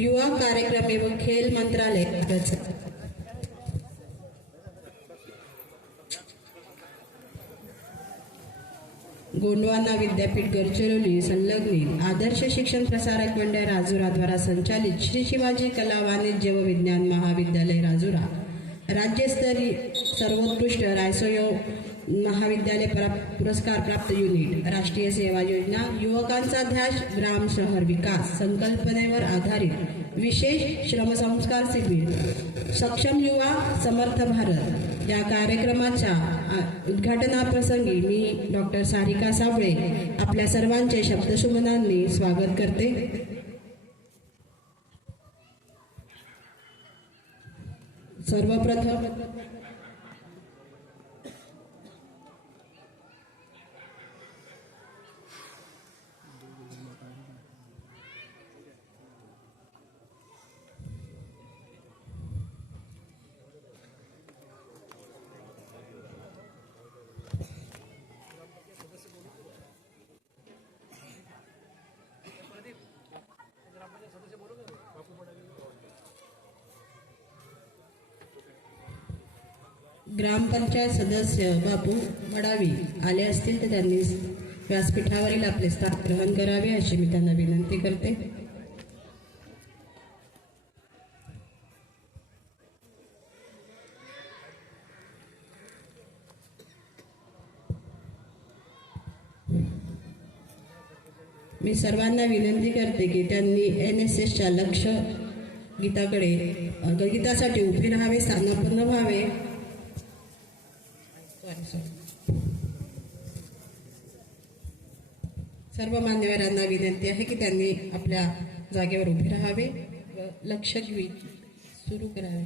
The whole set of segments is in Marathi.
युवा कार्यक्रम एवं खेल मंत्रालय गोंडवाना विद्यापीठ गडचिरोली संलग्नित आदर्श शिक्षण प्रसारक मंडळ राजुरा द्वारा संचालित श्री शिवाजी कला वाणिज्य व विज्ञान महाविद्यालय राजुरा राज्यस्तरीय सर्वोत्कृष्ट रायसोयो महाविद्यालय पुरस्कार प्राप्त युनिट राष्ट्रीय सेवा योजना युवकांचा ध्यास ग्राम शहर विकास संकल्पनेवर आधारित विशेष श्रमसंस्कार शिबिर सक्षम युवा समर्थ भारत या कार्यक्रमाच्या उद्घाटनाप्रसंगी मी डॉक्टर सारिका साबळे आपल्या सर्वांचे शब्दसुमनांनी स्वागत करते. सर्वप्रथम ग्रामपंचायत सदस्य बापू मडावी आले असतील तर त्यांनी व्यासपीठावरील आपले स्थान ग्रहण करावे अशी मी त्यांना विनंती करते. मी सर्वांना विनंती करते की त्यांनी NSSच्या लक्ष्य गीतासाठी उभे राहावे, स्थानापन्न व्हावे. सर्व मान्यवरांना विनंती आहे की त्यांनी आपल्या जागेवर उभे राहावे व लक्षगीत सुरू करावे.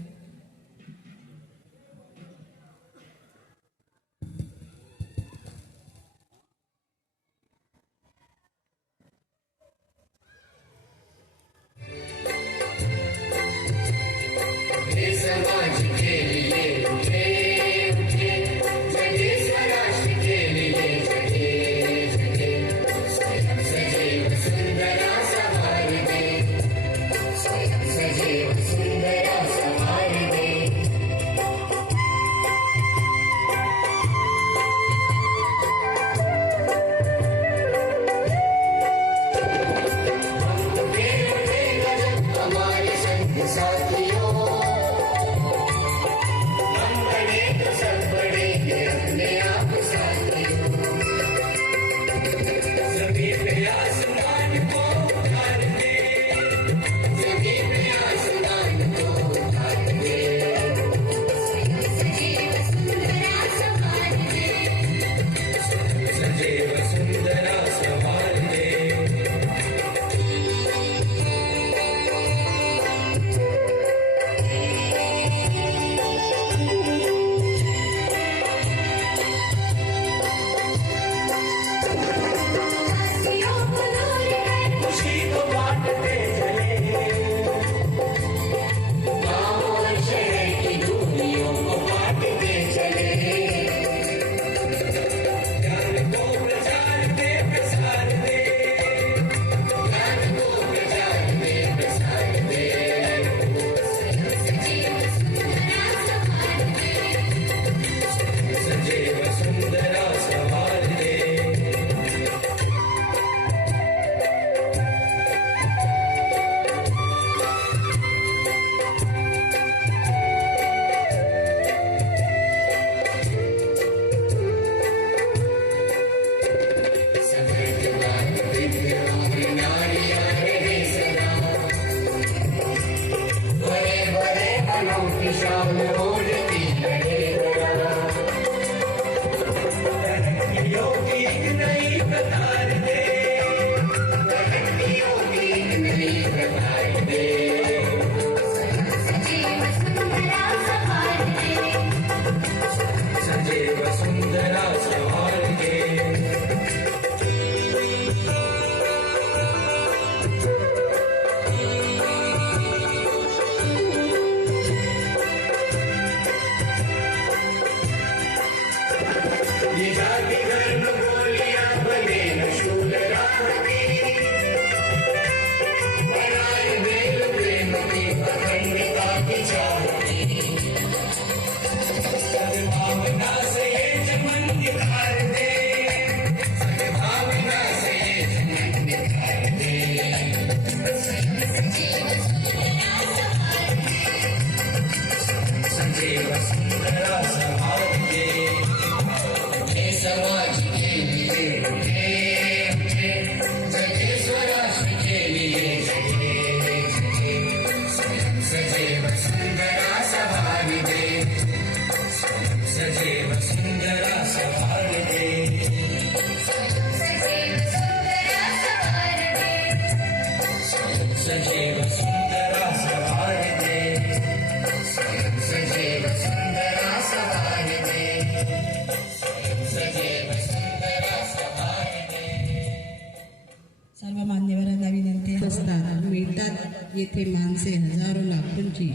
येथे माणसे हजारो लाखोंची,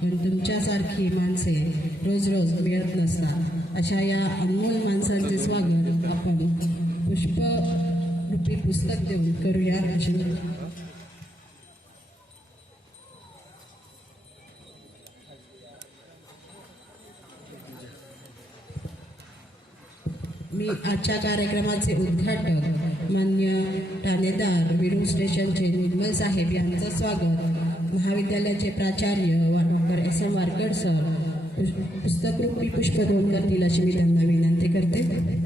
पण तुमच्यासारखी माणसे रोज रोज मिळत नसतात. अशा या अनमोल माणसांचे स्वागत आपण पुष्परूपी पुस्तक देऊन करूया. अशी मी आजच्या कार्यक्रमाचे उद्घाटक मान्य ठाणेदार विरुंग स्टेशनचे निर्मल साहेब यांचं स्वागत महाविद्यालयाचे प्राचार्य डॉक्टर SM वारकड सर पुस्तकरूपी पुष्प देऊन करतील अशी मी त्यांना विनंती करते.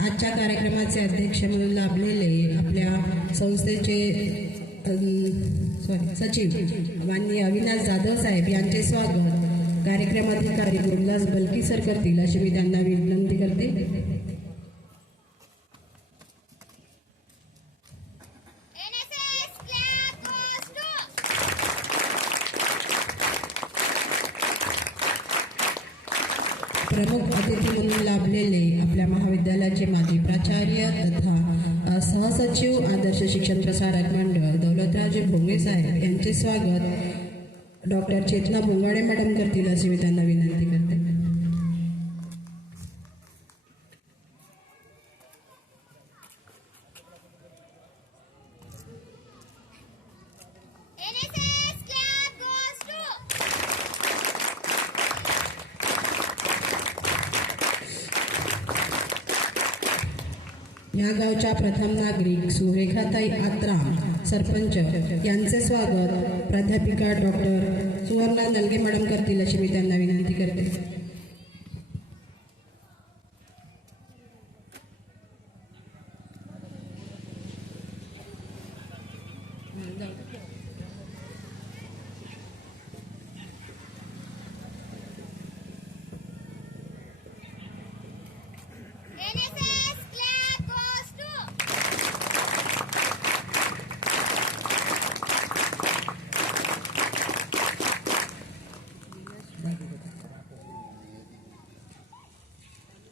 आजच्या कार्यक्रमाचे अध्यक्ष म्हणून लाभलेले आपल्या संस्थेचे सचिव माननीय अविनाश जाधव साहेब यांचे स्वागत कार्यक्रमाधिकारी गुरुदास बलकी सर करतील अशी मी त्यांना विनंती करते. प्रमुख अतिथी म्हणून लाभलेले आपल्या महाविद्यालयाचे माजी प्राचार्य तथा सहसचिव आदर्श शिक्षण प्रसारक मंडळ दौलतराजे भोंगे साहेब यांचे स्वागत डॉक्टर चेतना बोंगाडे मॅडम करतील अशी मी त्यांना विनंती करते. या गावच्या प्रथम नागरिक सुरेखाताई आत्राम सरपंच यांचे स्वागत प्राध्यापिका डॉक्टर सुवर्णा नलगे मॅडम करतील अशी मी त्यांना विनंती करते.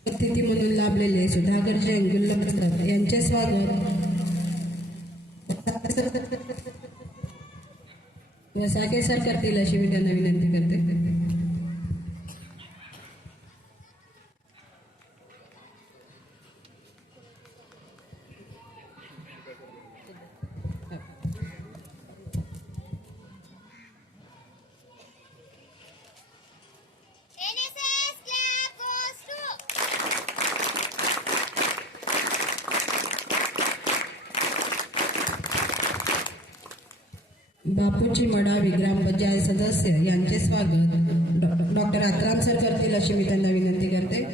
अतिथी म्हणून लाभलेले सुधाकर जैन गुल्लक यांचे स्वागत वसाके सर करतील अशी मी त्यांना विनंती करते. बापूजी मडावी ग्रामपंचायत सदस्य यांचे स्वागत डॉक्टर आत्राम सर करतील अशी मी त्यांना विनंती करते.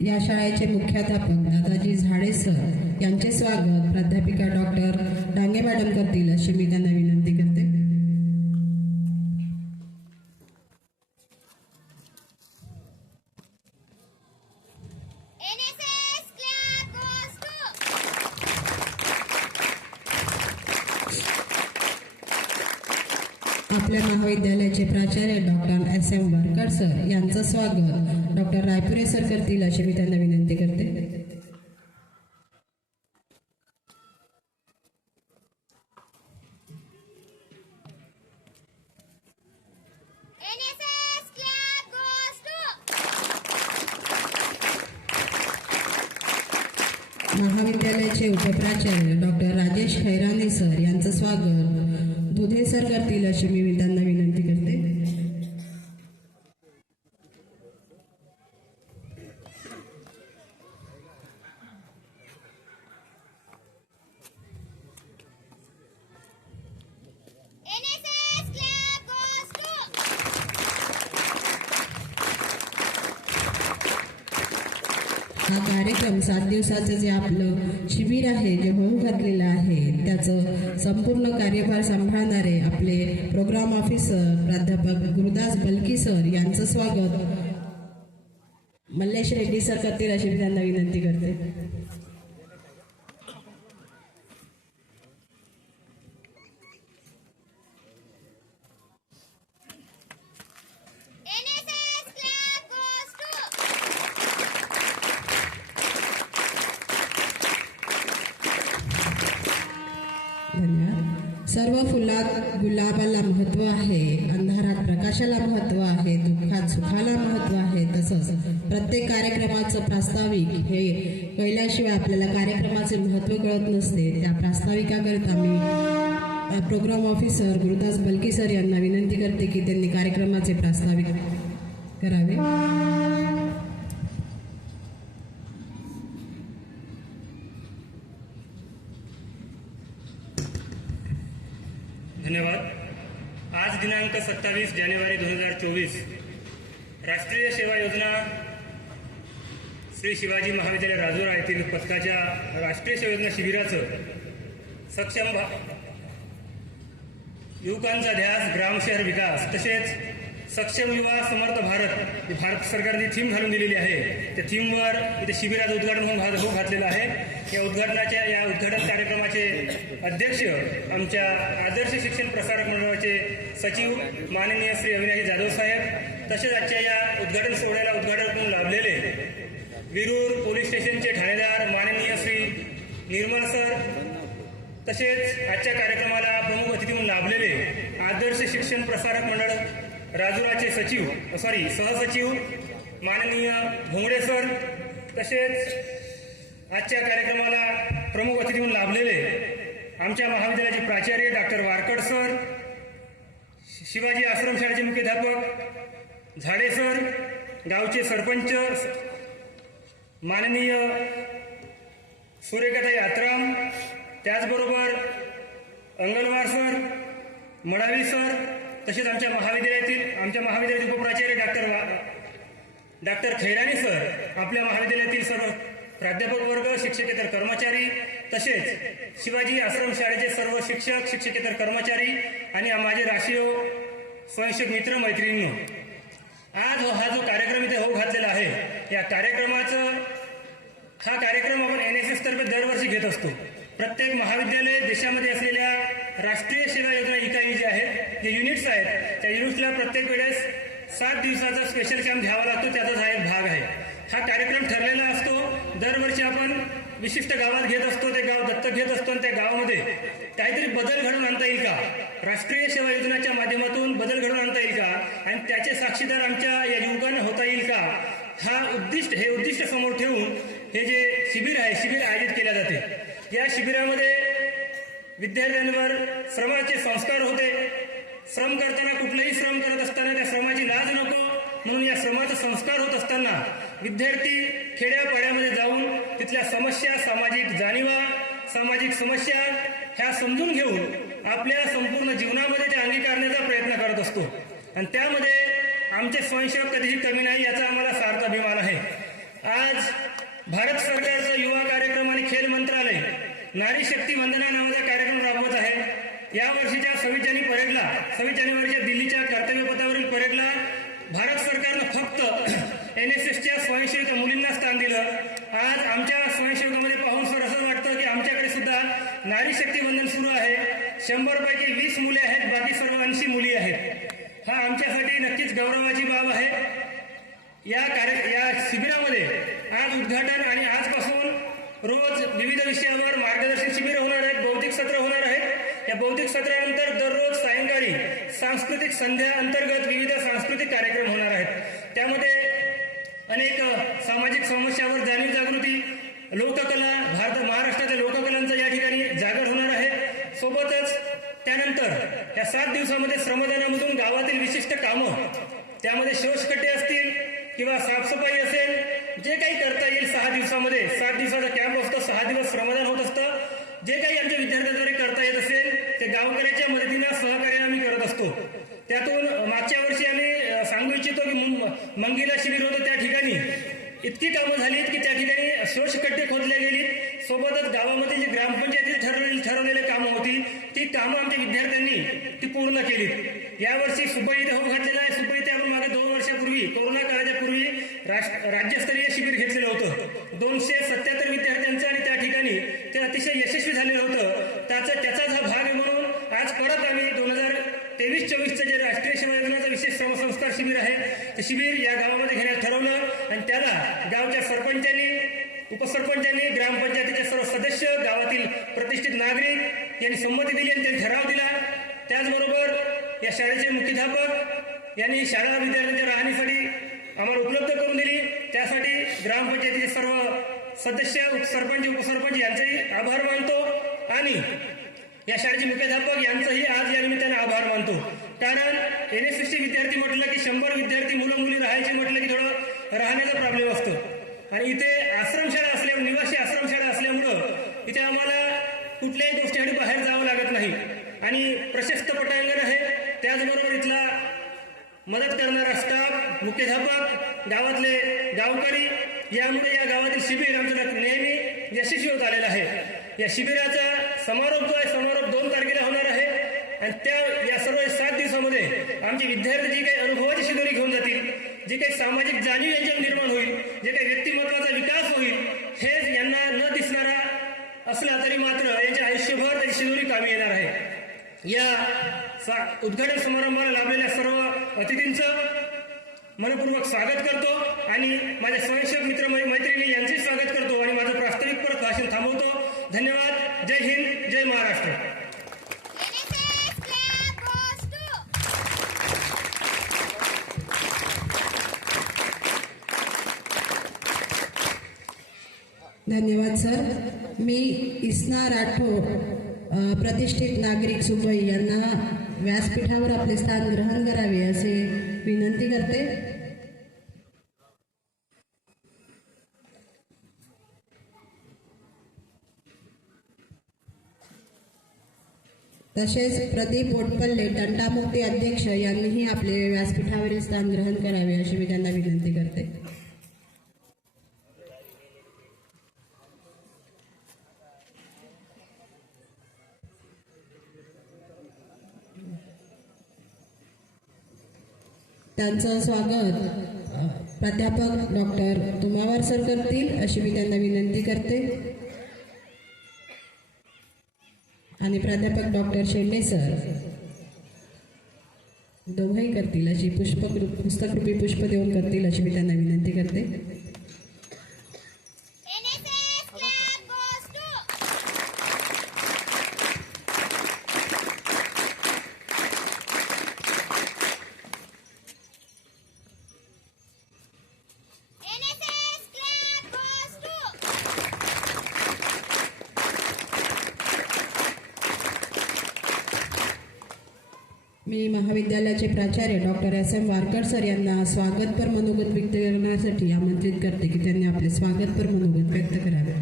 या शाळेचे मुख्याध्यापक दादाजी झाडे सर यांचे स्वागत प्राध्यापिका डॉक्टर डांगे मॅडम करतील अशी मी त्यांना विनंती करते. आपल्या महाविद्यालयाचे प्राचार्य डॉक्टर SM वारकड सर यांचं स्वागत डॉक्टर रायपुरे सर करतील अशी मी त्यांना विनंती करते. महाविद्यालयाचे उपप्राचार्य डॉक्टर राजेश खैराने सर यांचं स्वागत दुधे सर करतील अशी मी त्यांना विनंती करते. हा कार्यक्रम 7 दिवसाचं जे आपलं शिबिर आहे, जे होऊ घातलेलं आहे, त्याचं संपूर्ण कार्यभार सांभाळणारे आपले प्रोग्राम ऑफिसर प्राध्यापक गुरुदास बलकी सर यांचं स्वागत मल्लेश रेड्डी सर करतील अशी मी त्यांना विनंती करते. धन्यवाद. सर्व फुलात गुलाबाला महत्त्व आहे, अंधारात प्रकाशाला महत्त्व आहे, दुःखात सुखाला महत्त्व आहे. तसंच प्रत्येक कार्यक्रमाचं प्रास्ताविक हे कळल्याशिवाय आपल्याला कार्यक्रमाचे महत्त्व कळत नसते. त्या प्रास्ताविकाकरिता मी प्रोग्राम ऑफिसर गुरुदास बलकी सर यांना विनंती करते की त्यांनी कार्यक्रमाचे प्रास्ताविक करावे. धन्यवाद. आज दिनांक 27 जानेवारी 2024 राष्ट्रीय सेवा योजना श्री शिवाजी महाविद्यालय राजुरा येथील पथकाच्या राष्ट्रीय सेवा योजना शिबिराचं सक्षम युवकांचा ध्यास ग्रामशहर विकास तसेच सक्षम युवा समर्थ भारत भारत सरकारने थीम घालून दिलेली आहे. त्या थीमवर इथे शिबिराचं उद्घाटन होऊन घातलेलं आहे. या उद्घाटन कार्यक्रमाचे अध्यक्ष आमच्या आदर्श शिक्षण प्रसारक मंडळाचे सचिव माननीय श्री अविनाश जाधव साहेब, तसेच आजच्या या उद्घाटन सोहळ्याला उद्घाटन करून लाभलेले विरूर पोलीस स्टेशनचे ठाणेदार माननीय श्री निर्मल सर, तसेच आजच्या कार्यक्रमाला प्रमुख अतिथी म्हणून लाभलेले आदर्श शिक्षण प्रसारक मंडळ राजुराचे सहसचिव माननीय भोंगडे सर, तसेच आजच्या कार्यक्रमाला प्रमुख अतिथी म्हणून लाभलेले आमच्या महाविद्यालयाचे प्राचार्य डॉक्टर वारकड सर, शिवाजी आश्रम शाळेचे मुख्याध्यापक झाडे सर, गावचे सरपंच माननीय सूर्यकथा यात्राम, त्याचबरोबर अंगणवार सर, मडावी सर, तसेच आमच्या महाविद्यालयातील उपप्राचार्य डॉक्टर खैराणी सर, आपल्या महाविद्यालयातील सर्व प्राध्यापक वर्ग, शिक्षकेतर कर्मचारी, तसेच शिवाजी आश्रम शाळेचे सर्व शिक्षक, शिक्षकेतर कर्मचारी आणि माझे राष्ट्रीय स्वयंसेवक मित्र मैत्रिणींनो, आज हा जो कार्यक्रम इथे होऊ घातलेला आहे, या हा कार्यक्रम आपण NSS तर्फे दरवर्षी घेत असतो. प्रत्येक महाविद्यालय देशामध्ये असलेल्या राष्ट्रीय सेवा योजना इकाई जे आहेत, जे युनिट्स आहेत, त्या युनिट्सला प्रत्येक वेळेस 7 दिवसाचा स्पेशल कॅम्प घ्यावा लागतो. त्याचाच हा एक भाग आहे. हा कार्यक्रम ठरलेला असतो. दरवर्षी आपण विशिष्ट गावात घेत असतो, ते गाव दत्तक घेत असतो आणि त्या गावामध्ये काहीतरी बदल घडवून आणता येईल का, राष्ट्रीय सेवा योजनेच्या माध्यमातून बदल घडवून आणता येईल का आणि त्याचे साक्षीदार आमच्या या युवकांना होता येईल का, हे उद्दिष्ट समोर ठेवून हे जे शिबिर आहे, शिबिर आयोजित केले जाते. या शिबिरामध्ये विद्यार्थ्यांवर श्रमाचे संस्कार होते. श्रम करताना, कुठलंही श्रम करत असताना त्या श्रमाची लाज नको म्हणून या श्रमाचा संस्कार होत असताना विद्यार्थी खेड्यापाड्यामध्ये जाऊन तिथल्या समस्या, सामाजिक जाणीवा, सामाजिक समस्या ह्या समजून घेऊन आपल्या संपूर्ण जीवनामध्ये ते अंगीकारण्याचा प्रयत्न करत असतो. आणि त्यामध्ये आमचे स्वयंसेवक कधीही कमी नाही, याचा आम्हाला सार्थ अभिमान आहे. आज भारत सरकारचं युवा कार्यक्रम आणि खेळ मंत्रालय नारी शक्ती वंदना नावाचा कार्यक्रम राबवत आहे. या वर्षीच्या 26 जानेवारीच्या दिल्लीच्या कर्तव्यपथावरील परेडला भारत सरकारनं फक्त NSSच्या स्वयंसेविका मुलींना स्थान दिलं. आज आमच्या स्वयंसेवकामध्ये पाहून सर असं वाटतं की आमच्याकडे सुद्धा नारी शक्ती वंदन सुरू आहे. 100 पैकी 20 मुले आहेत, बाकी सर्व 80 मुली आहेत. हा आमच्यासाठी नक्कीच गौरवाची बाब आहे. या शिबिरामध्ये आज उद्घाटन आणि आजपासून रोज विविध विषयावर मार्गदर्शन शिबिर होणार आहेत, बौद्धिक सत्र होणार आहेत. या बौद्धिक सत्रानंतर दररोज सायंकाळी सांस्कृतिक संध्या अंतर्गत विविध सांस्कृतिक कार्यक्रम होणार आहेत. त्यामध्ये अनेक सामाजिक समस्यावर जाणीव जागृती, लोककला, महाराष्ट्राच्या लोककलांचा या ठिकाणी जागर होणार आहे. सोबतच त्यानंतर या 7 दिवसामध्ये श्रमदानामधून गावातील विशिष्ट कामं, त्यामध्ये शोषखड्डे असतील किंवा साफसफाई असेल, जे काही करता येईल 6 दिवसामध्ये, 7 दिवसाचा कॅम्प असतो, 6 दिवस श्रमदान होत असतं. जे काही आमच्या विद्यार्थ्यांद्वारे करता येत असेल ते गावकऱ्याच्या मदतीनं सहकार्याने आम्ही करत असतो. त्यातून मागच्या वर्षी आम्ही सांगू इच्छितो की मंगीला शिबिर होतं, त्या ठिकाणी इतकी कामं झालीत की त्या ठिकाणी शोषखड्डे खोदले गेलीत. सोबतच गावामध्ये जी ग्रामपंचायतीने ठरवलेली कामं होती ती कामं आमच्या विद्यार्थ्यांनी ती पूर्ण केलीत. यावर्षी सुब्बाई इथे होऊ घातलेला आहे. सुब्बाई इथे आपण मागे 2 वर्षापूर्वी कोरोना काळाच्या पूर्वी राज्यस्तरीय शिबिर घेतलेलं होतं 277 विद्यार्थ्यांचं आणि त्या ठिकाणी ते अतिशय यशस्वी झालेलं होतं. त्याचाच हा भाग आहे म्हणून आज परत आम्ही 2023-24चं जे राष्ट्रीय सेवा योजनाचं विशेष श्रमसंस्कार शिबिर आहे ते शिबिर या गावामध्ये घेण्यास ठरवलं आणि त्याला गावच्या सरपंचांनी, उपसरपंचांनी, ग्रामपंचायतीचे सर्व सदस्य, गावातील प्रतिष्ठित नागरिक यांनी संमती दिली आणि त्यांनी ठराव दिला. त्याचबरोबर या शाळेचे मुख्याध्यापक यांनी शाळा विद्यार्थ्यांच्या राहणीसाठी आम्हाला उपलब्ध करून दिली. त्यासाठी ग्रामपंचायतीचे सर्व सदस्य, सरपंच, उपसरपंच यांचेही आभार मानतो आणि या शाळेचे मुख्याध्यापक यांचंही आज या निमित्ताने आभार मानतो. कारण NSST विद्यार्थी म्हटलं की 100 विद्यार्थी मुलं मुली राहायचे म्हटलं की थोडं राहण्याचा प्रॉब्लेम असतो आणि इथे आश्रमशाळा असल्यामुळे, निवासी आश्रमशाळा असल्यामुळं इथे आम्हाला कुठल्याही गोष्टीसाठी बाहेर जावं लागत नाही आणि प्रशस्त पटांगण आहे. त्याचबरोबर इथला मदत करणारा स्टाफ, मुख्याध्यापक, गावातले गावकरी, यामुळे या गावातील शिबिर आमचं नेहमी यशस्वी होत आलेलं आहे. या शिबिराचा समारोप जो आहे, समारोप 2 तारखेला होणार आहे आणि या सर्व 7 दिवसामध्ये आमचे विद्यार्थी जी काही अनुभवाची शिदोरी घेऊन जातील, जे काही सामाजिक जाणीव यांच्यात निर्माण होईल, जे काही व्यक्तिमत्वाचा विकास होईल, हे यांना न दिसणारा असला तरी मात्र यांच्या आयुष्यभर त्याची शिदोरी कामी येणार आहे. या उद्घाटन समारंभाला लाभलेल्या सर्व अतिथींचं मनपूर्वक स्वागत करतो आणि माझ्या स्वयंसेवक मित्र मैत्रिणी यांचे स्वागत करतो आणि माझं प्रास्ताविक परत भाषण थांबवतो. धन्यवाद. जय हिंद, जय महाराष्ट्र. धन्यवाद सर. मी इस्ना राठोड, प्रतिष्ठित नागरिक सुब्बाई यांना व्यासपीठावर आपले स्थान ग्रहण करावे असे विनंती करते. तसेच प्रदीप ओटपल्ले, तंटामुक्ती अध्यक्ष यांनीही आपले व्यासपीठावरील स्थान ग्रहण करावे अशी मी त्यांना विनंती करते. त्यांचं स्वागत प्राध्यापक डॉक्टर तुमावर सर करतील अशी मी त्यांना विनंती करते आणि प्राध्यापक डॉक्टर शेंडे सर दोघंही करतील अशी पुस्तकरूपी पुष्प देऊन करतील अशी मी त्यांना विनंती करते. मी महाविद्यालयाचे प्राचार्य डॉक्टर SM वारकर सर यांना स्वागतपर मनोगत व्यक्त करण्यासाठी आमंत्रित करते की त्यांनी आपले स्वागतपर मनोगत व्यक्त करावे.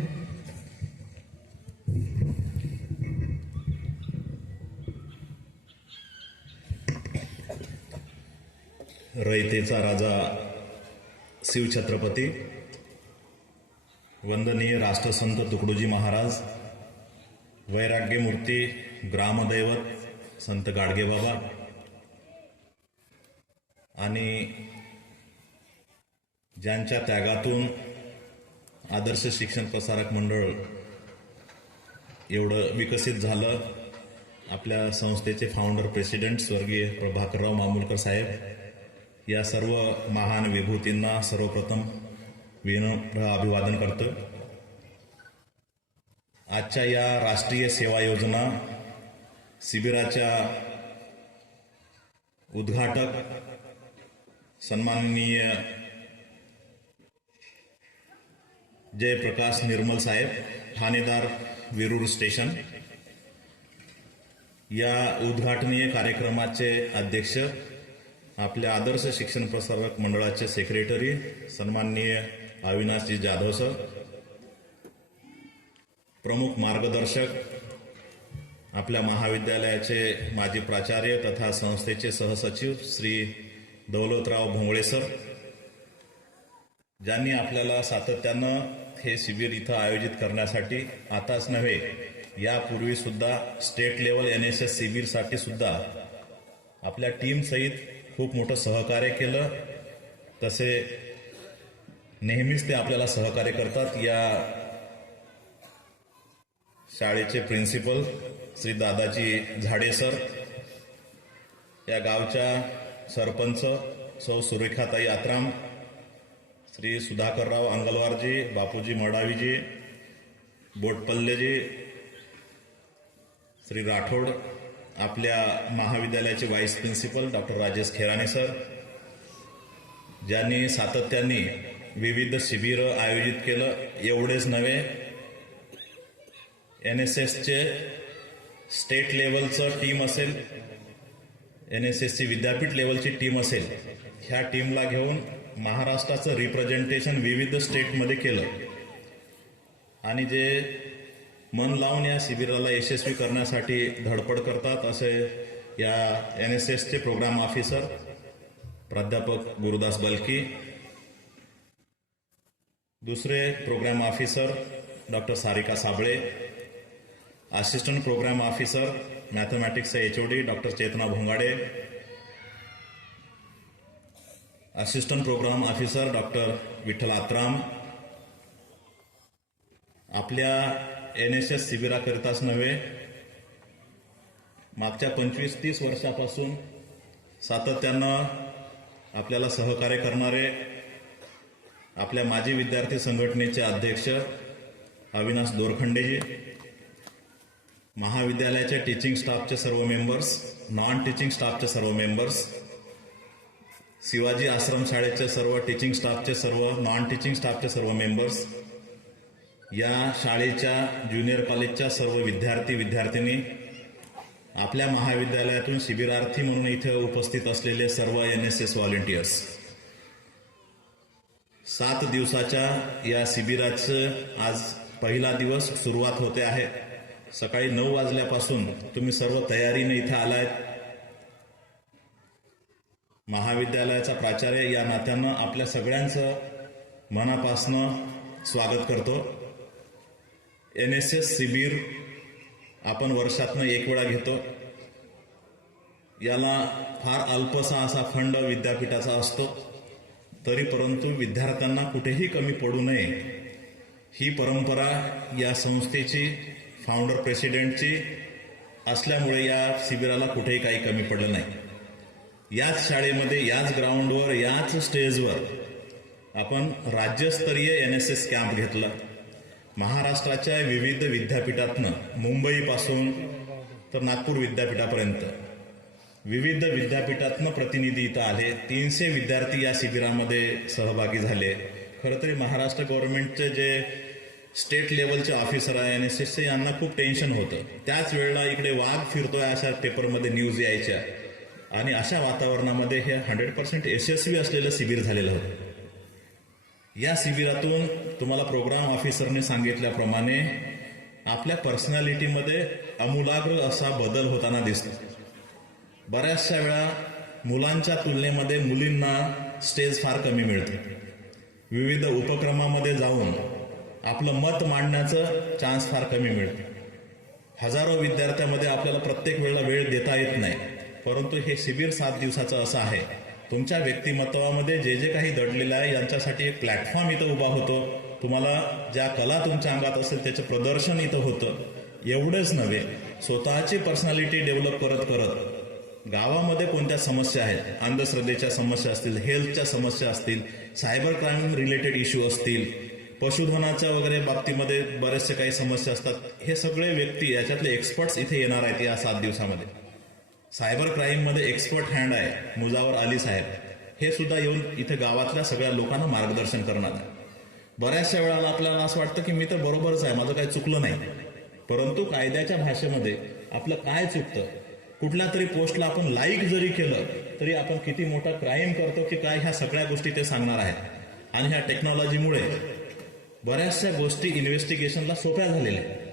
रयतेचा राजा शिवछत्रपती, वंदनीय राष्ट्रसंत तुकडोजी महाराज, वैराग्यमूर्ती ग्रामदैवत संत गाडगेबाबा आणि ज्यांच्या त्यागातून आदर्श शिक्षण प्रसारक मंडळ एवढं विकसित झालं, आपल्या संस्थेचे फाउंडर प्रेसिडेंट स्वर्गीय प्रभाकरराव मामूलकर साहेब, या सर्व महान विभूतींना सर्वप्रथम विनम्र अभिवादन करतो. आजच्या या राष्ट्रीय सेवा योजना शिबिराच्या उद्घाटक सन्माननीय जयप्रकाश निर्मल साहेब, ठाणेदार वेरूर स्टेशन, या उद्घाटनीय कार्यक्रमाचे अध्यक्ष, आपल्या आदर्श शिक्षण प्रसारक मंडळाचे सेक्रेटरी सन्माननीय अविनाशजी जाधव सर, प्रमुख मार्गदर्शक आपल्या महाविद्यालयाचे माजी प्राचार्य तथा संस्थेचे सहसचिव श्री दौलतराव भोंगळे सर, ज्यांनी आपल्याला सातत्यानं हे शिबिर इथं आयोजित करण्यासाठी आताच नव्हे यापूर्वी सुद्धा स्टेट लेवल NSS शिबिरसाठी सुद्धा आपल्या टीम सहित खूप मोठं सहकार्य केलं. तसे नेहमीच ते आपल्याला सहकार्य करतात. या शाळेचे प्रिन्सिपल श्री दादाजी झाडे सर, या गावच्या सरपंच सौ सुरेखाताई आत्राम, श्री सुधाकरराव अंगलवारजी, बापूजी मडावीजी, बोटपल्लेजी, श्री राठोड, आपल्या महाविद्यालयाचे vice principal doctor Rajesh Kherane sir, ज्यांनी सातत्याने विविध शिबिरं आयोजित केलं. एवढेच नव्हे, NSSचे स्टेट लेवलचं टीम असेल, NSSची विद्यापीठ लेवलची टीम असेल, ह्या टीमला घेऊन महाराष्ट्राचं रिप्रेझेंटेशन विविध स्टेटमध्ये केलं आणि जे मन लावून या शिबिराला यशस्वी करण्यासाठी धडपड करतात असे या NSSचे प्रोग्राम ऑफिसर प्राध्यापक गुरुदास बलकी, दुसरे programme officer doctor Sarika Sable, assistant programme officer मॅथमॅटिक्सचे HOD doctor Chetna Bhongade, assistant programme officer doctor Vitthal Atram. आपल्या NSS शिबिराकरिताच नव्हे, मागच्या 25-30 वर्षापासून सातत्यानं आपल्याला सहकार्य करणारे आपल्या माजी विद्यार्थी संघटनेचे अध्यक्ष अविनाश दोरखंडेजी, महाविद्यालयाच्या टीचिंग स्टाफचे सर्व मेंबर्स, नॉन टीचिंग स्टाफचे सर्व मेंबर्स, शिवाजी आश्रम शाळेचे सर्व टीचिंग स्टाफचे सर्व, नॉन टीचिंग स्टाफचे सर्व मेंबर्स, या शाळेच्या ज्युनियर कॉलेजच्या सर्व विद्यार्थी विद्यार्थिनी, आपल्या महाविद्यालयातून शिबिरार्थी म्हणून इथे उपस्थित असलेले सर्व NSS व्हॉलेंटियर्स. 7 दिवसाच्या या शिबिराचं आज पहिला दिवस सुरुवात होते आहे. सकाळी 9 वाजल्यापासून तुम्ही सर्व तयारीने इथे आलायत. महाविद्यालयाचा प्राचार्य या नात्यानं आपल्या सगळ्यांचं मनापासनं स्वागत करतो. NSS शिबिर आपण वर्षातनं एक वेळा घेतो. याला फार अल्पसा असा फंड विद्यापीठाचा असतो, तरी परंतु विद्यार्थ्यांना कुठेही कमी पडू नये ही परंपरा या संस्थेची, फाउंडर प्रेसिडेंटची असल्यामुळे या शिबिराला कुठेही काही कमी पडलं नाही. याच शाळेमध्ये, याच ग्राउंडवर, याच स्टेजवर आपण राज्यस्तरीय NSS कॅम्प घेतला. महाराष्ट्राच्या विविध विद्यापीठातनं, मुंबईपासून तर नागपूर विद्यापीठापर्यंत विविध विद्यापीठातनं प्रतिनिधी इथं आले. 300 विद्यार्थी या शिबिरामध्ये सहभागी झाले. खरं तरी महाराष्ट्र गव्हर्नमेंटचे जे स्टेट लेवलचे ऑफिसर आहे NSSचे, यांना खूप टेन्शन होतं. त्याच वेळेला इकडे वाघ फिरतोय अशा पेपरमध्ये न्यूज यायच्या आणि अशा वातावरणामध्ये हे 100% यशस्वी असलेलं शिबिर झालेलं होतं. या शिबिरातून तुम्हाला प्रोग्राम ऑफिसरने सांगितल्याप्रमाणे आपल्या पर्सनॅलिटीमध्ये आमूलाग्र असा बदल होताना दिसतो. बऱ्याचशा वेळा मुलांच्या तुलनेमध्ये मुलींना स्टेज फार कमी मिळते. विविध उपक्रमामध्ये जाऊन आपलं मत मांडण्याचं चान्स फार कमी मिळतं. हजारो विद्यार्थ्यांमध्ये आपल्याला प्रत्येक वेळेला वेळ देता येत नाही. परंतु हे शिबिर 7 दिवसाचं असं आहे, तुमच्या व्यक्तिमत्वामध्ये जे जे काही दडलेलं आहे यांच्यासाठी एक प्लॅटफॉर्म इथं उभा होतो. तुम्हाला ज्या कला तुमच्या अंगात असेल त्याचं प्रदर्शन इथं होतं. एवढंच नव्हे, स्वतःची पर्सनॅलिटी डेव्हलप करत करत गावामध्ये कोणत्या समस्या आहेत, अंधश्रद्धेच्या समस्या असतील, हेल्थच्या समस्या असतील, सायबर क्राईम रिलेटेड इश्यू असतील, पशुधनाच्या वगैरे बाबतीमध्ये बरेचसे काही समस्या असतात, हे सगळे व्यक्ती याच्यातले एक्सपर्ट्स इथे येणार आहेत. या 7 दिवसामध्ये सायबर क्राईममध्ये एक्सपर्ट हँड आहे मुजावर अली साहेब, हे सुद्धा येऊन इथे गावातल्या सगळ्या लोकांना मार्गदर्शन करणार आहे. बऱ्याचशा वेळाला आपल्याला असं वाटतं की मी तर बरोबरच आहे, माझं काही चुकलं नाही. परंतु कायद्याच्या भाषेमध्ये आपलं काय चुकतं, कुठल्या तरी पोस्टला आपण लाईक जरी केलं तरी आपण किती मोठा क्राईम करतो की काय, ह्या सगळ्या गोष्टी ते सांगणार आहेत. आणि ह्या टेक्नॉलॉजीमुळे बऱ्याचशा गोष्टी इन्व्हेस्टिगेशनला सोप्या झालेल्या आहेत.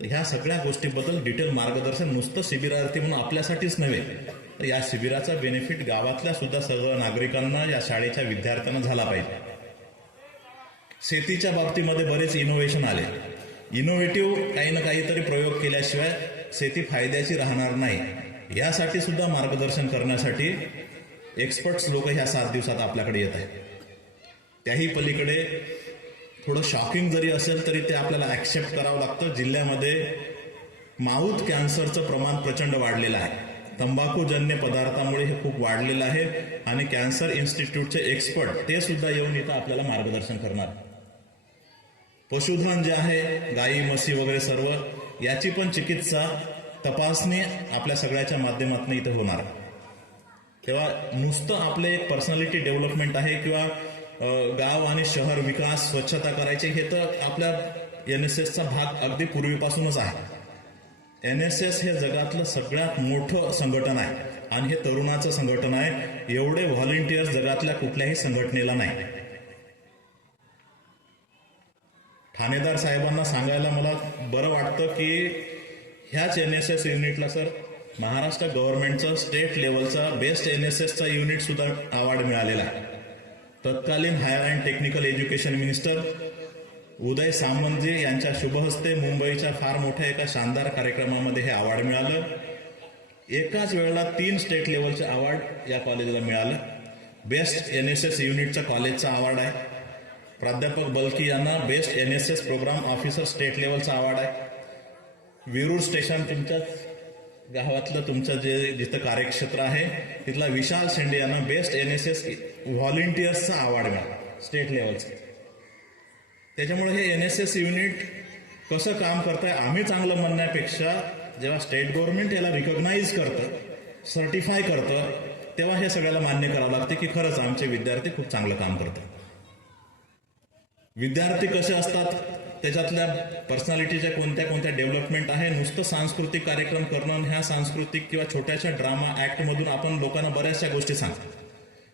तर ह्या सगळ्या गोष्टीबद्दल डिटेल मार्गदर्शन नुसतं शिबिरार्थी म्हणून आपल्यासाठीच नव्हे, तर या शिबिराचा बेनिफिट गावातल्या सुद्धा सर्व नागरिकांना, या शाळेच्या विद्यार्थ्यांना झाला पाहिजे. शेतीच्या बाबतीमध्ये बरेच इनोव्हेशन आले. इनोव्हेटिव्ह काही ना काहीतरी प्रयोग केल्याशिवाय शेती फायद्याची राहणार नाही. यासाठी सुद्धा मार्गदर्शन करण्यासाठी एक्सपर्ट्स लोक ह्या 7 दिवसात आपल्याकडे येत आहेत. त्याही पलीकडे थोडं शॉकिंग जरी असेल तरी ते आपल्याला ॲक्सेप्ट करावं लागतं. जिल्ह्यामध्ये माऊथ कॅन्सरचं प्रमाण प्रचंड वाढलेलं आहे. तंबाखूजन्य पदार्थामुळे हे खूप वाढलेलं आहे आणि कॅन्सर इन्स्टिट्यूटचे एक्सपर्ट ते सुद्धा येऊन इथं आपल्याला मार्गदर्शन करणार. पशुधन जे आहे, गाई म्हशी वगैरे सर्व, याची पण चिकित्सा तपासणी आपल्या सगळ्याच्या माध्यमातून इथं होणार. तेव्हा नुसतं आपले एक पर्सनॅलिटी डेव्हलपमेंट आहे किंवा गाव आणि शहर विकास, स्वच्छता करायची, हे तर आपल्या NSSचा भाग अगदी पूर्वीपासूनच आहे. NSS हे जगातलं सगळ्यात मोठं संघटन आहे आणि हे तरुणाचं संघटन आहे. एवढे व्हॉलेंटियर्स जगातल्या कुठल्याही संघटनेला नाही. ठाणेदार साहेबांना सांगायला मला बरं वाटतं की ह्याच NSS युनिटला सर महाराष्ट्र गव्हर्नमेंटचं स्टेट लेवलचा बेस्ट NSSचा युनिट सुद्धा अवॉर्ड मिळालेला आहे. तत्कालीन higher and technical education minister उदय सामंतजी यांच्या शुभहस्ते मुंबईच्या फार मोठ्या एका शानदार कार्यक्रमामध्ये हे अवॉर्ड मिळालं. एकाच वेळेला 3 स्टेट लेवलचे अवॉर्ड या कॉलेजला मिळालं. बेस्ट NSS युनिटचा कॉलेजचा अवॉर्ड आहे. प्राध्यापक बल्की यांना best NSS programme officer state लेवलचा अवॉर्ड आहे. विरूर स्टेशन तुमच्याच गावातलं तुमचं जिथं कार्यक्षेत्र आहे तिथला विशाल शेंडे यांना बेस्ट NSS व्हॉलेंटियर्सचा अवॉर्ड मिळाला स्टेट लेवलचा. त्याच्यामुळे हे NSS युनिट कसं काम करतंय आम्ही चांगलं म्हणण्यापेक्षा जेव्हा स्टेट गव्हर्नमेंट याला रिकॉग्नाइज करतं, सर्टिफाय करतं, तेव्हा हे सगळ्याला मान्य करावं लागते की खरंच आमचे विद्यार्थी खूप चांगलं काम करतात. विद्यार्थी कसे असतात, त्याच्यातल्या पर्सनॅलिटीच्या कोणत्या कोणत्या डेव्हलपमेंट आहे. नुसतं सांस्कृतिक कार्यक्रम करणं, ह्या सांस्कृतिक किंवा छोट्याशा ड्रामा ॲक्टमधून आपण लोकांना बऱ्याचशा गोष्टी सांगतो.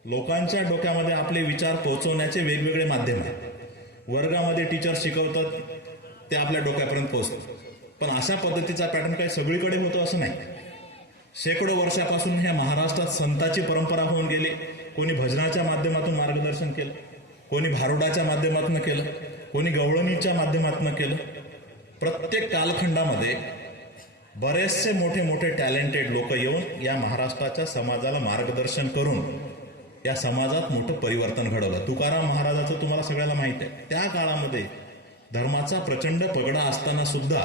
लोकांच्या डोक्यामध्ये आपले विचार पोहोचवण्याचे वेगवेगळे माध्यम आहेत. वर्गामध्ये टीचर शिकवतात ते आपल्या डोक्यापर्यंत पोहोचतं, पण अशा पद्धतीचा पॅटर्न काही सगळीकडे होतो असं नाही. शेकडो वर्षापासून ह्या महाराष्ट्रात संताची परंपरा होऊन गेली. कोणी भजनाच्या माध्यमातून मार्गदर्शन केलं, कोणी भारुडाच्या माध्यमातून केलं, कोणी गवळणीच्या माध्यमातून केलं. प्रत्येक कालखंडामध्ये बरेचसे मोठे मोठे टॅलेंटेड लोक येऊन या महाराष्ट्राच्या समाजाला मार्गदर्शन करून या समाजात मोठं परिवर्तन घडवलं. तुकाराम महाराजाचं तुम्हाला सगळ्याला माहिती आहे. त्या काळामध्ये धर्माचा प्रचंड पगडा असताना सुद्धा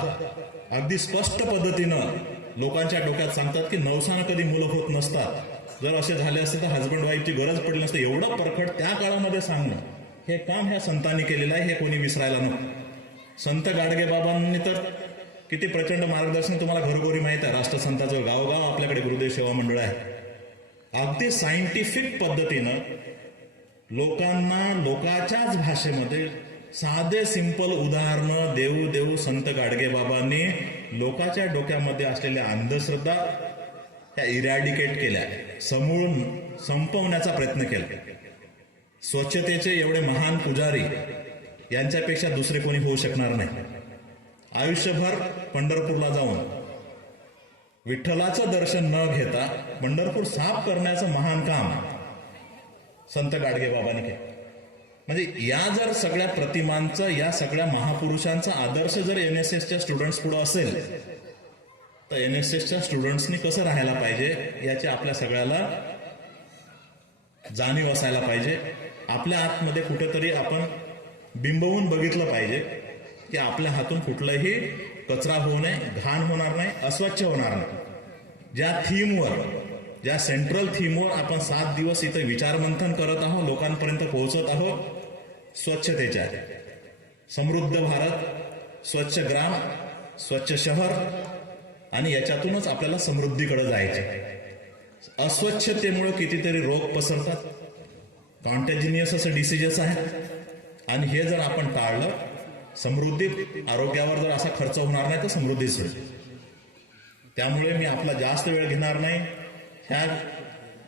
अगदी स्पष्ट पद्धतीनं लोकांच्या डोक्यात सांगतात की नवसानं कधी मुलं होत नसतात, जर असे झाले असते तर हजबंड वाईफची गरज पडली नसते. एवढं परखड त्या काळामध्ये सांगणं, हे काम ह्या संतांनी केलेलं आहे, हे कोणी विसरायला नको. संत गाडगेबाबांनी तर किती प्रचंड मार्गदर्शन तुम्हाला घरोघरी माहीत आहे. राष्ट्रसंताचं गावोगाव आपल्याकडे गुरुदेव सेवा मंडळ आहे. अगदी सायंटिफिक पद्धतीनं लोकांना लोकाच्याच भाषेमध्ये साधे सिंपल उदाहरणं देऊ संत गाडगेबाबांनी लोकांच्या डोक्यामध्ये असलेल्या अंधश्रद्धा त्या इरॅडिकेट केल्या, समूळ संपवण्याचा प्रयत्न केला. स्वच्छतेचे एवढे महान पुजारी यांच्यापेक्षा दुसरे कोणी होऊ शकणार नाही. आयुष्यभर पंढरपूरला जाऊन विठ्ठलाचं दर्शन न घेता पंढरपूर साफ करण्याचं महान काम संत गाडगेबाबांनी केलं. म्हणजे या जर सगळ्या प्रतिमांचा, या सगळ्या महापुरुषांचा आदर्श जर NSSच्या स्टुडंट्स पुढे असेल तर NSSच्या स्टुडंट्सनी कसं राहायला पाहिजे याची आपल्या सगळ्याला जाणीव असायला पाहिजे. आपल्या आतमध्ये कुठेतरी आपण बिंबवून बघितलं पाहिजे की आपल्या हातून कुठलाही कचरा होऊ नये, घाण होणार नाही, अस्वच्छ होणार नाही. ज्या थीमवर, ज्या सेंट्रल थीमवर आपण 7 दिवस इथे विचारमंथन करत आहोत, लोकांपर्यंत पोहोचत आहोत, स्वच्छतेच्या, समृद्ध भारत, स्वच्छ ग्राम, स्वच्छ शहर, आणि याच्यातूनच आपल्याला समृद्धीकडे जायचे. अस्वच्छतेमुळे कितीतरी रोग पसरतात, कॉन्टॅजिनियस असं डिसीजेस आहेत, आणि हे जर आपण टाळलं, समृद्धी आरोग्यावर जर असा खर्च होणार नाही तर समृद्धीच होईल. त्यामुळे मी आपला जास्त वेळ घेणार नाही. ह्या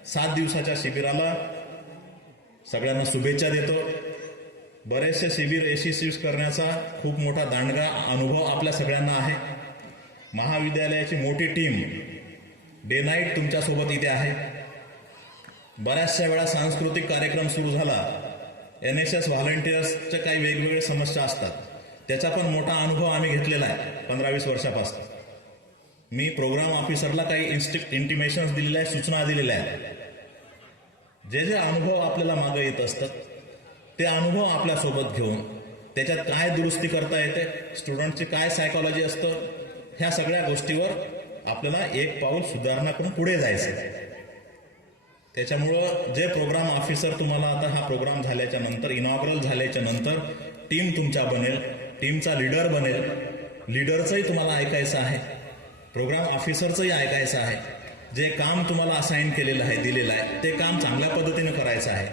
7 दिवसाच्या शिबिराला सगळ्यांना शुभेच्छा देतो. बरेचसे शिबिर यशस्वी करण्याचा खूप मोठा दांडगा अनुभव आपल्या सगळ्यांना आहे. महाविद्यालयाची मोठी टीम डे नाईट तुमच्यासोबत इथे आहे. बऱ्याचशा वेळा सांस्कृतिक कार्यक्रम सुरू झाला NSS व्हॉलंटियर्सच्या काही वेगवेगळ्या समस्या असतात. त्याचा पण मोठा अनुभव आम्ही घेतलेला आहे 15-20 वर्षापासून. मी प्रोग्राम ऑफिसरला काही इंटिमेशन्स दिलेल्या आहेत, सूचना दिलेल्या आहेत. जे जे अनुभव आपल्याला मागे येत असतात ते अनुभव आपल्यासोबत घेऊन त्याच्यात काय दुरुस्ती करता येते, स्टुडंटची काय सायकॉलॉजी असतं, ह्या सगळ्या गोष्टीवर आपल्याला एक पाऊल सुधारणा करून पुढे जायचं. त्याच्यामुळं जे प्रोग्राम ऑफिसर तुम्हाला आता हा प्रोग्राम झाल्याच्या नंतर, इनॉग्रल झाल्याच्या नंतर टीम तुमच्या बनेल, टीमचा लीडर बनेल. लीडरचंही तुम्हाला ऐकायचं आहे, प्रोग्राम ऑफिसरचंही ऐकायचं आहे. जे काम तुम्हाला असाइन केलेलं आहे, दिलेलं आहे, ते काम चांगल्या पद्धतीने करायचं आहे.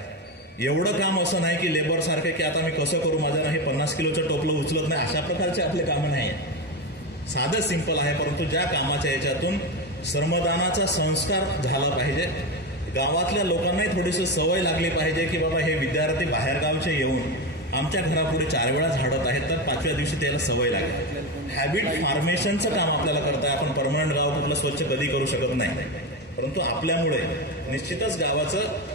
एवढं काम असं नाही की लेबर सारखे की आता मी कसं करू, माझ्या हे 50 किलोचं टोपलं उचलत नाही, अशा प्रकारचे आपले कामं नाही. साधं सिंपल आहे, परंतु ज्या कामाच्या याच्यातून श्रमदानाचा संस्कार झाला पाहिजे. गावातल्या लोकांनाही थोडीशी सवय लागली पाहिजे की बाबा हे विद्यार्थी बाहेरगावचे येऊन आमच्या घरापुढे 4 वेळा झाडत आहेत, तर 5व्या दिवशी त्याला सवय लागेल. हॅबिट फॉर्मेशनचं काम आपल्याला करता आहे. आपण परमनंट गाव कुठलं स्वच्छ कधी करू शकत नाही, परंतु आपल्यामुळे निश्चितच गावाचं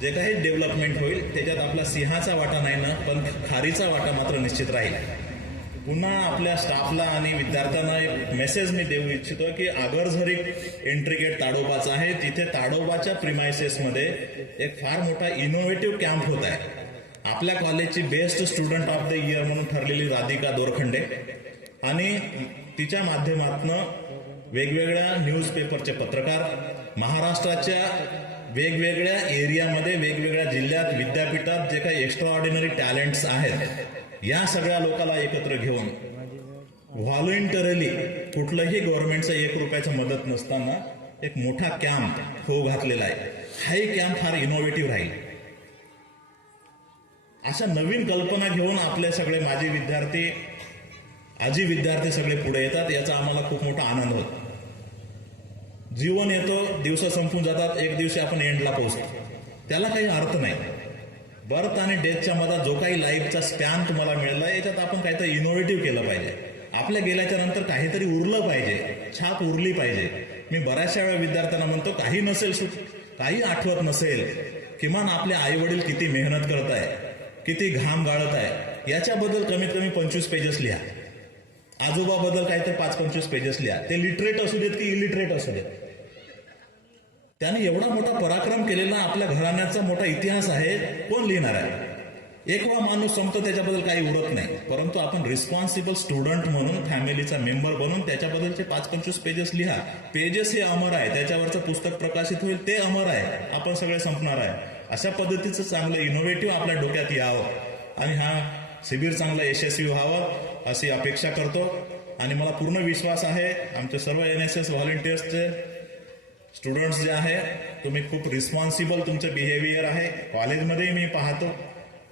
जे काही डेव्हलपमेंट होईल त्याच्यात आपला सिंहाचा वाटा नाही ना, पण खारीचा वाटा मात्र निश्चित राहील. पुन्हा आपल्या स्टाफला आणि विद्यार्थ्यांना एक मेसेज मी देऊ इच्छितो की आगरझरी एंट्री गेट ताडोबाचा आहे. तिथे ताडोबाच्या प्रिमायसेसमध्ये एक फार मोठा इनोव्हेटिव्ह कॅम्प होत आहे. आपल्या कॉलेजची best student of the year म्हणून ठरलेली राधिका दोरखंडे आणि तिच्या माध्यमातून वेगवेगळ्या न्यूजपेपरचे पत्रकार, महाराष्ट्राच्या वेगवेगळ्या एरियामध्ये, वेगवेगळ्या जिल्ह्यात, विद्यापीठात जे काही एक्स्ट्रा ऑर्डिनरी टॅलेंट्स आहेत, या सगळ्या लोकांना एकत्र घेऊन व्हॉलंटरली कुठलंही गव्हर्नमेंटचं 1 रुपयाचं मदत नसताना एक मोठा कॅम्प होऊ घातलेला आहे. हाही कॅम्प फार इनोव्हेटिव्ह राहील. अशा नवीन कल्पना घेऊन आपले सगळे माजी विद्यार्थी, आजी विद्यार्थी सगळे पुढे येतात. याचा आम्हाला खूप मोठा आनंद होतो. जीवन येतो, दिवस संपून जातात, एक दिवशी आपण एंडला पोहोचतो. त्याला काही अर्थ नाही. बर्थ आणि डेथच्या मध्ये जो काही लाईफचा स्पॅन तुम्हाला मिळाला, याच्यात आपण काहीतरी इनोव्हेटिव्ह केलं पाहिजे. आपल्या गेल्याच्या नंतर काहीतरी उरलं पाहिजे, छाप उरली पाहिजे. मी बऱ्याचशा वेळा विद्यार्थ्यांना म्हणतो, काही नसेल, काही आठवत नसेल, किमान आपले आई वडील किती मेहनत करत आहे, किती घाम गाळत आहे, याच्याबद्दल कमीत कमी 25 पेजेस लिहा. आजोबाबद्दल काहीतरी 5-25 पेजेस लिहा. ते लिटरेट असू देत की इलिटरेट असू देत. त्याने एवढा मोठा पराक्रम केलेला आपल्या घराण्याचा मोठा इतिहास आहे, कोण लिहिणार आहे? एकवा माणूस संपतो, त्याच्याबद्दल काही उरत नाही. परंतु आपण रिस्पॉन्सिबल स्टुडंट म्हणून, फॅमिलीचा मेंबर बनून त्याच्याबद्दलचे 5-25 पेजेस लिहा. पेजेस हे अमर आहे, त्याच्यावरचं पुस्तक प्रकाशित होईल ते अमर आहे, आपण सगळे संपणार आहे. अशा पद्धतीचं चांगलं इनोव्हेटिव्ह आपल्या डोक्यात यावं आणि हा शिबिर चांगला यशस्वी व्हावं अशी अपेक्षा करतो. आणि मला पूर्ण विश्वास आहे आमचे सर्व NSS व्हॉलंटियर्सचे स्टुडंट्स जे आहे, तुम्ही खूप रिस्पॉन्सिबल तुमचं बिहेवियर आहे. कॉलेजमध्येही मी पाहतो,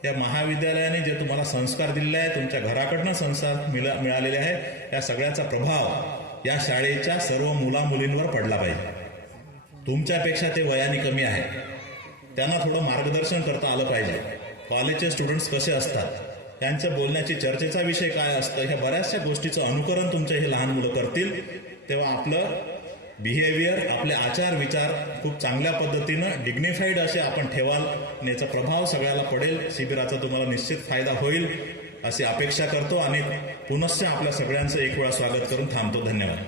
या महाविद्यालयाने जे तुम्हाला संस्कार दिलेले आहे, तुमच्या घराकडनं संस्कार मिळालेले आहे, या सगळ्याचा प्रभाव या शाळेच्या सर्व मुलामुलींवर पडला पाहिजे. तुमच्यापेक्षा ते वयाने कमी आहे, त्यांना थोडं मार्गदर्शन करता आलं पाहिजे. कॉलेजचे स्टुडंट्स कसे असतात, त्यांच्या बोलण्याची, चर्चेचा विषय काय असतं, ह्या बऱ्याचशा गोष्टीचं अनुकरण तुमचे हे लहान मुलं करतील, तेव्हा आपलं बिहेवियर, आपले आचार विचार खूप चांगल्या पद्धतीनं डिग्निफाईड असे आपण ठेवाल आणि याचा प्रभाव सगळ्याला पडेल. शिबिराचा तुम्हाला निश्चित फायदा होईल अशी अपेक्षा करतो आणि पुनश्च आपल्या सगळ्यांचं एक वेळा स्वागत करून थांबतो. धन्यवाद.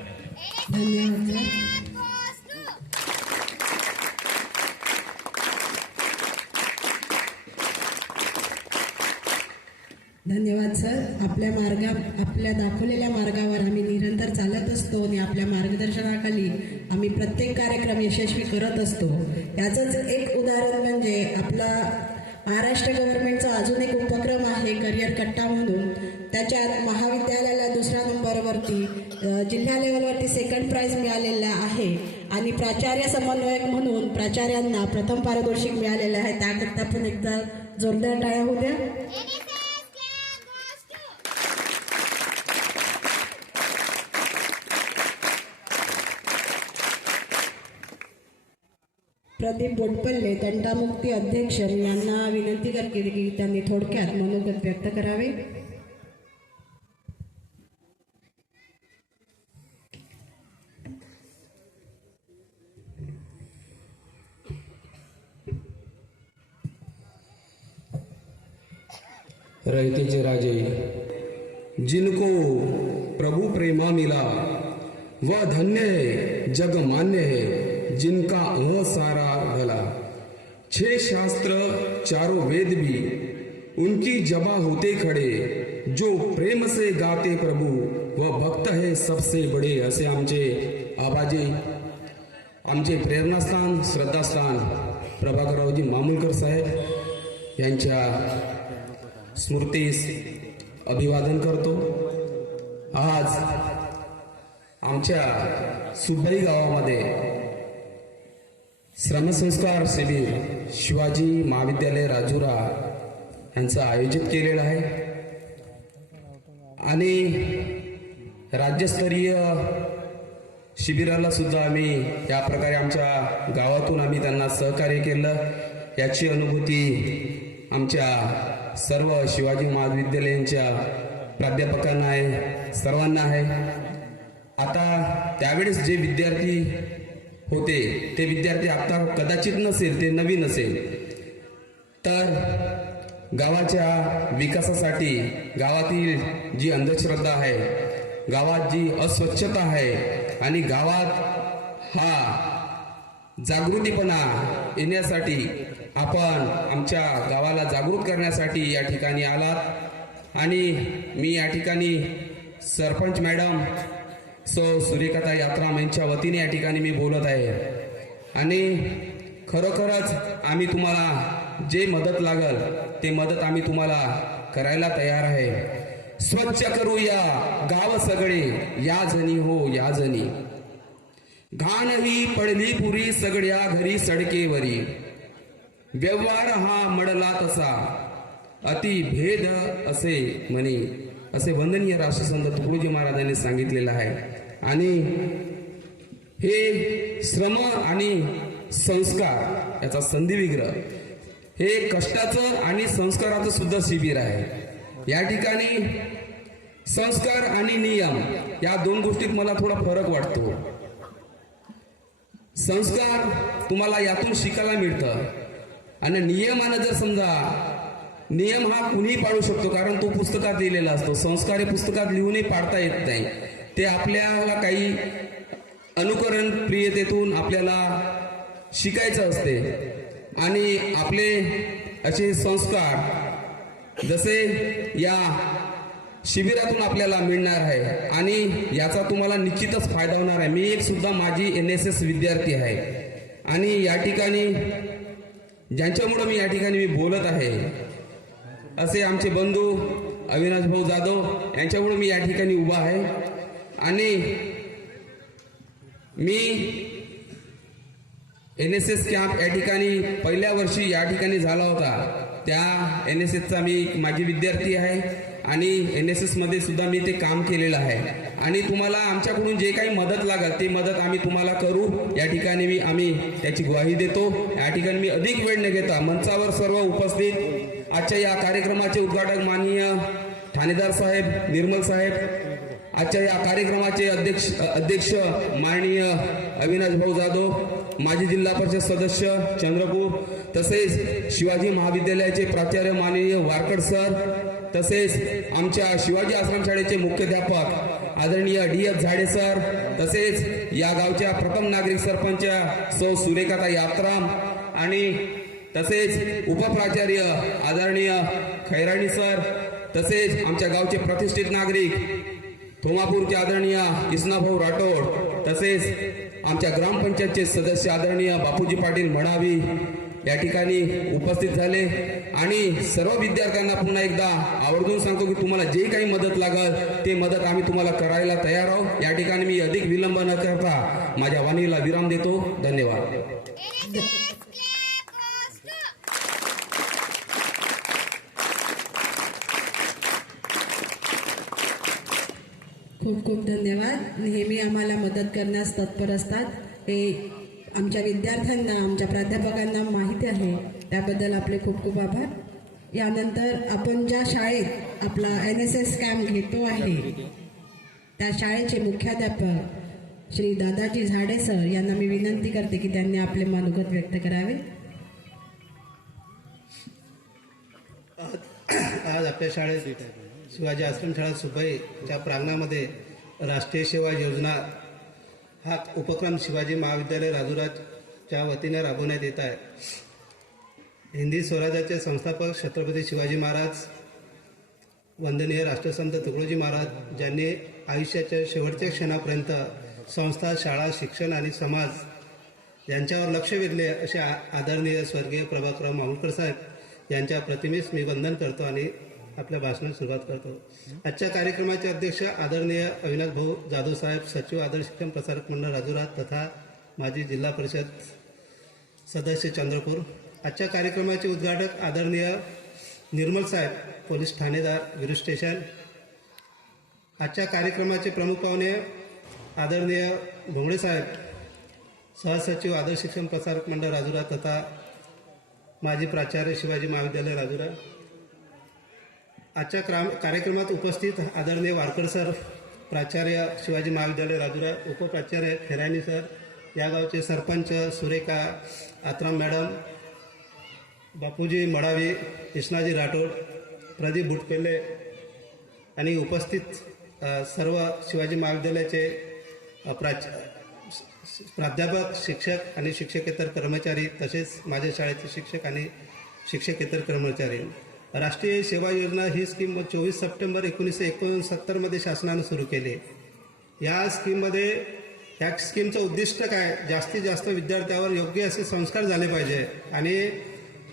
धन्यवाद सर. आपल्या दाखवलेल्या मार्गावर आम्ही निरंतर चालत असतो आणि आपल्या मार्गदर्शनाखाली आम्ही प्रत्येक कार्यक्रम यशस्वी करत असतो. याचंच एक उदाहरण म्हणजे आपला महाराष्ट्र गव्हर्नमेंटचा अजून एक उपक्रम आहे करिअर कट्टा म्हणून. त्याच्यात महाविद्यालयाला 2रा नंबरवरती, जिल्हा लेवलवरती 2nd प्राइज मिळालेला आहे आणि प्राचार्य समन्वयक म्हणून प्राचार्यांना प्रथम पारितोषिक मिळालेलं आहे. त्याकरता पण एकदा जोरदार टाळ्या होऊ द्या. प्रदीप बोटपल्ले, तंटामुक्ती अध्यक्ष, यांना विनंती करते की त्यांनी थोडक्यात मनोगत व्यक्त करावे. रयतेचे राजे, जिनको प्रभु प्रेमा मिला वह धन्य है, जग मान्य है, जिनका सारा भला। 6 शास्त्र चारों वेद भी उनकी जबा होते खड़े, जो प्रेम से गाते प्रभु वह भक्त है सबसे बडे। असे आमचे आबाजी, आमचे प्रेरणास्थान, श्रद्धास्थान प्रभाकररावजी मामुलकर साहेब यांच्या स्मृतीस अभिवादन करतो। आज आमच्या सुबाई गावामध्ये श्रमसंस्कार शिबिर शिवाजी महाविद्यालय राजुरा यांचं आयोजित केलेलं आहे आणि राज्यस्तरीय शिबिराला सुद्धा आम्ही या प्रकारे आमच्या गावातून आम्ही त्यांना सहकार्य केलं। याची अनुभूती आमच्या सर्व शिवाजी महाविद्यालयांच्या प्राध्यापकांना आहे, सर्वांना आहे। आता त्यावेळेस जे विद्यार्थी होते ते विद्यार्थी आता कदाचित नसेल, ते नवीन असेल, तर गावाच्या विकासासाठी गावातील जी अंधश्रद्धा आहे, गावात जी अस्वच्छता आहे आणि गावात हा जागृतीपणा येण्यासाठी आपण आमच्या गावाला जागृत करण्यासाठी या ठिकाणी आलात आणि मी या ठिकाणी सरपंच मॅडम सो सूर्यकथा यात्राम यांच्या वतीने या ठिकाणी मी बोलत आहे आणि खरोखरच आम्ही तुम्हाला जे मदत लागल ते मदत आम्ही तुम्हाला करायला तयार आहे। स्वच्छ करूया गाव सगळे, या जणी हो या जणी, घाण ही पडली पुरी सगळ्या घरी सडकेवरी, व्यवहार हा मडला तसा अति भेद असे म्हणे, असे वंदनीय राष्ट्रसंत तुकडोजी महाराजांनी सांगितलेलं आहे। आणि हे श्रम आणि संस्कार याचा संधिविग्रह हे कष्टाचं आणि संस्काराचं सुद्धा शिबिर आहे। या ठिकाणी संस्कार आणि नियम या दोन गोष्टीत मला थोडा फरक वाटतो। संस्कार तुम्हाला यातून शिकायला मिळतं आणि नियमानं जर समजा, नियम हा कुणीही पाळू शकतो कारण तो पुस्तकात लिहिलेला असतो। संस्कार हे पुस्तकात लिहूनही पाडता येत नाही, ते आपल्याला काही अनुकरण प्रियतेतून आपल्याला शिकायचं असते आणि आपले असे संस्कार जसे या शिबिरातून आपल्याला मिळणार आहे आणि याचा तुम्हाला निश्चितच फायदा होणार आहे। मी एक सुद्धा माझी NSS विद्यार्थी आहे आणि या ठिकाणी ज्यांच्यामुळे मी या ठिकाणी मी बोलत आहे असे आमचे बंधू अविनाश भाऊ जाधव यांच्यामुळे मी या ठिकाणी उभा आहे आणि मी NSS कॅम्प या ठिकाणी पहिल्या वर्षी या ठिकाणी झाला होता। त्या NSSचा मी माझी विद्यार्थी आहे आणि NSS मध्ये सुद्धा मी ते काम केलेलं आहे आणि तुम्हाला आमच्याकडून जे काही मदत लागेल ते मदत आम्ही तुम्हाला करू, या ठिकाणी आम्ही त्याची ग्वाही देतो। या ठिकाणी मी अधिक वेळ न घेता मंचावर सर्व उपस्थित आजच्या या कार्यक्रमाचे उद्घाटक माननीय ठाणेदार साहेब, निर्मल साहेब, आजच्या या कार्यक्रमाचे अध्यक्ष माननीय अविनाश भाऊ जाधव, माजी जिल्हा परिषद सदस्य चंद्रपूर, तसेच शिवाजी महाविद्यालयाचे प्राचार्य माननीय वारकड सर, तसेच आमच्या शिवाजी आश्रम शाळेचे मुख्याध्यापक आदरणीय DF झाडे सर, तसेच या गावच्या प्रथम नागरिक सरपंच सौ सूर्यकथा यात्राम आणि तसेच उपप्राचार्य आदरणीय खैराणी सर, तसेच आमच्या गावचे प्रतिष्ठित नागरिक थोमापूरचे आदरणीय इसनाभाऊ राठोड, तसेच आमच्या ग्रामपंचायतचे सदस्य आदरणीय बापूजी पाटील म्हणावी या ठिकाणी उपस्थित झाले आणि सर्व विद्यार्थ्यांना पुन्हा एकदा आवर्जून सांगतो की तुम्हाला जे काही मदत लागेल ते मदत आम्ही तुम्हाला करायला तयार आहोत। या ठिकाणी मी अधिक विलंब न करता माझ्या वाणीला विराम देतो। धन्यवाद। खूप खूप धन्यवाद। नेहमी आम्हाला मदत करण्यास तत्पर असतात हे आमच्या विद्यार्थ्यांना, आमच्या प्राध्यापकांना माहिती आहे, त्याबद्दल आपले खूप खूप आभार। यानंतर आपण ज्या शाळेत आपला NSS कॅम्प घेतो आहे त्या शाळेचे मुख्याध्यापक श्री दादाजी झाडे सर यांना मी विनंती करते की त्यांनी आपले मनोगत व्यक्त करावे। आज आपल्या शाळेत शिवाजी आश्रमशाळा सुपईच्या प्रांगणामध्ये राष्ट्रीय सेवा योजना हा उपक्रम शिवाजी महाविद्यालय राजुराच्या वतीने राबवण्यात येत आहे. हिंदी स्वराज्याचे संस्थापक छत्रपती शिवाजी महाराज, वंदनीय राष्ट्रसंत तुकडोजी महाराज ज्यांनी आयुष्याच्या शेवटच्या क्षणापर्यंत संस्था, शाळा, शिक्षण आणि समाज यांच्यावर लक्ष वेधले असे आदरणीय स्वर्गीय प्रभाकरराव माहुलकर साहेब यांच्या प्रतिमेस मी वंदन करतो आणि आपल्या भाषणास सुरुवात करतो. आजच्या कार्यक्रमाचे अध्यक्ष आदरणीय अविनाश भाऊ जाधव साहेब, सचिव आदर्श शिक्षण प्रसारक मंडळ राजुरा तथा माजी जिल्हा परिषद सदस्य चंद्रपूर. आजच्या कार्यक्रमाचे उद्घाटक आदरणीय निर्मल साहेब, पोलीस ठाणेदार विरुड स्टेशन. आजच्या कार्यक्रमाचे प्रमुख पाहुणे आदरणीय भोंगडे साहेब, सहसचिव आदर्श शिक्षण प्रसारक मंडळ राजुरा तथा माजी प्राचार्य शिवाजी महाविद्यालय राजुरा. आजच्या कार्यक्रमात उपस्थित आदरणीय वारकर सर, प्राचार्य शिवाजी महाविद्यालय राजुरा, उपप्राचार्य खेराणी सर, या गावचे सरपंच सुरेखा आत्राम मॅडम, बापूजी मडावी, कृष्णाजी राठोड, प्रदीप बुटपेले आणि उपस्थित सर्व शिवाजी महाविद्यालयाचे प्राध्यापक, शिक्षक आणि शिक्षकेतर कर्मचारी तसेच माझ्या शाळेचे शिक्षक आणि शिक्षकेतर कर्मचारी. राष्ट्रीय सेवा योजना ही स्कीम 24 सप्टेंबर 1969 शासनानं सुरू केली. या स्कीमचं उद्दिष्ट काय, जास्तीत जास्त विद्यार्थ्यावर योग्य असे संस्कार झाले पाहिजे आणि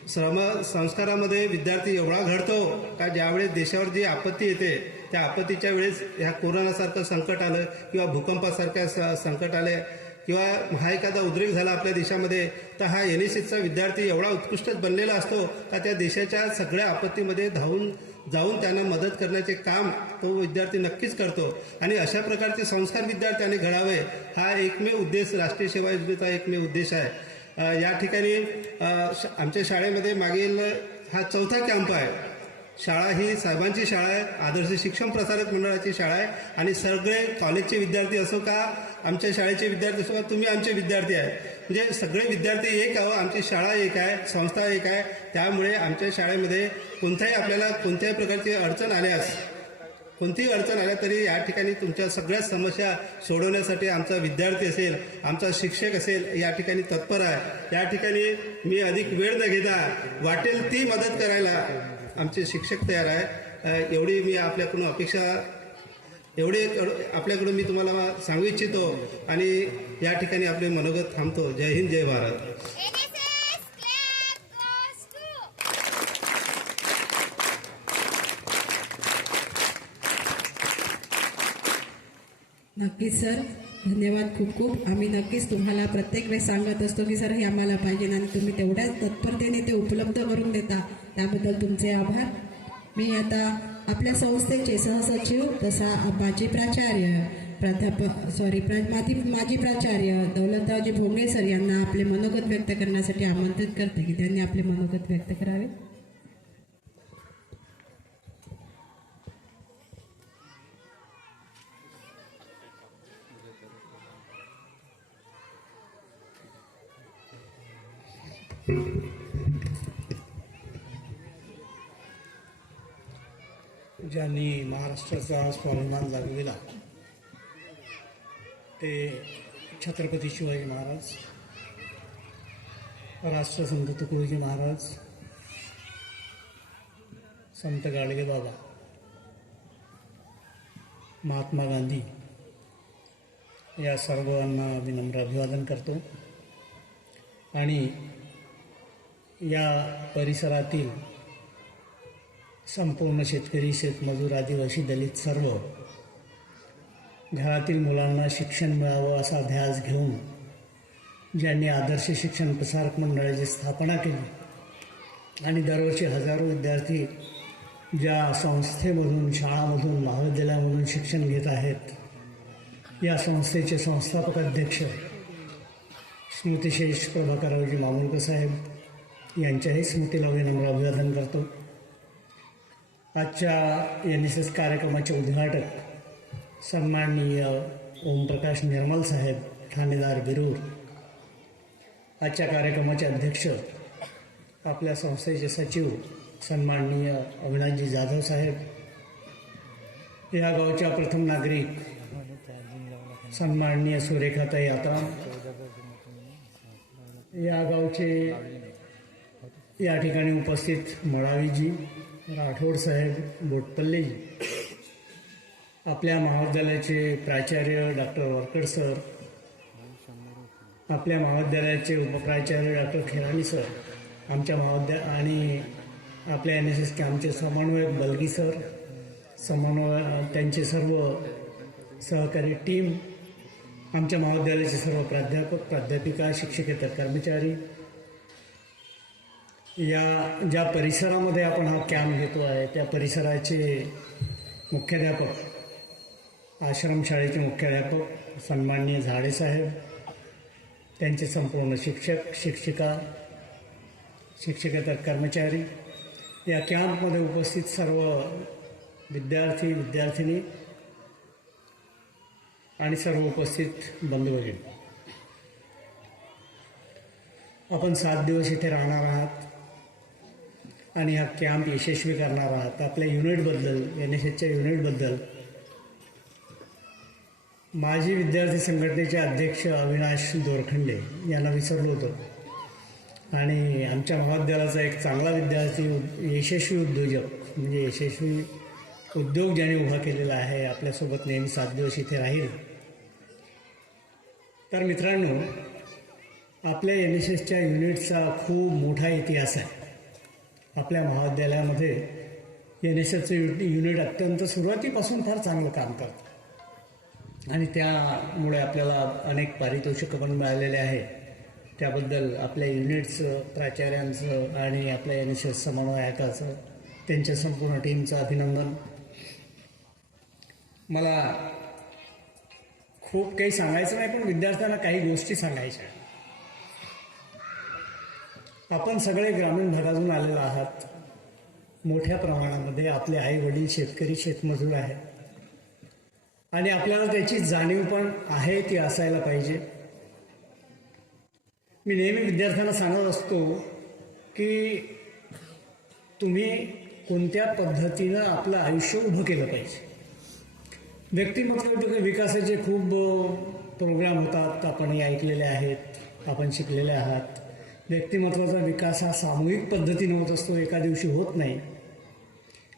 संस्कारामध्ये विद्यार्थी एवढा घडतो का ज्यावेळेस देशावर जी आपत्ती येते त्या आपत्तीच्या वेळेस ह्या कोरोनासारखं संकट आलं किंवा भूकंपासारख्या संकट आले किंवा हा एखादा उद्रेक झाला आपल्या देशामध्ये, तर हा NSSचा विद्यार्थी एवढा उत्कृष्ट बनलेला असतो का त्या देशाच्या सगळ्या आपत्तीमध्ये धावून जाऊन त्यांना मदत करण्याचे काम तो विद्यार्थी नक्कीच करतो. आणि अशा प्रकारचे संस्कार विद्यार्थ्यांनी घडावे हा एकमेव उद्देश, राष्ट्रीय सेवा योजनेचा एकमेव उद्देश आहे. या ठिकाणी आमच्या शाळेमध्ये मागील हा 4था कॅम्प आहे. शाळा ही साहेबांची शाळा आहे, आदर्श शिक्षण प्रसारक मंडळाची शाळा आहे आणि सगळे कॉलेजचे विद्यार्थी असो का आमच्या शाळेचे विद्यार्थी असो का तुम्ही आमचे विद्यार्थी आहे, म्हणजे सगळे विद्यार्थी एक आहो, आमची शाळा एक आहे, संस्था एक आहे. त्यामुळे आमच्या शाळेमध्ये आपल्याला कोणत्याही प्रकारची अडचण आल्यास, कोणतीही अडचण आल्या तरी या ठिकाणी तुमच्या सगळ्या समस्या सोडवण्यासाठी आमचा विद्यार्थी असेल, आमचा शिक्षक असेल, या ठिकाणी तत्पर आहे. या ठिकाणी मी अधिक वेळ न घेता वाटेल ती मदत करायला आमचे शिक्षक तयार आहे. एवढी मी आपल्याकडून अपेक्षा, एवढे आपल्याकडून मी तुम्हाला सांगू इच्छितो आणि या ठिकाणी आपले मनोगत थांबतो. जय हिंद, जय भारत. नक्कीच सर, धन्यवाद खूप खूप. आम्ही नक्कीच तुम्हाला प्रत्येक वेळेस सांगत असतो की सर हे आम्हाला पाहिजे आणि तुम्ही तेवढ्याच तत्परतेने ते उपलब्ध करून देता, त्याबद्दल तुमचे आभार. मी आता आपल्या संस्थेचे सहसचिव तसा माजी प्राचार्य माजी प्राचार्य दौलतरावजी भोंगे सर यांना आपले मनोगत व्यक्त करण्यासाठी आमंत्रित करते की त्यांनी आपले मनोगत व्यक्त करावे. ज्यांनी महाराष्ट्राचा स्वाभिमान जागविला ते छत्रपती शिवाजी महाराज, राष्ट्रसंत तुकडोजी महाराज, संत गाडगे बाबा, महात्मा गांधी या सर्वांना विनम्र अभिवादन करतो. आणि या परिसरातील संपूर्ण शेतकरी, शेतमजूर, आदिवासी, दलित सर्व घरातील मुलांना शिक्षण मिळावं असा ध्यास घेऊन ज्यांनी आदर्श शिक्षण प्रसारक मंडळाची स्थापना केली आणि दरवर्षी हजारो विद्यार्थी ज्या संस्थेमधून, शाळामधून, महाविद्यालयामधून शिक्षण घेत आहेत, या संस्थेचे संस्थापक अध्यक्ष स्मृतिशेष प्रभाकररावजी मामुलकर साहेब यांच्याही स्मृतीला विनम्र अभिवादन करतो. आजच्या NSS कार्यक्रमाचे उद्घाटक सन्माननीय ओमप्रकाश निर्मल साहेब, ठाणेदार विरुड. आजच्या कार्यक्रमाचे अध्यक्ष आपल्या संस्थेचे सचिव सन्माननीय अविनाशजी जाधव साहेब, या गावच्या प्रथम नागरिक सन्माननीय सुरेखाताई आत्राम, या गावचे या ठिकाणी उपस्थित मळावीजी, राठोड साहेब, बोटपल्लेजी, आपल्या महाविद्यालयाचे प्राचार्य डॉक्टर वरकड सर, आपल्या महाविद्यालयाचे उपप्राचार्य डॉक्टर खेराणी सर, आमच्या आणि आपल्या NSS कॅम्पचे समन्वयक बलगी सर, त्यांचे सर्व सहकारी टीम, आमच्या महाविद्यालयाचे सर्व प्राध्यापक, प्राध्यापिका, शिक्षकेतर कर्मचारी, या ज्या परिसरामध्ये आपण हा कॅम्प घेतो आहे त्या परिसराचे मुख्याध्यापक, आश्रमशाळेचे मुख्याध्यापक सन्माननीय झाडे साहेब, त्यांचे संपूर्ण शिक्षक, शिक्षिका, शिक्षकेतर कर्मचारी, या कॅम्पमध्ये उपस्थित सर्व विद्यार्थी, विद्यार्थिनी आणि सर्व उपस्थित बंधू भगिनी, आपण 7 दिवस इथे राहणार आहात आणि हा कॅम्प यशस्वी करणार आहात. आपल्या युनिटबद्दल, NSSच्या युनिटबद्दल माजी विद्यार्थी संघटनेचे अध्यक्ष अविनाश दोरखंडे यांना विसरलो होतो आणि आमच्या महाविद्यालयाचा एक चांगला विद्यार्थी, यशस्वी उद्योजक, म्हणजे यशस्वी उद्योग ज्याने उभा केलेला आहे, आपल्यासोबत नेहमी 7 दिवस इथे राहील. तर मित्रांनो, आपल्या NSSच्या युनिटचा खूप मोठा इतिहास आहे. आपल्या महाविद्यालयामध्ये NSSचं युनिट अत्यंत सुरुवातीपासून फार चांगलं काम करतं आणि त्यामुळे आपल्याला अनेक पारितोषिकं पण मिळालेले आहे. त्याबद्दल आपल्या युनिटचं, प्राचार्यांचं आणि आपल्या NSS समन्वयकाचं, त्यांच्या संपूर्ण टीमचं अभिनंदन. मला खूप काही सांगायचं नाही, पण विद्यार्थ्यांना काही गोष्टी सांगायच्या. आपण सगळे ग्रामीण भागातून आलेलो आहात. मोठ्या प्रमाणामध्ये आपले आई वडील शेतकरी, शेतमजूर आहेत आणि आपल्याला त्याची जाणीव पण आहे, ती असायला पाहिजे. मी नेहमी विद्यार्थ्यांना सांगत असतो की तुम्ही कोणत्या पद्धतीनं आपलं आयुष्य उभं केलं पाहिजे. व्यक्तिमत्व विकासाचे खूप प्रोग्राम होतात, आपणही ऐकलेले आहेत, आपण शिकलेले आहात. व्यक्तिमत्वाचा विकास हा सामूहिक पद्धतीने होत असतो, एका दिवशी होत नाही.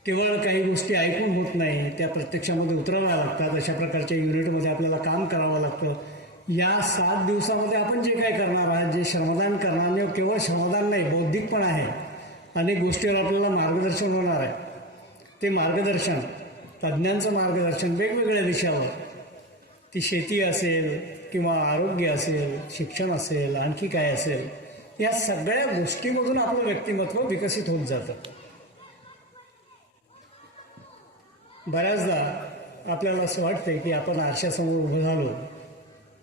केवळ काही गोष्टी ऐकून होत नाही, त्या प्रत्यक्षामध्ये उतराव्या लागतात. अशा प्रकारच्या युनिटमध्ये आपल्याला काम करावं लागतं. या 7 दिवसामध्ये आपण जे काय करणार आहात, जे श्रमदान करणार, आणि केवळ श्रमदान नाही, बौद्धिक पण आहे. अनेक गोष्टीवर आपल्याला मार्गदर्शन होणार आहे. ते मार्गदर्शन, तज्ज्ञांचं मार्गदर्शन वेगवेगळ्या विषयावर, ती शेती असेल किंवा आरोग्य असेल, शिक्षण असेल, आणखी काय असेल, या सगळ्या गोष्टीमधून आपलं व्यक्तिमत्व विकसित होत जातं. बऱ्याचदा आपल्याला असं वाटतं की आपण आरशासमोर उभं झालो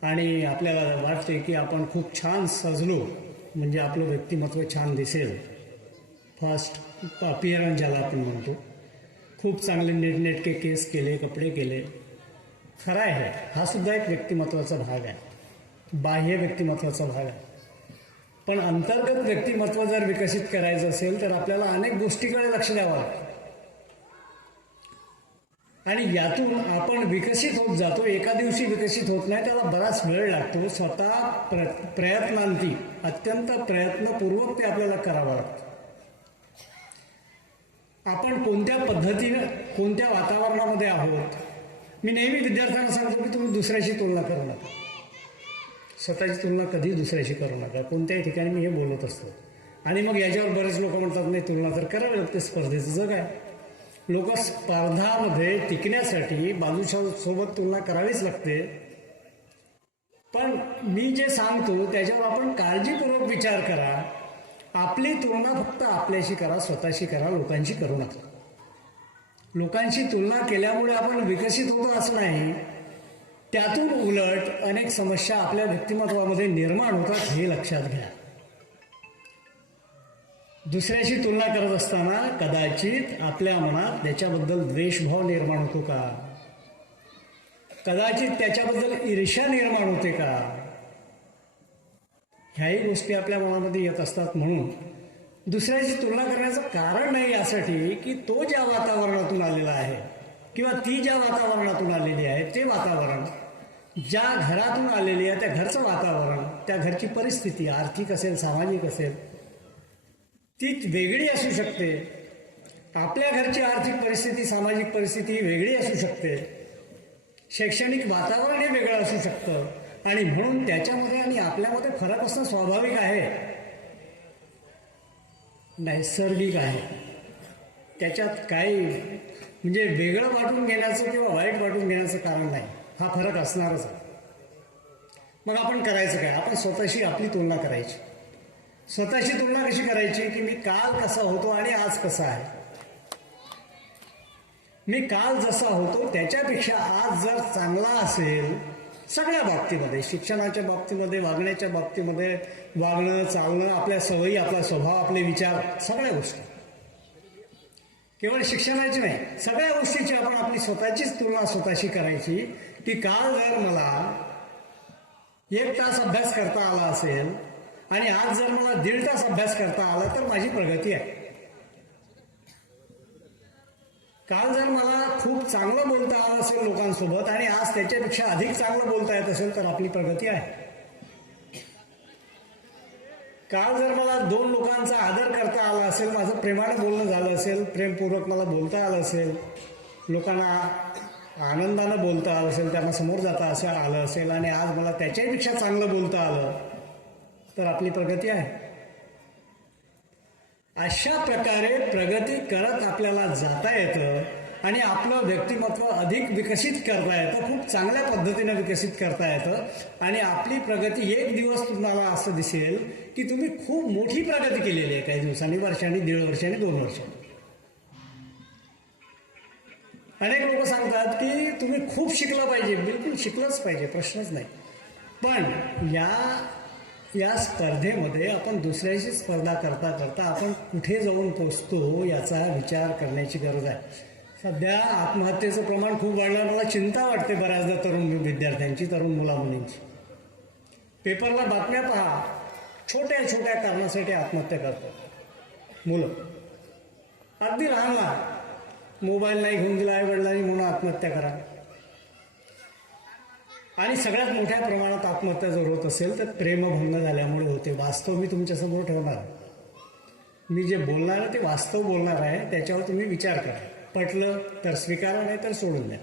आणि आपल्याला वाटते की आपण खूप छान सजलो, म्हणजे आपलं व्यक्तिमत्व छान दिसेल. फर्स्ट अपिअरन्स ज्याला आपण म्हणतो, खूप चांगले नीटनेटके केस केले, कपडे केले, खरं आहे. हा सुद्धा एक व्यक्तिमत्वाचा भाग आहे, बाह्य व्यक्तिमत्वाचा भाग आहे. पण अंतर्गत व्यक्तिमत्व जर विकसित करायचं असेल तर आपल्याला अनेक गोष्टीकडे लक्ष द्यावं लागतं आणि यातून आपण विकसित होत जातो. एका दिवशी विकसित होत नाही, त्याला बराच वेळ लागतो. स्वतः प्रयत्नांती, अत्यंत प्रयत्नपूर्वक ते आपल्याला करावं लागतं. आपण कोणत्या पद्धतीनं, कोणत्या वातावरणामध्ये आहोत. मी नेहमी विद्यार्थ्यांना सांगतो की तुम्ही दुसऱ्याशी तुलना करू नका, स्वतःची तुलना कधी दुसऱ्याशी करू नका. कोणत्याही ठिकाणी मी हे बोलत असतो. आणि मग याच्यावर बरेच लोक म्हणतात नाही, तुलना तर करावी लागते, स्पर्धेचं जग आहे. लोक स्पर्धामध्ये टिकण्यासाठी बाजूच्या सोबत तुलना करावीच लागते. पण मी जे सांगतो त्याच्यावर आपण काळजीपूर्वक विचार करा. आपली तुलना फक्त आपल्याशी करा, स्वतःशी करा, लोकांशी करू नका. लोकांशी तुलना केल्यामुळे आपण विकसित होतो असं नाही, त्यातून उलट अनेक समस्या आपल्या व्यक्तिमत्वामध्ये निर्माण होतात, हे लक्षात घ्या. दुसऱ्याशी तुलना करत असताना कदाचित आपल्या मनात त्याच्याबद्दल द्वेषभाव निर्माण होतो का, कदाचित त्याच्याबद्दल ईर्ष्या निर्माण होते का, ह्याही गोष्टी आपल्या मनामध्ये येत असतात. म्हणून दुसऱ्याची तुलना करण्याचं कारण नाही यासाठी की तो ज्या वातावरणातून आलेला आहे किंवा ती ज्या वातावरणातून आलेली आहे ते वातावरण, ज्या घरातून आलेली आहे त्या घरचं वातावरण, त्या घरची परिस्थिती आर्थिक असेल सामाजिक असेल ती वेगळी असू शकते. आपल्या घरची आर्थिक परिस्थिती सामाजिक परिस्थिती ही वेगळी असू शकते. शैक्षणिक वातावरण हे वेगळं असू शकतं आणि म्हणून त्याच्यामध्ये आणि आपल्यामध्ये फरक असणं स्वाभाविक आहे, नैसर्गिक आहे. त्याच्यात काही म्हणजे वेगळं वाटून घेण्याचं किंवा वाईट वाटून घेण्याचं कारण नाही. हा फरक असणारच आहे. मग आपण करायचं काय? आपण स्वतःशी आपली तुलना करायची. स्वतःशी तुलना कशी करायची की मी काल कसा होतो आणि आज कसा आहे. मी काल जसा होतो त्याच्यापेक्षा आज जर चांगला असेल सगळ्या बाबतीमध्ये, शिक्षणाच्या बाबतीमध्ये, वागण्याच्या बाबतीमध्ये, वागणं चालणं, आपल्या सवयी, आपला स्वभाव, आपले विचार, सगळ्या गोष्टी, केवळ शिक्षणाची नाही सगळ्या गोष्टीची आपण आपली स्वतःचीच तुलना स्वतःशी करायची की काल जर मला 1 तास अभ्यास करता आला असेल आणि आज जर मला 1.5 तास अभ्यास करता आला तर माझी प्रगती आहे. काल जर मला खूप चांगलं बोलता आलं असेल लोकांसोबत आणि आज त्याच्यापेक्षा अधिक चांगलं बोलता येत असेल तर आपली प्रगती आहे. काल जर मला 2 लोकांचा आदर करता आला असेल, माझं प्रेमाने बोलणं झालं असेल, प्रेमपूर्वक मला बोलता आलं असेल, लोकांना आनंदानं बोलता आलं असेल, त्यांना समोर जाता असं आलं असेल आणि आज मला त्याच्यापेक्षा चांगलं बोलता आलं तर आपली प्रगती आहे. अशा प्रकारे प्रगती करत आपल्याला जाता येतं आणि आपलं व्यक्तिमत्व अधिक विकसित करता येतं, खूप चांगल्या पद्धतीनं विकसित करता येतं आणि आपली प्रगती एक दिवस तुम्हाला असं दिसेल की तुम्ही खूप मोठी प्रगती केलेली आहे काही दिवसांनी, वर्षांनी, 1.5 वर्षांनी, 2 वर्षांनी. अनेक लोक सांगतात की तुम्ही खूप शिकलं पाहिजे. बिलकुल शिकलंच पाहिजे, प्रश्नच नाही. पण या स्पर्धेमध्ये आपण दुसऱ्याशी स्पर्धा करता करता आपण कुठे जाऊन पोचतो याचा विचार करण्याची गरज आहे. सध्या आत्महत्येचं प्रमाण खूप वाढलं. मला चिंता वाटते बऱ्याचदा तरुण विद्यार्थ्यांची, तरुण मुलामुलींची. पेपरला बातम्या पहा, छोट्या छोट्या कारणासाठी आत्महत्या करतात मुलं. अगदी लहान लहान, मोबाईल नाही घेऊन दिला आईवडिलांनी म्हणून आत्महत्या करा. आणि सगळ्यात मोठ्या प्रमाणात आत्महत्या जर होत असेल तर प्रेमभंग झाल्यामुळे होते. वास्तव मी तुमच्यासमोर ठेवणार आहे. मी जे बोलणार आहे ते वास्तव बोलणार आहे, त्याच्यावर तुम्ही विचार करा. पटलं तर स्वीकारा, नाही तर सोडून द्या.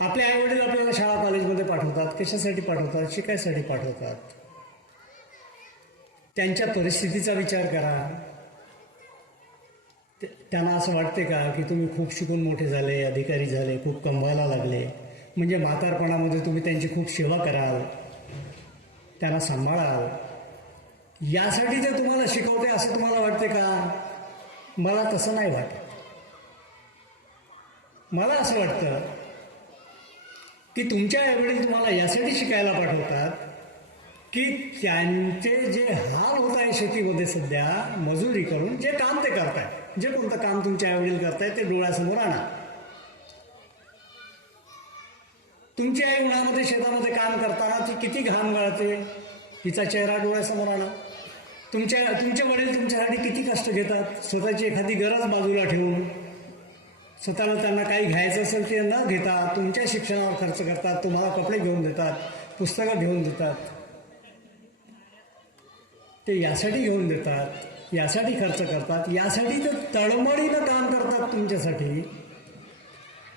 आपले आईवडील आपल्याला शाळा कॉलेजमध्ये पाठवतात. कशासाठी पाठवतात? शिकायसाठी पाठवतात. त्यांच्या परिस्थितीचा विचार करा. त्यांना असं वाटते का की तुम्ही खूप शिकून मोठे झाले, अधिकारी झाले, खूप कमवायला लागले म्हणजे म्हातारपणामध्ये तुम्ही त्यांची खूप सेवा कराल, त्यांना सांभाळाल, यासाठी ते तुम्हाला शिकवते असं तुम्हाला वाटते का? मला तसं नाही वाटत. मला असं वाटतं की तुमच्या आईवडील तुम्हाला यासाठी शिकायला पाठवतात की त्यांचे जे हाल होत आहे शेतीमध्ये सध्या मजुरी करून, जे काम ते करतायत, जे कोणतं काम तुमच्या आईवडील करतायत ते डोळ्यासमोर आणा. तुमची आई उन्हामध्ये शेतामध्ये काम करताना ती किती घाम गाळते, तिचा चेहरा डोळ्यासमोर आणा. तुमचे वडील तुमच्यासाठी किती कष्ट घेतात, स्वतःची एखादी गरज बाजूला ठेवून, स्वतःला त्यांना काही घ्यायचं असेल ते न घेता तुमच्या शिक्षणावर खर्च करतात, तुम्हाला कपडे घेऊन देतात, पुस्तकं घेऊन देतात. ते यासाठी घेऊन देतात, यासाठी खर्च करतात, यासाठी ते तळमळीनं काम करतात तुमच्यासाठी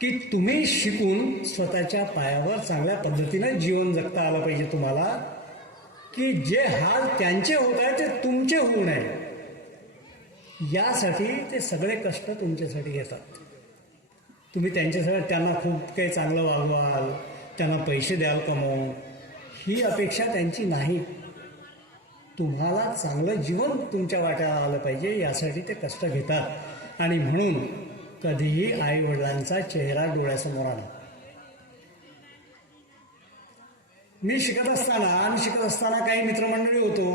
की तुम्ही शिकून स्वतःच्या पायावर चांगल्या पद्धतीनं जीवन जगता आलं पाहिजे तुम्हाला, की जे हाल त्यांचे होत आहे ते तुमचे होऊ नये यासाठी ते सगळे कष्ट तुमच्यासाठी घेतात. तुम्ही त्यांच्यासाठी त्यांना खूप काही चांगलं वागवाल, त्यांना पैसे द्याल कमवून, ही अपेक्षा त्यांची नाही. तुम्हाला चांगलं जीवन तुमच्या वाट्याला आलं पाहिजे यासाठी ते कष्ट घेतात आणि म्हणून कधीही आईवडिलांचा चेहरा डोळ्यासमोर आणा. मी शिकत असताना काही मित्रमंडळी होतो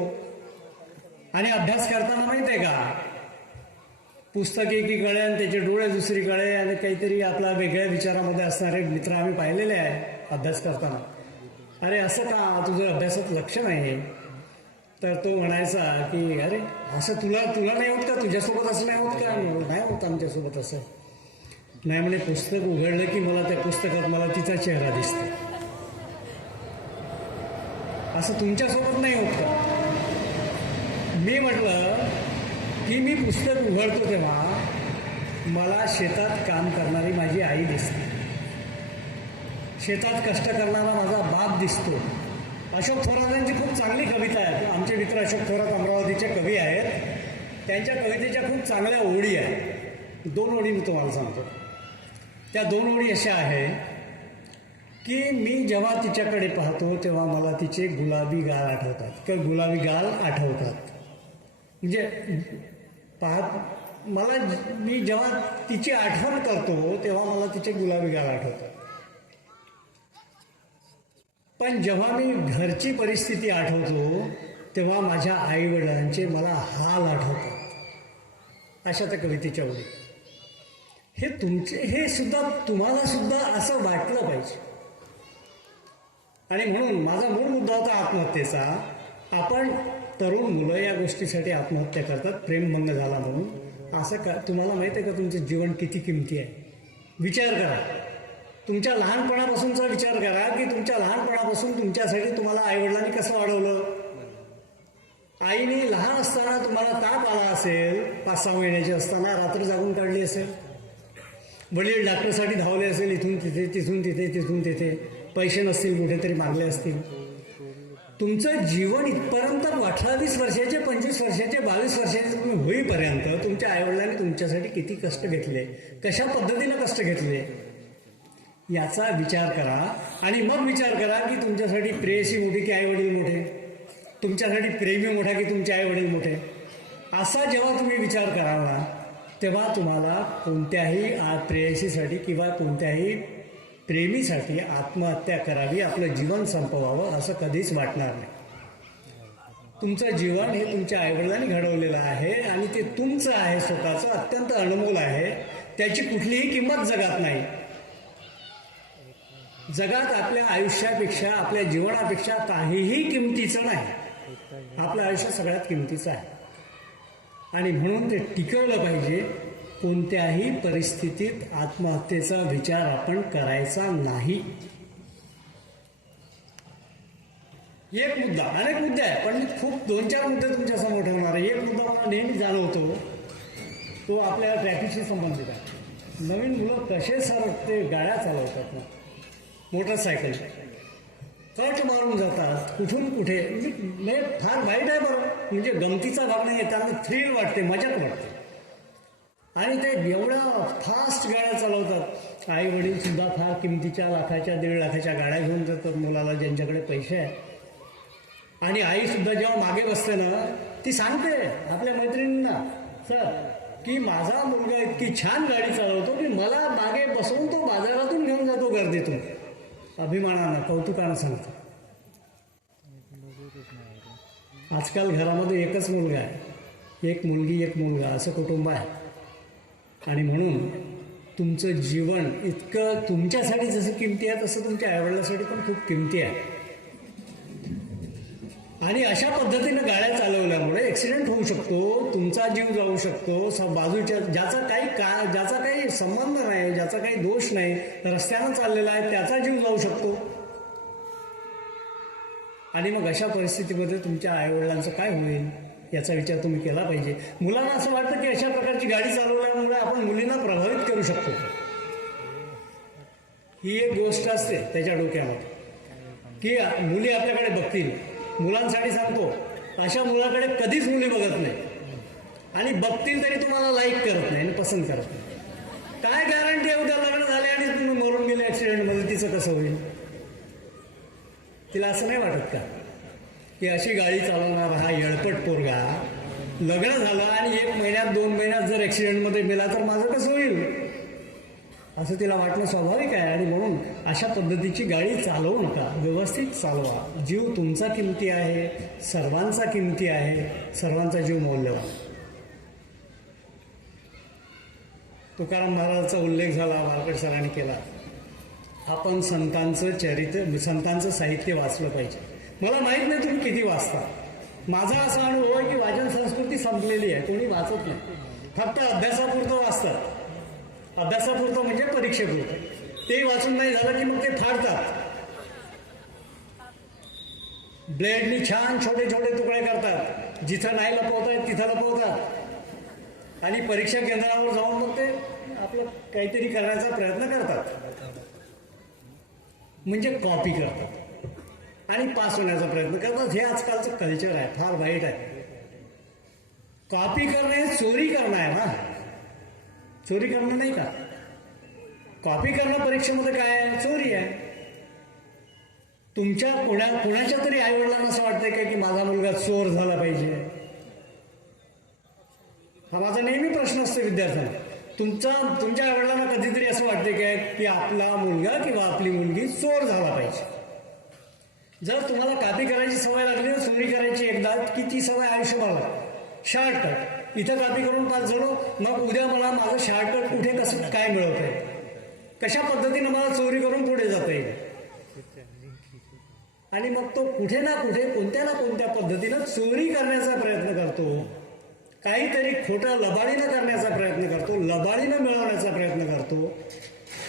आणि अभ्यास करताना माहिती आहे का, पुस्तक एकीकडे आणि त्याचे डोळे दुसरीकडे आणि काहीतरी आपल्या वेगळ्या विचारामध्ये असणारे मित्र आम्ही पाहिलेले आहे अभ्यास करताना. अरे असं का, तुझं अभ्यासात लक्ष नाही आहे, तर तो म्हणायचा की अरे असं तुला नाही होत का, तुझ्यासोबत असं नाही होत का? नाही होत आमच्यासोबत असं. नाही म्हणे, पुस्तक उघडलं की मला त्या पुस्तकात मला तिचा चेहरा दिसतो. असं तुमच्यासोबत नाही होत का? मी म्हटलं की मी पुस्तक उघडतो तेव्हा मला शेतात काम करणारी माझी आई दिसते, शेतात कष्ट करणारा माझा बाप दिसतो. अशोक थोरातांची खूप चांगली कविता आहे. आमचे मित्र अशोक थोरात अमरावतीचे कवी आहेत. त्यांच्या कवितेच्या खूप चांगल्या ओळी आहेत. 2 ओळी मी तुम्हाला सांगतो. त्या 2 ओळी अशा आहे की मी जेव्हा तिच्याकडे पाहतो तेव्हा मला तिचे गुलाबी गाल आठवतात किंवा गुलाबी गाल आठवतात. म्हणजे मी जेव्हा तिची आठवण करतो तेव्हा मला तिचे गुलाबी गाल आठवतात. पण जेव्हा मी घरची परिस्थिती आठवतो तेव्हा माझ्या आईवडिलांचे मला हाल आठवतात. अशा त्या कवितेच्या ओळी. हे सुद्धा तुम्हाला सुद्धा असं वाटलं पाहिजे. आणि म्हणून माझा मूळ मुद्दा होता आत्महत्येचा. आपण तरुण मुलं या गोष्टीसाठी आत्महत्या करतात, प्रेमभंग झाला म्हणून. असं का तुम्हाला माहीत आहे का तुमचं जीवन किती किमती आहे? विचार करा. तुमच्या लहानपणापासूनचा विचार करा की तुमच्या लहानपणापासून तुमच्यासाठी तुम्हाला आईवडिलांनी कसं वाढवलं. आईने लहान असताना तुम्हाला ताप आला असेल, 5-6 महिन्याचे असताना रात्र जागून काढली असेल. वडील डॉक्टरसाठी धावले असेल, इथून तिथे तिथून तिथे तिथून तिथे. पैसे नसतील, कुठेतरी मागले असतील. तुमचं जीवन इथपर्यंत 18-20 वर्षाचे, 25 वर्षाचे, 22 वर्षाचे तुम्ही होईपर्यंत तुमच्या आईवडिलांनी तुमच्यासाठी किती कष्ट घेतले, कशा पद्धतीनं कष्ट घेतले याचा विचार करा. आणि मग विचार करा की तुमच्यासाठी प्रेयसी मोठी की आईवडील मोठे, तुमच्यासाठी प्रेमी मोठा की तुमचे आईवडील मोठे. असा जेव्हा तुम्ही विचार करावा तेव्हा तुम्हाला कोणत्याही प्रेयसीसाठी किंवा कोणत्याही प्रेमीसाठी आत्महत्या करावी, आपलं जीवन संपवावं असं कधीच वाटणार नाही. तुमचं जीवन हे तुमच्या आईवडिलांनी घडवलेलं आहे आणि ते तुमचं आहे, स्वतःचं, अत्यंत अनमोल आहे. त्याची कुठलीही किंमत जगात नाही. जगात आपल्या आयुष्यापेक्षा, आपल्या जीवनापेक्षा काहीही किमतीचं नाही. आपलं आयुष्य सगळ्यात किमतीचं आहे आणि म्हणून ते टिकवलं पाहिजे. कोणत्याही परिस्थितीत आत्महत्येचा विचार आपण करायचा नाही. एक मुद्दा, अनेक मुद्दे आहे पण मी खूप 2-4 मुद्दे तुमच्या समोर ठेवणार आहे. एक मुद्दा मला नेहमी जाणवतो, तो आपल्या ट्रॅफिकशी संबंधित आहे. नवीन मुलं कसे सरकते गाड्या चालवतात ना, मोटरसायकल कट मारून जातात कुठून कुठे. म्हणजे फार वाईट आहे बरं, म्हणजे गमतीचा भाग नाही, त्यांना थ्रिल वाटते, मजाक वाटते. आणि ते एवढ्या फास्ट गाड्या चालवतात. आई वडील सुद्धा फार किमतीच्या, लाखाच्या, 1.5 लाखाच्या गाड्या घेऊन जातात मुलाला, ज्यांच्याकडे पैसे आहेत. आणि आई सुद्धा जेव्हा मागे बसते ना, ती सांगते आपल्या मैत्रिणींना, सर की माझा मुलगा इतकी छान गाडी चालवतो की मला मागे बसवून तो बाजारातून घेऊन जातो गर्दीतून. अभिमानानं, कौतुकानं सांगतो. आजकाल घरामध्ये एकच मुलगा आहे, एक मुलगी, एक मुलगा, असं कुटुंब आहे. आणि म्हणून तुमचं जीवन इतकं तुमच्यासाठी जसं किमती आहे तसं तुमच्या आईवडिलांसाठी पण खूप किमती आहे. आणि अशा पद्धतीनं गाड्या चालवल्यामुळे ॲक्सिडेंट होऊ शकतो, तुमचा जीव जाऊ शकतो. बाजूच्या ज्याचा काही संबंध नाही, ज्याचा काही दोष नाही, रस्त्यानं चाललेला आहे त्याचा जीव जाऊ शकतो. आणि मग अशा परिस्थितीमध्ये तुमच्या आईवडिलांचं काय होईल याचा विचार तुम्ही केला पाहिजे. मुलांना असं वाटतं की अशा प्रकारची गाडी चालवल्यामुळे आपण मुलींना प्रभावित करू शकतो. ही एक गोष्ट असते त्याच्या डोक्यामध्ये की मुली आपल्याकडे बघतील. मुलांसाठी सांगतो, अशा मुलाकडे कधीच मुली बघत नाही आणि बघतील तरी तुम्हाला लाईक करत नाही आणि पसंत करत नाही. काय गॅरंटी आहे उद्या लग्न झाले आणि तुम्ही मरून गेले ॲक्सिडेंटमध्ये, तिचं कसं होईल? तिला असं नाही वाटत का की अशी गाडी चालवणारा हा येळपट पोरगा लग्न झालं आणि 1 महिन्यात 2 महिन्यात जर ॲक्सिडेंटमध्ये मेला तर माझं कसं होईल, असं तिला वाटणं स्वाभाविक आहे. आणि म्हणून अशा पद्धतीची गाडी चालवू नका, व्यवस्थित चालवा. जीव तुमचा किमती आहे, सर्वांचा किमती आहे, सर्वांचा जीव मौल्यवान. तुकाराम महाराजांचा उल्लेख झाला, वारकड सरांनी केला. आपण संतांचं साहित्य वाचलं पाहिजे. मला माहीत नाही तुम्ही किती वाचता, माझा असा अनुभव आहे की वाचन संस्कृती संपलेली आहे, कोणी वाचत नाही, फक्त अभ्यासापुरतं वाचतात. अभ्यासापुरतं म्हणजे परीक्षेपुरतं. ते वाचून नाही झालं की मग ते फाडतात, ब्लेडनी छान छोटे छोटे तुकडे करतात, जिथं नाही लपवतायत तिथं लपवतात आणि परीक्षा केंद्रावर जाऊन मग ते आपलं काहीतरी करण्याचा प्रयत्न करतात, म्हणजे कॉपी करतात आणि पास होण्याचा प्रयत्न करतात. हे आजकालचं कल्चर आहे, फार वाईट आहे. कॉपी करणे चोरी करणं आहे ना, चोरी करणं नाही का? कॉपी करणं परीक्षेमध्ये काय आहे? चोरी आहे. तुमच्या कोणाच्या तरी आईवडिलांना असं वाटतंय का की माझा मुलगा चोर झाला पाहिजे? हा माझा नेहमी प्रश्न असतो विद्यार्थ्यांना. तुमच्या आईवडिलांना कधीतरी असं वाटते काय की आपला मुलगा किंवा आपली मुलगी चोर झाला पाहिजे? जर तुम्हाला कॉपी करायची सवय लागली ना, चोरी करायची एकदा, की ती सवय आयुष्यभर शॉर्टकट, इथं कॉपी करून पास झालो, मग उद्या मला माझं शॉर्टकट कुठे कसं काय मिळवत आहे, कशा पद्धतीनं मला चोरी करून पुढे जाता येईल, आणि मग तो कुठे ना कुठे कोणत्या ना कोणत्या पद्धतीनं चोरी करण्याचा प्रयत्न करतो, काहीतरी खोटं लबाडीनं करण्याचा प्रयत्न करतो, लबाडीनं मिळवण्याचा प्रयत्न करतो.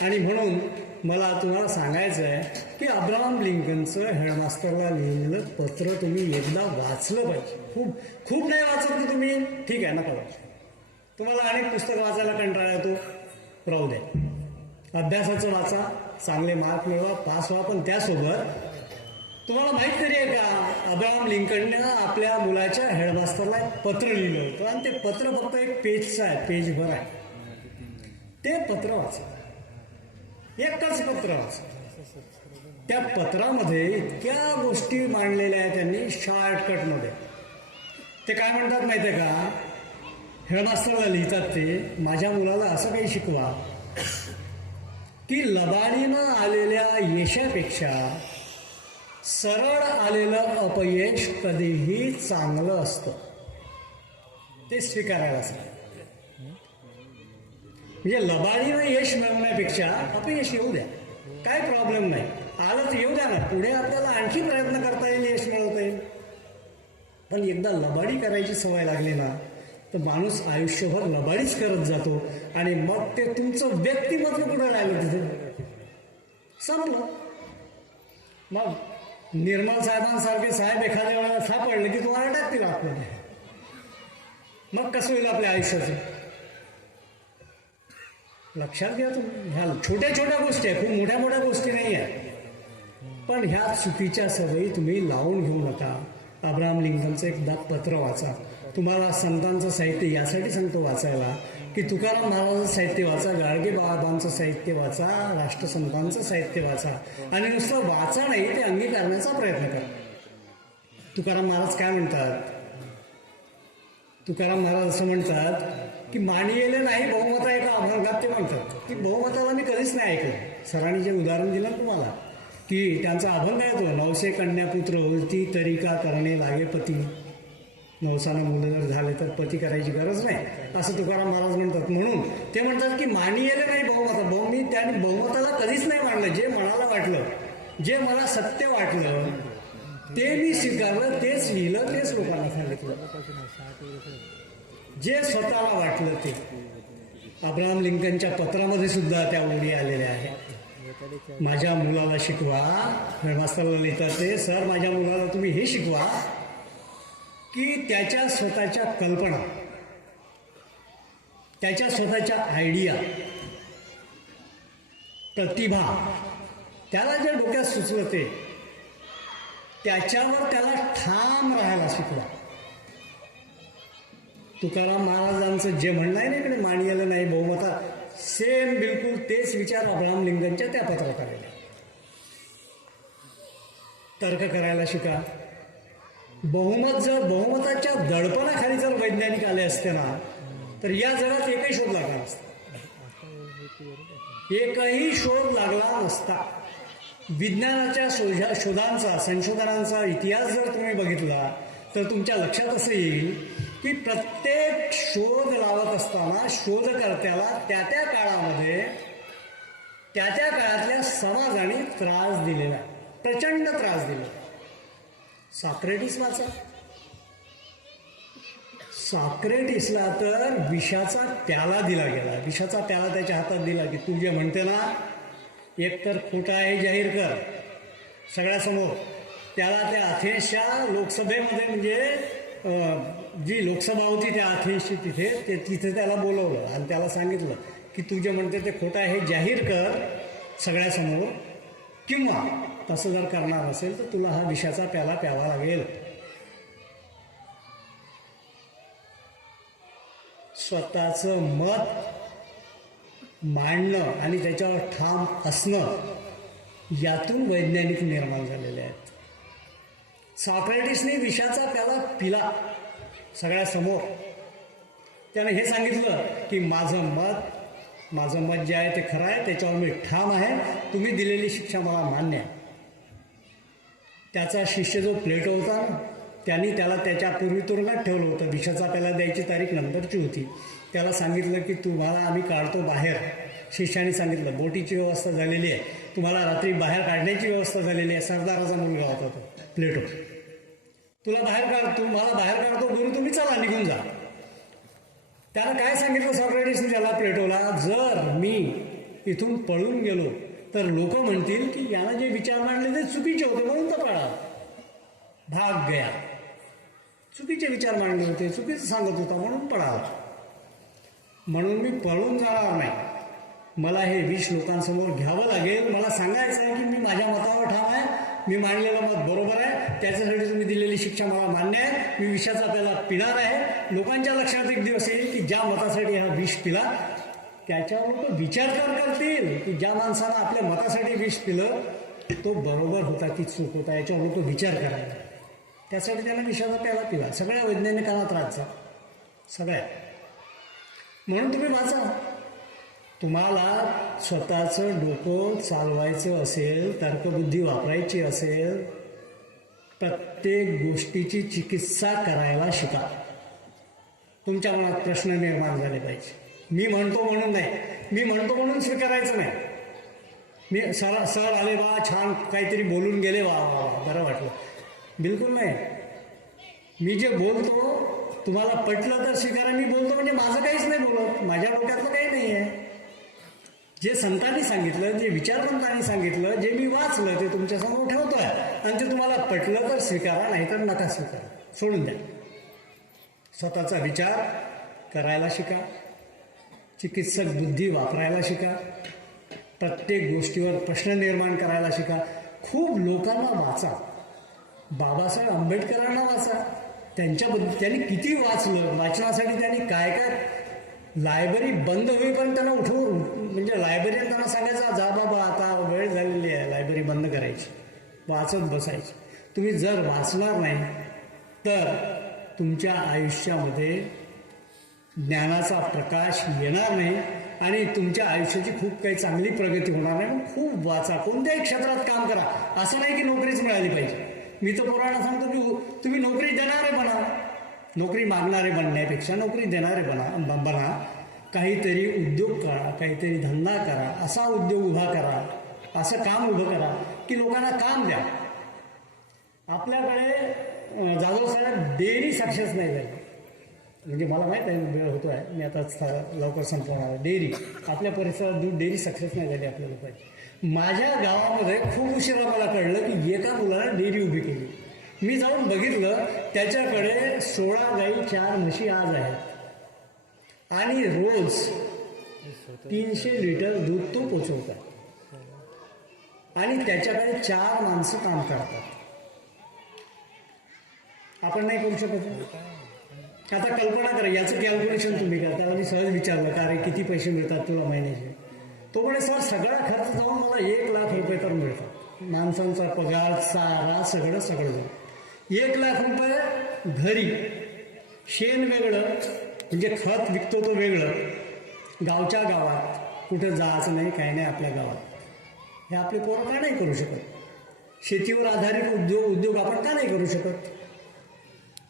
आणि म्हणून मला तुम्हाला सांगायचं आहे की अब्राहम लिंकनचं हेडमास्टरला लिहिलेलं पत्र तुम्ही एकदा वाचलं पाहिजे. खूप नाही वाचत ना तुम्ही, ठीक आहे, नका वाचू. तुम्हाला अनेक पुस्तकं वाचायला कंटाळा येतो, राहू द्या. अभ्यासाचं वाचा, चांगले मार्क मिळवा, पास व्हा, पण त्यासोबत तुम्हाला माहीत तरी आहे का अब्राहम लिंकनने आपल्या मुलाच्या हेडमास्टरला एक पत्र लिहिलं होतं, आणि ते पत्र फक्त एक पेजचं आहे, पेजभर आहे. ते पत्र वाचा, एकच पत्र वाचा. त्या पत्रामध्ये इतक्या गोष्टी मांडलेल्या आहेत त्यांनी शॉर्टकटमध्ये. ते काय म्हणतात माहिती आहे का? हेडमास्टरला लिहितात ते, माझ्या मुलाला असं काही शिकवा की लबाडीनं आलेल्या यशापेक्षा सरळ आलेलं अपयश कधीही चांगलं असतं, ते स्वीकारायला सांग. म्हणजे लबाडीनं यश मिळवण्यापेक्षा अपयश येऊ द्या, काय प्रॉब्लेम नाही, आलं तर येऊ द्या ना, पुढे आपल्याला आणखी प्रयत्न करता येईल, यश मिळवता येईल. पण एकदा लबाडी करायची सवय लागली ना तर माणूस आयुष्यभर लबाडीच करत जातो, आणि मग ते तुमचं व्यक्तिमत्व कुठं राहिलं तिथे संपलं. मग निर्मल साहेबांसारखे साहेब एखाद्या वेळेला सापडले की तुम्हाला टाकतील आपल्याला, मग कसं होईल आपल्या आयुष्याचं? लक्षात घ्या तुम्ही, ह्या छोट्या छोट्या गोष्टी आहेत, खूप मोठ्या मोठ्या गोष्टी नाही आहेत, पण ह्या चुकीच्या सवयी तुम्ही लावून घेऊ नका. अब्राहम लिंकनचं एकदा पत्र वाचा. तुम्हाला संतांचं साहित्य यासाठी सांगतो वाचायला की तुकाराम महाराजांचं साहित्य वाचा, गाडगे बाबांचं साहित्य वाचा, राष्ट्रसंतांचं साहित्य वाचा, आणि नुसतं वाचा नाही, ते अंगीकारण्याचा प्रयत्न करा. तुकाराम महाराज काय म्हणतात? तुकाराम महाराज असं म्हणतात की मानियेले नाही बहुमता एका अभंगात ते म्हणतात की बहुमताला मी कधीच नाही ऐकलं. सरांनी जे उदाहरण दिलं तुम्हाला की त्यांचा अभंग आहे तो, नवसे कन्यापुत्र होती तरी का करणे लागे पती, नवसानं मुलं जर झाले तर पती करायची गरज नाही, असं तुकाराम महाराज म्हणतात. म्हणून ते म्हणतात की मानियेले नाही बहुमता, मी त्याने बहुमताला कधीच नाही मानलं. जे मनाला वाटलं, जे मला सत्य वाटलं ते मी स्वीकारलं, तेच लिहिलं, तेच लोकांना सांगितलं, जे स्वतःला वाटलं ते. अब्राहम लिंकनच्या पत्रामध्ये सुद्धा त्या ओळी आलेल्या आहेत. माझ्या मुलाला शिकवा, हेडमास्टरला लिहितात ते, सर माझ्या मुलाला तुम्ही हे शिकवा की त्याच्या स्वतःच्या कल्पना, त्याच्या स्वतःच्या आयडिया, प्रतिभा, त्याला जे डोक्यात सुचलं ते त्याच्यावर त्याला ठाम राहायला शिकवा. तुकाराम महाराजांचं जे म्हणणं आहे ना इकडे मानियेलं नाही बहुमता, सेम बिलकुल तेच विचार अब्राहम लिंकनच्या त्या पत्रात आलेले. तर्क करायला शिका. बहुमताच्या दडपणाखाली जर वैज्ञानिक आले असते ना तर या जगात एकही शोध लागला नसता, एकही शोध लागला नसता. विज्ञानाच्या शोधांचा, संशोधनांचा इतिहास जर तुम्ही बघितला तर तुमच्या लक्षात असं येईल की प्रत्येक शोध लावत असताना शोधकर्त्याला त्या त्या काळामध्ये त्या त्या काळातल्या समाजाने त्रास दिलेला, प्रचंड त्रास दिला. सॉक्रेटिस वाचा, सॉक्रेटिसला तर विषाचा प्याला दिला गेला. विषाचा प्याला त्याच्या हातात दिला की तू जे म्हणते ना एकतर खोटा आहे जाहीर कर सगळ्यासमोर. त्याला त्या अथेन्सच्या लोकसभेमध्ये म्हणजे जी लोकसभा होती त्या अथेन्सची तिथे त्याला बोलवलं आणि त्याला सांगितलं की तू जे म्हणते ते खोटं आहे हे जाहीर कर सगळ्यासमोर, किंवा तसं जर करणार असेल तर तुला हा विषाचा प्याला प्यावा लागेल. स्वतःचं मत मांडणं आणि त्याच्यावर ठाम असणं यातून वैज्ञानिक निर्माण झालेले आहेत. सॉक्रेटिसने विषाचा प्याला पिला सगळ्यासमोर. त्याने हे सांगितलं की माझं मत जे आहे ते खरं आहे, त्याच्यावर मी ठाम आहे, तुम्ही दिलेली शिक्षा मला मान्य आहे. त्याचा शिष्य जो प्लेटो होता ना, त्यांनी त्याला त्याच्या पूर्वी तुरुंगात ठेवलं होतं. विषाचा प्याला द्यायची तारीख नंतरची होती. त्याला सांगितलं की तुम्हाला आम्ही काढतो बाहेर. शिष्याने सांगितलं बोटीची व्यवस्था झालेली आहे, तुम्हाला रात्री बाहेर काढण्याची व्यवस्था झालेली आहे. सरदाराचा मुलगा होता तो प्लेटो. तुम्हाला बाहेर काढतो गुरु, तुम्ही चला निघून जा. त्यानं काय सांगितलं सॉक्रेटिसने त्याला प्लेटोला, जर मी इथून पळून गेलो तर लोक म्हणतील की यानं जे विचार मांडले ते चुकीचे होते म्हणून तर पळा. भाग गया. चुकीचे विचार मांडले होते, चुकीचं सांगत होता म्हणून पळाला. म्हणून मी पळून जाणार नाही. मला हे विष लोकांसमोर घ्यावं लागेल. मला सांगायचं आहे की मी माझ्या मतावर ठाम आहे, मी मांडलेलं मत बरोबर आहे, त्याच्यासाठी तुम्ही दिलेली शिक्षा मला मान्य आहे. मी विषाचा प्याला पिणार आहे. लोकांच्या लक्षात एक दिवस येईल की ज्या मतासाठी हा विष पिला त्याच्यावर लोक विचार करतील की ज्या माणसानं आपल्या मतासाठी विष पिलं तो बरोबर होता की चूक होता, याच्यावर लोक विचार करायला. त्यासाठी त्यानं विषाचा प्याला पिला. सगळ्या वैज्ञानिकांना त्रास झाला, सगळ्या. म्हणून तुम्ही वाचा. तुम्हाला स्वतःचं डोकं चालवायचं असेल, तर्कबुद्धी वापरायची असेल, प्रत्येक गोष्टीची चिकित्सा करायला शिका. तुमच्या मनात प्रश्न निर्माण झाले पाहिजे. मी म्हणतो म्हणून नाही, मी म्हणतो म्हणून स्वीकारायचं नाही. मी सर आले बा छान काहीतरी बोलून गेले, वा वा वा बरं वाटलं, बिलकुल नाही. मी जे बोलतो तुम्हाला पटलं तर स्वीकारा. मी बोलतो म्हणजे माझं काहीच नाही बोलत, माझ्या डोक्यातलं काही नाही आहे. जे संतांनी सांगितलं, जे विचारवंतांनी सांगितलं, जे मी वाचलं ते तुमच्यासमोर ठेवतोय आणि ते तुम्हाला पटलं तर स्वीकारा, नाहीतर नका स्वीकारा, सोडून द्या. स्वतःचा विचार करायला शिका, चिकित्सक बुद्धी वापरायला शिका, प्रत्येक गोष्टीवर प्रश्न निर्माण करायला शिका. खूप लोकांना वाचा. बाबासाहेब आंबेडकरांना वाचा. त्यांनी किती वाचलं, वाचनासाठी त्यांनी काय काय. लायब्ररी बंद होईपर्यंत त्यांना उठवून म्हणजे लायब्ररीत त्यांना सांगायचं जा बाबा आता वेळ झालेली आहे, लायब्ररी बंद करायची, वाचत बसायची. तुम्ही जर वाचणार नाही तर तुमच्या आयुष्यामध्ये ज्ञानाचा प्रकाश येणार नाही आणि तुमच्या आयुष्याची खूप काही चांगली प्रगती होणार नाही. खूप वाचा, कोणत्याही क्षेत्रात काम करा. असं नाही की नोकरीच मिळाली पाहिजे. मी तर पोरांना सांगतो की तुम्ही नोकरी देणारे बना. नोकरी मागणारे बनण्यापेक्षा नोकरी देणारे बना. काहीतरी उद्योग करा, काहीतरी धंदा करा, असा उद्योग उभा करा, असं काम उभं करा की लोकांना काम द्या. आपल्याकडे जाधव साहेब डेअरी सक्सेस नाही झाली. म्हणजे मला माहीत आहे वेळ होतो आहे, मी आता लवकर संपवणार. डेअरी आपल्या परिसरात दूध डेअरी सक्सेस नाही झाली आपल्या लोकांची. माझ्या गावामध्ये खूप उशिरा मला कळलं की एका मुलानं डेअरी उभी केली. मी जाऊन बघितलं, त्याच्याकडे 16 गाई 4 म्हशी आज आहेत आणि रोज 300 लिटर दूध तो पोचवतात आणि त्याच्याकडे 4 माणसं काम करतात. आपण नाही करू शकत. आता कल्पना करा, याचं कॅल्क्युलेशन तुम्ही करा. त्याला मी सहज विचारलं का रे किती पैसे मिळतात तुला महिन्याचे. तो म्हणे सर सगळा खर्च जाऊन मला 1 लाख रुपये तर मिळतात. माणसांचा पगार, चारा, सगळं जाऊन 1 लाख रुपये घरी. शेण वेगळं म्हणजे खत विकतो तो वेगळं. गावच्या गावात कुठं जायचं नाही, काही नाही आपल्या गावात. हे आपले पोरं का नाही करू शकत? शेतीवर आधारित उद्योग आपण का नाही करू शकत?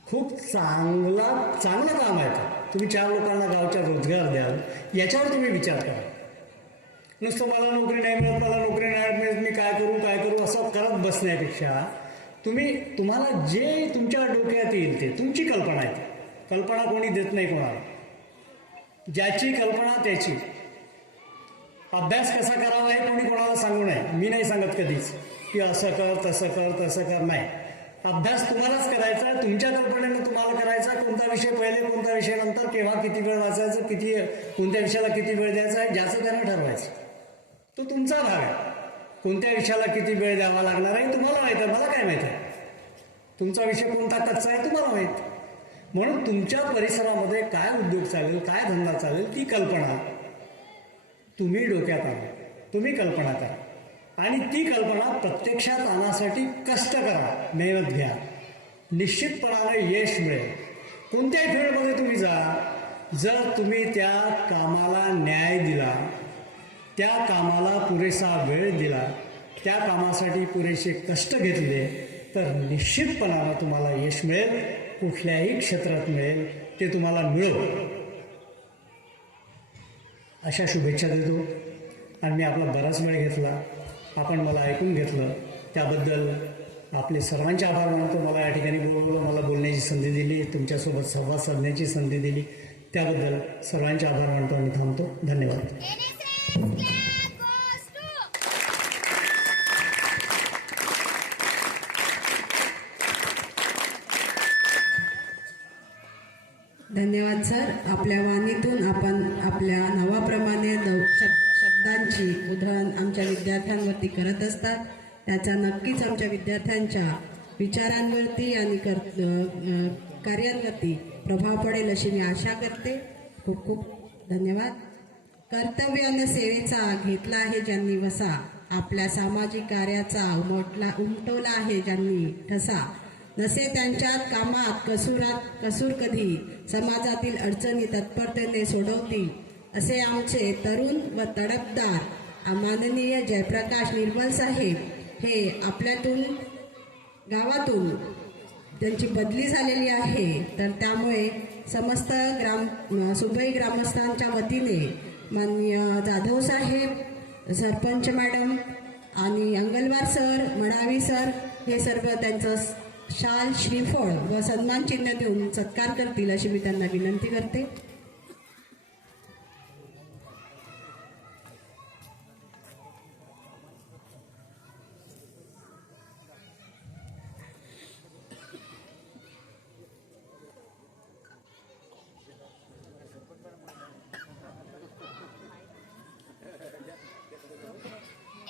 खूप चांगलं काम आहे. तुम्ही 4 लोकांना गावच्या रोजगार द्याल, याच्यावर तुम्ही विचार करा. नुसतं मला नोकरी नाही मिळत, मला नोकरी नाही मिळत, मी काय करू असं करत बसण्यापेक्षा तुम्हाला जे तुमच्या डोक्यात येईल ते तुमची कल्पना आहे कल्पना कोणी देत नाही कोणाला. ज्याची कल्पना त्याची. अभ्यास कसा करावा हे कोणी कोणाला सांगू नये. मी नाही सांगत कधीच की असं कर तसं कर तसं कर. नाही, अभ्यास तुम्हालाच करायचा आहे. तुमच्या कल्पनेनं तुम्हाला करायचा. कोणता विषय पहिले कोणता विषय नंतर, केव्हा किती वेळ वाचायचं, कोणत्या विषयाला किती वेळ द्यायचा आहे, ज्याचं त्यानं ठरवायचं. तो तुमचा भाग आहे. कोणत्या विषयाला किती वेळ द्यावा लागणार आहे तुम्हाला माहीत आहे, मला काय माहीत आहे. तुमचा विषय कोणता कच्चा आहे तुम्हाला माहीत. म्हणून तुमच्या परिसरामध्ये काय उद्योग चालेल, काय धंदा चालेल, ती कल्पना तुम्ही डोक्यात आणा. तुम्ही कल्पना करा आणि ती कल्पना प्रत्यक्षात आणण्यासाठी कष्ट करा, मेहनत घ्या. निश्चितपणाने यश मिळेल. कोणत्याही फील्डमध्ये तुम्ही जा, जर तुम्ही त्या कामाला न्याय दिला, त्या कामाला पुरेसा वेळ दिला, त्या कामासाठी पुरेसे कष्ट घेतले, तर निश्चितपणानं तुम्हाला यश मिळेल. कुठल्याही क्षेत्रात मिळेल, ते तुम्हाला मिळो. अशा शुभेच्छा देतो. आणि मी आपला बराच वेळ घेतला, आपण मला ऐकून घेतलं, त्याबद्दल आपले सर्वांचे आभार मानतो. मला या ठिकाणी बोलवलं, मला बोलण्याची संधी दिली, तुमच्यासोबत संवाद साधण्याची संधी दिली, त्याबद्दल सर्वांचे आभार मानतो आणि थांबतो. धन्यवाद. धन्यवाद सर. आपल्या वाणीतून आपण आपल्या नावाप्रमाणे शब्दांची उधळण आमच्या विद्यार्थ्यांवरती करत असतात. त्याचा नक्कीच आमच्या विद्यार्थ्यांच्या विचारांवरती आणि कार्यांवरती प्रभाव पडेल अशी मी आशा करते. खूप खूप धन्यवाद. कर्तव्य आणि सेवेचा घेतला आहे ज्यांनी वसा, आपल्या सामाजिक कार्याचा उमटवला आहे ज्यांनी ठसा, नसे त्यांच्यात कामात कसूर कधी, समाजातील अडचणी तत्परतेने सोडवतील असे आमचे तरुण व तडफदार माननीय जयप्रकाश निर्मल साहेब हे आपल्यातून गावातून त्यांची बदली झालेली आहे. तर त्यामुळे समस्त सुबई ग्रामस्थांच्या वतीने माननीय जाधव साहेब, सरपंच मॅडम आणि अंगलवार सर, मडावी सर हे सर्व त्यांचं शाल, श्रीफळ व सन्मान चिन्ह देऊन सत्कार करतील अशी मी त्यांना विनंती करते.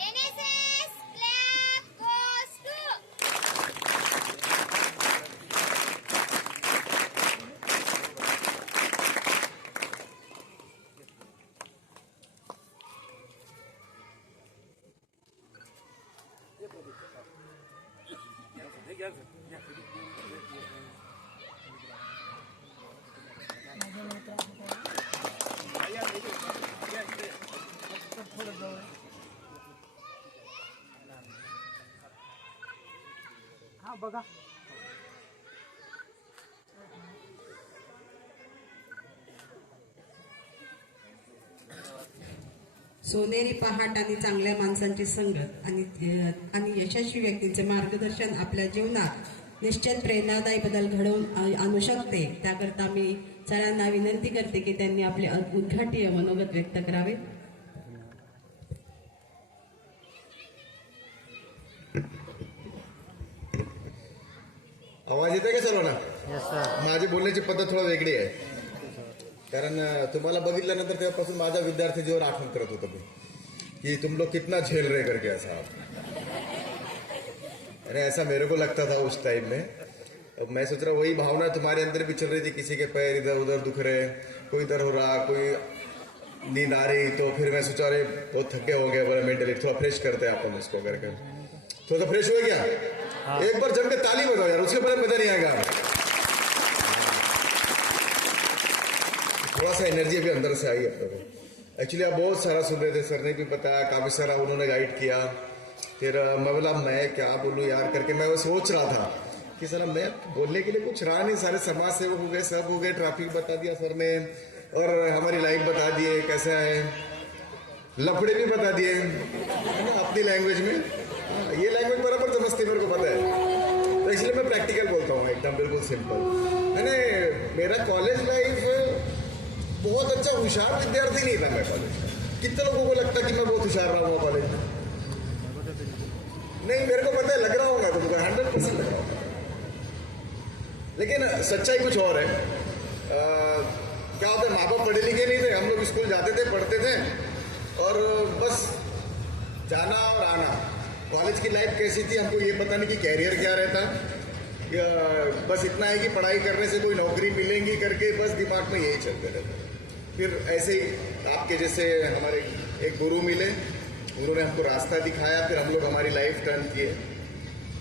NSS flag goes to सोनेरी पहाट आणि चांगल्या माणसांची संगत आणि यशस्वी व्यक्तीचे मार्गदर्शन आपल्या जीवनात निश्चित प्रेरणादायी बदल घडवून आणू शकते. त्याकरता मी सरांना विनंती करते की त्यांनी आपले उद्घाटीय मनोगत व्यक्त करावे. आवाज येतोय का सर्वांना? माझी बोलण्याची पद्धत थोडा वेगळी आहे, कारण तुम्हाला बघितल्यानंतर तेव्हापासून माझ्या विद्यार्थी जीवन आठवण करत होतो मी कि तुम लोग कितना झेल रहे करके ऐसा. अरे ऐसा मेरे को लगता था उस टाइम में. अब मैं सोच रहा वही भावना तुम्हारे अंदर भी चल रही थी. किसी के पैर इधर उधर दुख रहे, कोई इधर हो रहा, कोई नींद आ रही. तो फिर मैं सोचा अरे बहुत थके हो गए, बोले मेंटली थोड़ा फ्रेश करते हैं अपन इसको करके. थोड़ा फ्रेश हो गया. एक बार जम के ताली बजाओ यार, उसके बाद मजा नहीं आएगा. थोड़ा सा एनर्जी अभी अंदर से आई अपने को. एक्चुअली आप बहुत सारा सुन रहे थे, सर ने भी बताया, काफी सारा उन्होंने गाइड किया. फिर मैं बोला मैं क्या बोलूं यार करके मैं वो सोच रहा था कि सर मैं बोलने के लिए कुछ रहा नहीं. सारे समाज सेवक हो गए, सब हो गए, ट्रैफिक बता दिया सर ने, और हमारी लाइफ बता दिए कैसा है, लफड़े भी बता दिए अपनी लैंग्वेज में. ये लैंग्वेज बराबर समझती मेरे को पता है, तो इसलिए मैं प्रैक्टिकल बोलता हूँ एकदम बिल्कुल सिंपल. मैंने मेरा कॉलेज लाइफ बहुत अच्छा होशियार विद्यार्थी नहीं था मैं कॉलेज में। कितने लोगों को लगता कि मैं बहुत होशियार रहा हूँ कॉलेज में? नहीं, मेरे को पता है, लग रहा होगा तुमको, 100% लग रहा होगा। लेकिन सच्चाई कुछ और है। क्या होता है, माँ बाप पढ़े लिखे नहीं थे, हम लोग स्कूल जाते थे, पढ़ते थे और बस जाना और आना। कॉलेज की लाइफ कैसी थी हमको ये पता नहीं कि कैरियर क्या रहता, या बस इतना है कि पढ़ाई करने से कोई नौकरी मिलेंगी करके बस दिमाग में यही चलते रहते। फिर ऐसे ही आपके जैसे हमारे एक गुरु मिले, उन्होंने हमको रास्ता दिखाया, फिर हम लोग हमारी लाइफ टर्न किए।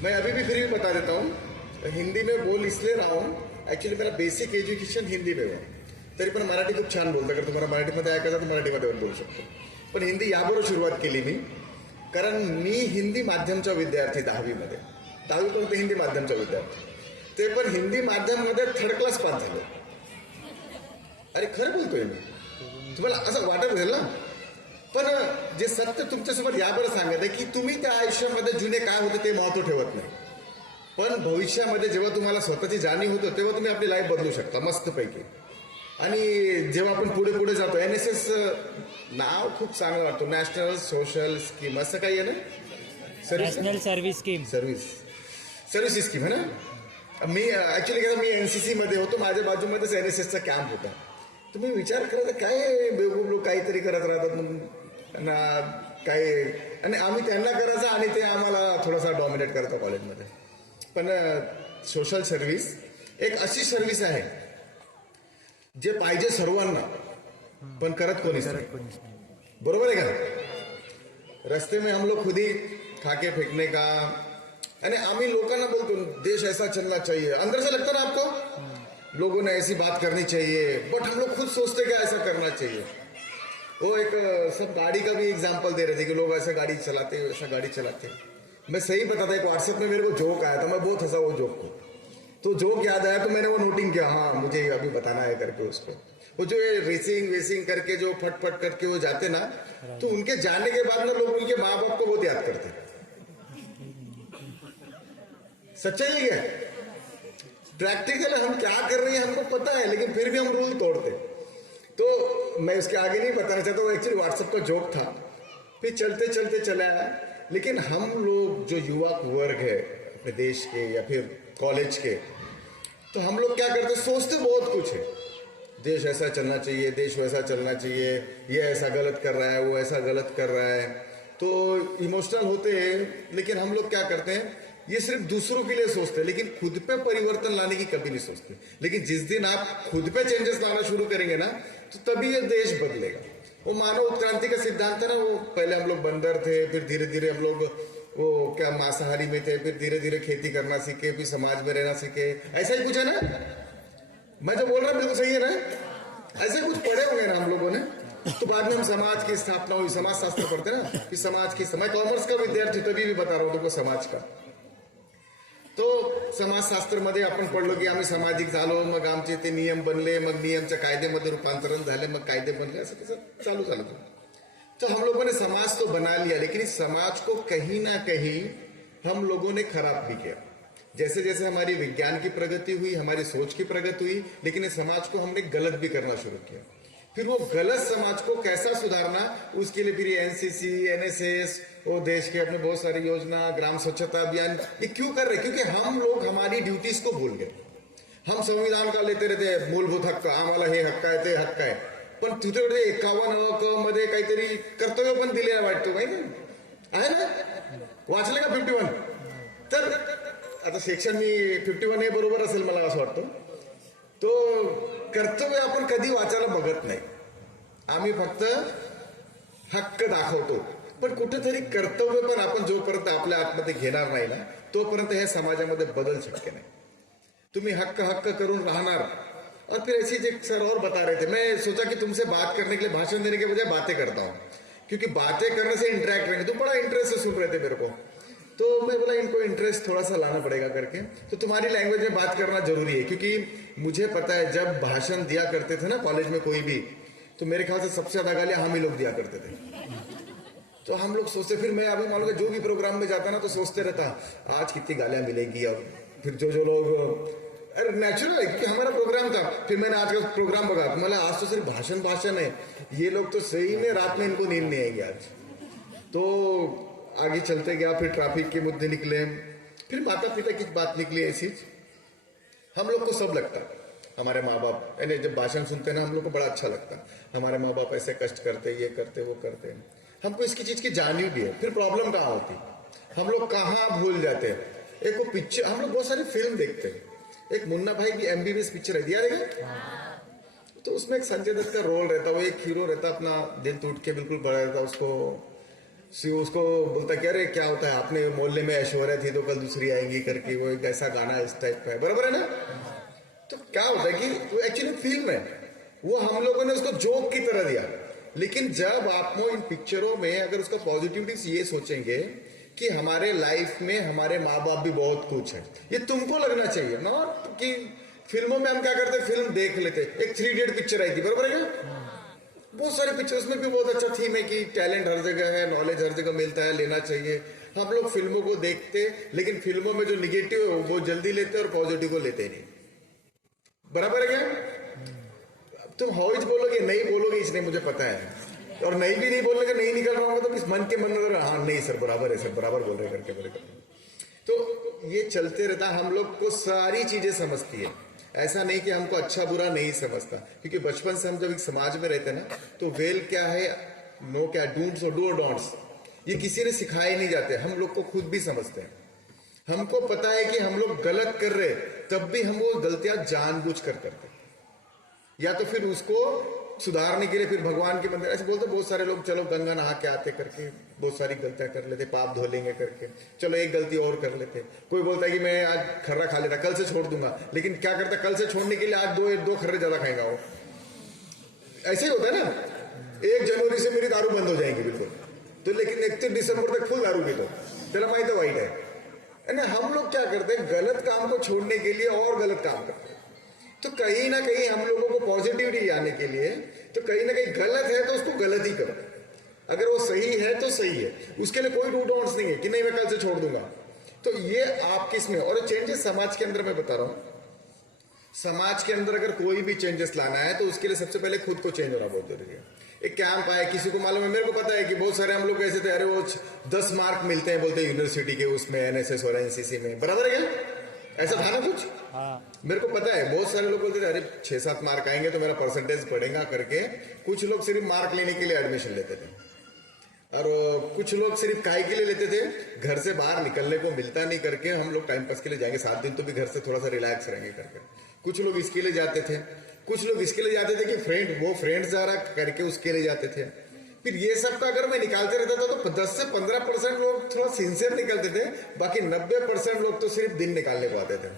मैं अभी भी फिर भी बता देता हूँ, हिंदी में बोल इसलिए रहा हूँ, ॲक्च्युली मेरा बेसिक एज्युकेशन हिंदी में हुआ, तरी पण मराठी खूप छान बोलतो. अगर तुम्हाला मराठीमध्ये ऐकायचं तर मराठीमध्ये बोलू शकतो. पण हिंदी याबरोबर सुरुवात केली मी, कारण मी हिंदी माध्यमचा विद्यार्थी 10वीपर्यंत हिंदी माध्यमचा विद्यार्थी, ते पण हिंदी माध्यममध्ये 3rd क्लास पास झालो. अरे खरं बोलतोय मी, तुम्हाला असं वाटत असेल ना, पण जे सत्य तुमच्यासोबत याबरोबर सांगत आहे की तुम्ही त्या आयुष्यामध्ये जुने काय होते ते महत्व ठेवत नाही, पण भविष्यामध्ये जेव्हा तुम्हाला स्वतःची जाणीव होतो तेव्हा तुम्ही आपली लाईफ बदलू शकता मस्तपैकी. आणि जेव्हा आपण पुढे पुढे जातो, NSS नाव खूप चांगलं वाटतो, नॅशनल सोशल स्कीम असं काही आहे ना, national service scheme, service scheme आहे ना. मी ॲक्च्युली मी NCC मध्ये होतो, माझ्या बाजूमध्येच NSSचा कॅम्प होता. तुम्ही विचार करत काय बेवकूफ लोक काहीतरी करत राहतात ना काय, आणि आम्ही त्यांना करायचं आणि ते आम्हाला थोडासा डॉमिनेट करतो कॉलेजमध्ये. पण सोशल सर्व्हिस एक अशी सर्व्हिस आहे जे पाहिजे सर्वांना, पण करत कोणीच नाही. बरोबर आहे का? रस्ते में हम लोग खुद ही खाके फेंकने का, आणि आम्ही लोकांना बोलतो देश ऐसा चलना चाहिए, अंदर से लगता ना आपको लोगों ने ऐसी बात करनी चाहिए, बट हम लोग खुद सोचते कि ऐसा करना चाहिए. वो एक सब गाड़ी का भी एग्जाम्पल दे रहे थे कि लोग ऐसा गाड़ी चलाते हैं, वैसा गाड़ी चलाते हैं. मैं सही बताता, एक व्हाट्सएप में मेरे को जोक आया था, मैं बहुत हंसा वो जोक को. तो जोक याद आया तो मैंने वो नोटिंग किया, हाँ मुझे अभी बताना है करके उसको. वो जो ये रेसिंग वेसिंग करके जो फटफट करके वो जाते ना, तो उनके जाने के बाद ना लोग उनके माँ बाप को बहुत याद करते. सच्चाई है, प्रैक्टिकल हम क्या कर रहे हैं हमको पता है, लेकिन फिर भी हम रूल तोड़ते. तो मैं उसके आगे नहीं बताना चाहता, वो एक्चुअली व्हाट्सएप का जोक था. फिर चलते चलते चला आया. लेकिन हम लोग जो युवा वर्ग है अपने देश के या फिर कॉलेज के, तो हम लोग क्या करते, सोचते बहुत कुछ है, देश ऐसा चलना चाहिए, देश वैसा चलना चाहिए, ये ऐसा गलत कर रहा है, वो ऐसा गलत कर रहा है, तो इमोशनल होते हैं. लेकिन हम लोग क्या करते हैं, ये सिर्फ दूसरों के लिए सोचते हैं, लेकिन खुद पे परिवर्तन लाने की कभी नहीं सोचते. लेकिन जिस दिन आप खुद पे चेंजेस लाना शुरू करेंगे ना, तो तभी ये देश बदलेगा. वो मानव उत्क्रांति का सिद्धांत है ना, वो पहले हम लोग बंदर थे, फिर धीरे धीरे हम लोग वो क्या मांसाहारी में थे, फिर धीरे धीरे खेती करना सीखे, फिर समाज में रहना सीखे. ऐसा ही कुछ है ना, मैं जो बोल रहा हूँ बिल्कुल सही है ना, ऐसे कुछ पढ़े होंगे ना हम लोगों ने. तो बाद में हम समाज की स्थापना हुई, समाज शास्त्र पढ़ते ना, कि समाज की, मैं कॉमर्स का विद्यार्थी तभी भी बता रहा हूँ तुमको समाज का. तो समाजशास्त्रमध्ये आपण पडलो की आम्ही सामाजिक झालो, मग आमचे ते नियम बनले, मग नियमच्या कायद्यामध्ये रूपांतरण झाले, मग कायदे बनले, असं तसं चालू झालं. तो हम लोगों ने समाज तो बना लिया, लेकिन इस समाज को कहीं ना कहीं हम लोगों ने खराब भी किया. जैसे जैसे हमारी विज्ञान की प्रगति हुई, हमारी सोच की प्रगति हुई, लेकिन इस समाज को हमने गलत भी करना शुरू किया. फिर वो गलत समाज को कैसा सुधारना, उसके लिए फिर NCC, NSS, वो देश के अपने बहुत सारी योजना, ग्राम स्वच्छता अभियान, ये क्यों कर रहे? क्योंकि हम लोग हमारी ड्यूटीज को भूल गए. हम संविधान का लेते रहते, मूलभूत हक्क, आम्हाला हे हक्क आहे, ते हक्क आहे, पण तुझ्याकडे 51 मध्ये काहीतरी कर्तव्य पण दिले वाटतो, माहिती आहे ना, वाचले का 51? तर आता सेक्शन मी 51 हे बरोबर असेल मला असं वाटतं. तो कर्तव्य आपण कधी वाचायला बघत नाही, आम्ही फक्त हक्क दाखवतो. पण कुठेतरी कर्तव्य पण आपण जोपर्यंत आपल्या आतमध्ये घेणार नाही ना, तोपर्यंत हे समाजामध्ये बदल शक्य नाही. तुम्ही हक्क हक्क करून राहणार. और फिर ऐसी एक सर और बता रहे थे, मैं सोचा कि तुमसे बात करने के लिए, भाषण देने के बजाय बातें करता हूँ, क्योंकि बातें करने से इंटरेक्ट रहेंगे. तो बड़ा इंटरेस्ट से सुन रहे थे मेरे को, तो मैं बोला इनको इंटरेस्ट थोड़ा सा लाना पड़ेगा करके. तो तुम्हारी लैंग्वेज में बात करना जरूरी है, क्योंकि मुझे पता है जब भाषण दिया करते थे ना कॉलेज में कोई भी, तो मेरे ख्याल से सबसे ज्यादा गालियां हम ही लोग दिया करते थे. तो हम लोग सोचते, फिर मैं अभी मालूम जो भी प्रोग्राम में जाता ना तो सोचते रहता आज कितनी गालियां मिलेगी. और फिर जो जो लोग अरे नेचुरल है क्योंकि हमारा प्रोग्राम था। फिर मैंने आज का प्रोग्राम बघा, मला आज तो सिर्फ भाषण है, ये लोग तो सही में रात में इनको नींद नहीं आएगी आज। तो आगे चलते गया, फिर ट्रैफिक के मुद्दे निकले, फिर माता पिता की बात निकली ऐसी। हम लोग को सब लगता, हमारे माँ बाप यानी जब भाषण सुनते हैं ना हम लोग को बड़ा अच्छा लगता, हमारे माँ बाप ऐसे कष्ट करते, ये करते वो करते, हमको इसकी चीज की जानी भी है। फिर प्रॉब्लम कहाँ होती, हम लोग कहाँ भूल जाते हैं। एक वो पिक्चर, हम लोग बहुत सारी फिल्म देखते हैं, एक मुन्ना भाई की MBBS पिक्चर है, दिया रहेगा, तो उसमें एक संजय दत्त का रोल रहता, वो एक हीरो रहता, अपना दिल टूट के बिल्कुल बड़ा रहता, उसको बोलता क्या रे क्या होता है, आपने मोहल्ले में ऐश्वर्या थी तो कल दूसरी आएंगी करके, वो एक ऐसा गाना इस टाइप का है, बराबर है ना। तो क्या होता है कि वो एक्चुअली फिल्म है, वो हम लोगों ने उसको जोक की तरह दिया। लेकिन जब आप इन पिक्चरों में अगर उसका पॉजिटिविटी ये सोचेंगे कि हमारे लाइफ में हमारे माँ बाप भी बहुत कुछ है, ये तुमको लगना चाहिए, नॉट कि फिल्मों में हम क्या करते, फिल्म देख लेते। एक 3 इडियट पिक्चर आई थी, बराबर है क्या, बहुत सारे पिक्चर्स में भी बहुत अच्छा थीम है कि टैलेंट हर जगह है, नॉलेज हर जगह मिलता है, लेना चाहिए। हम लोग फिल्मों को देखते, लेकिन फिल्मों में जो निगेटिव है वो जल्दी लेते और पॉजिटिव को लेते नहीं, बराबर है क्या। तुम हाउज बोलोगे, नहीं बोलोगे इसलिए मुझे पता है, और नहीं भी नहीं बोलोगे, नहीं निकल रहा होगा तो किस मन के मन में हाँ नहीं सर बराबर है, सर बराबर बोल रहे करके बोले। तो ये चलते रहता, हम लोग को सारी चीजें समझती है, ऐसा नहीं कि हमको अच्छा बुरा नहीं समझता, क्योंकि बचपन से हम जब एक समाज में रहते हैं ना, तो वेल क्या है, नो क्या, डूड्स और डू और डोंट्स, ये किसी ने सिखाए नहीं जाते, हम लोग को खुद भी समझते हैं। हमको पता है कि हम लोग गलत कर रहे, तब भी हम वो गलतियां जानबूझ कर करते, या तो फिर उसको सुधारने के लिए फिर भगवान के मंदिर ऐसे बोलते, बहुत सारे लोग चलो गंगा नहा के आते करके बहुत सारी गलतियां कर लेते, पाप धो लेंगे करके, चलो एक गलती और कर लेते। कोई बोलता है कि मैं आज खर्रा खा लेता, कल से छोड़ दूंगा, लेकिन क्या करता, कल से छोड़ने के लिए आज दो खर्रे ज्यादा खाएगा वो। ऐसे ही होता है ना, 1 जनवरी से मेरी दारू बंद हो जाएगी बिल्कुल, तो लेकिन 31 दिसंबर तक फुल दारू पीता, चलो माई तो वाइट है ना। हम लोग क्या करते हैं, गलत काम को छोड़ने के लिए और गलत काम करते हैं। तो कहीं ना कहीं हम लोगों को पॉजिटिविटी आने के लिए, तो कहीं ना कहीं गलत है तो उसको गलत ही करो, अगर वो सही है तो सही है, उसके लिए कोई डू डोंट्स नहीं है कि नहीं मैं कल से छोड़ दूंगा। तो ये आपके इसमें, और चेंजेस समाज के अंदर मैं बता रहा हूं, समाज के अंदर अगर कोई भी चेंजेस लाना है तो उसके लिए सबसे पहले खुद को चेंज होना बहुत जरूरी है। एक कैंप आया, किसी को मालूम है, मेरे को पता है कि बहुत सारे हम लोग ऐसे थे, अरे वो 10 मार्क मिलते हैं बोलते हैं यूनिवर्सिटी के उसमें, NSS और NCC में, बराबर है क्या, ऐसा था ना कुछ। मेरे को पता है बहुत सारे लोग बोलते थे अरे 6-7 मार्क आएंगे तो मेरा परसेंटेज बढ़ेगा करके, कुछ लोग सिर्फ मार्क लेने के लिए एडमिशन लेते थे, और कुछ लोग सिर्फ काय के लिए लेते थे, घर से बाहर निकलने को मिलता नहीं करके हम लोग टाइम पास के लिए जाएंगे, 7 दिन तो भी घर से थोड़ा सा रिलैक्स रहेंगे करके। कुछ लोग इसके लिए जाते थे, कुछ लोग इसके लिए जाते थे कि फ्रेंड्स जा रहा करके उसके लिए जाते थे। फिर ये सब का अगर मैं निकालते रहता था तो 10 से 15% लोग थोड़ा सिंसियर निकलते थे, बाकी 90% लोग तो सिर्फ दिन निकालने को आते थे।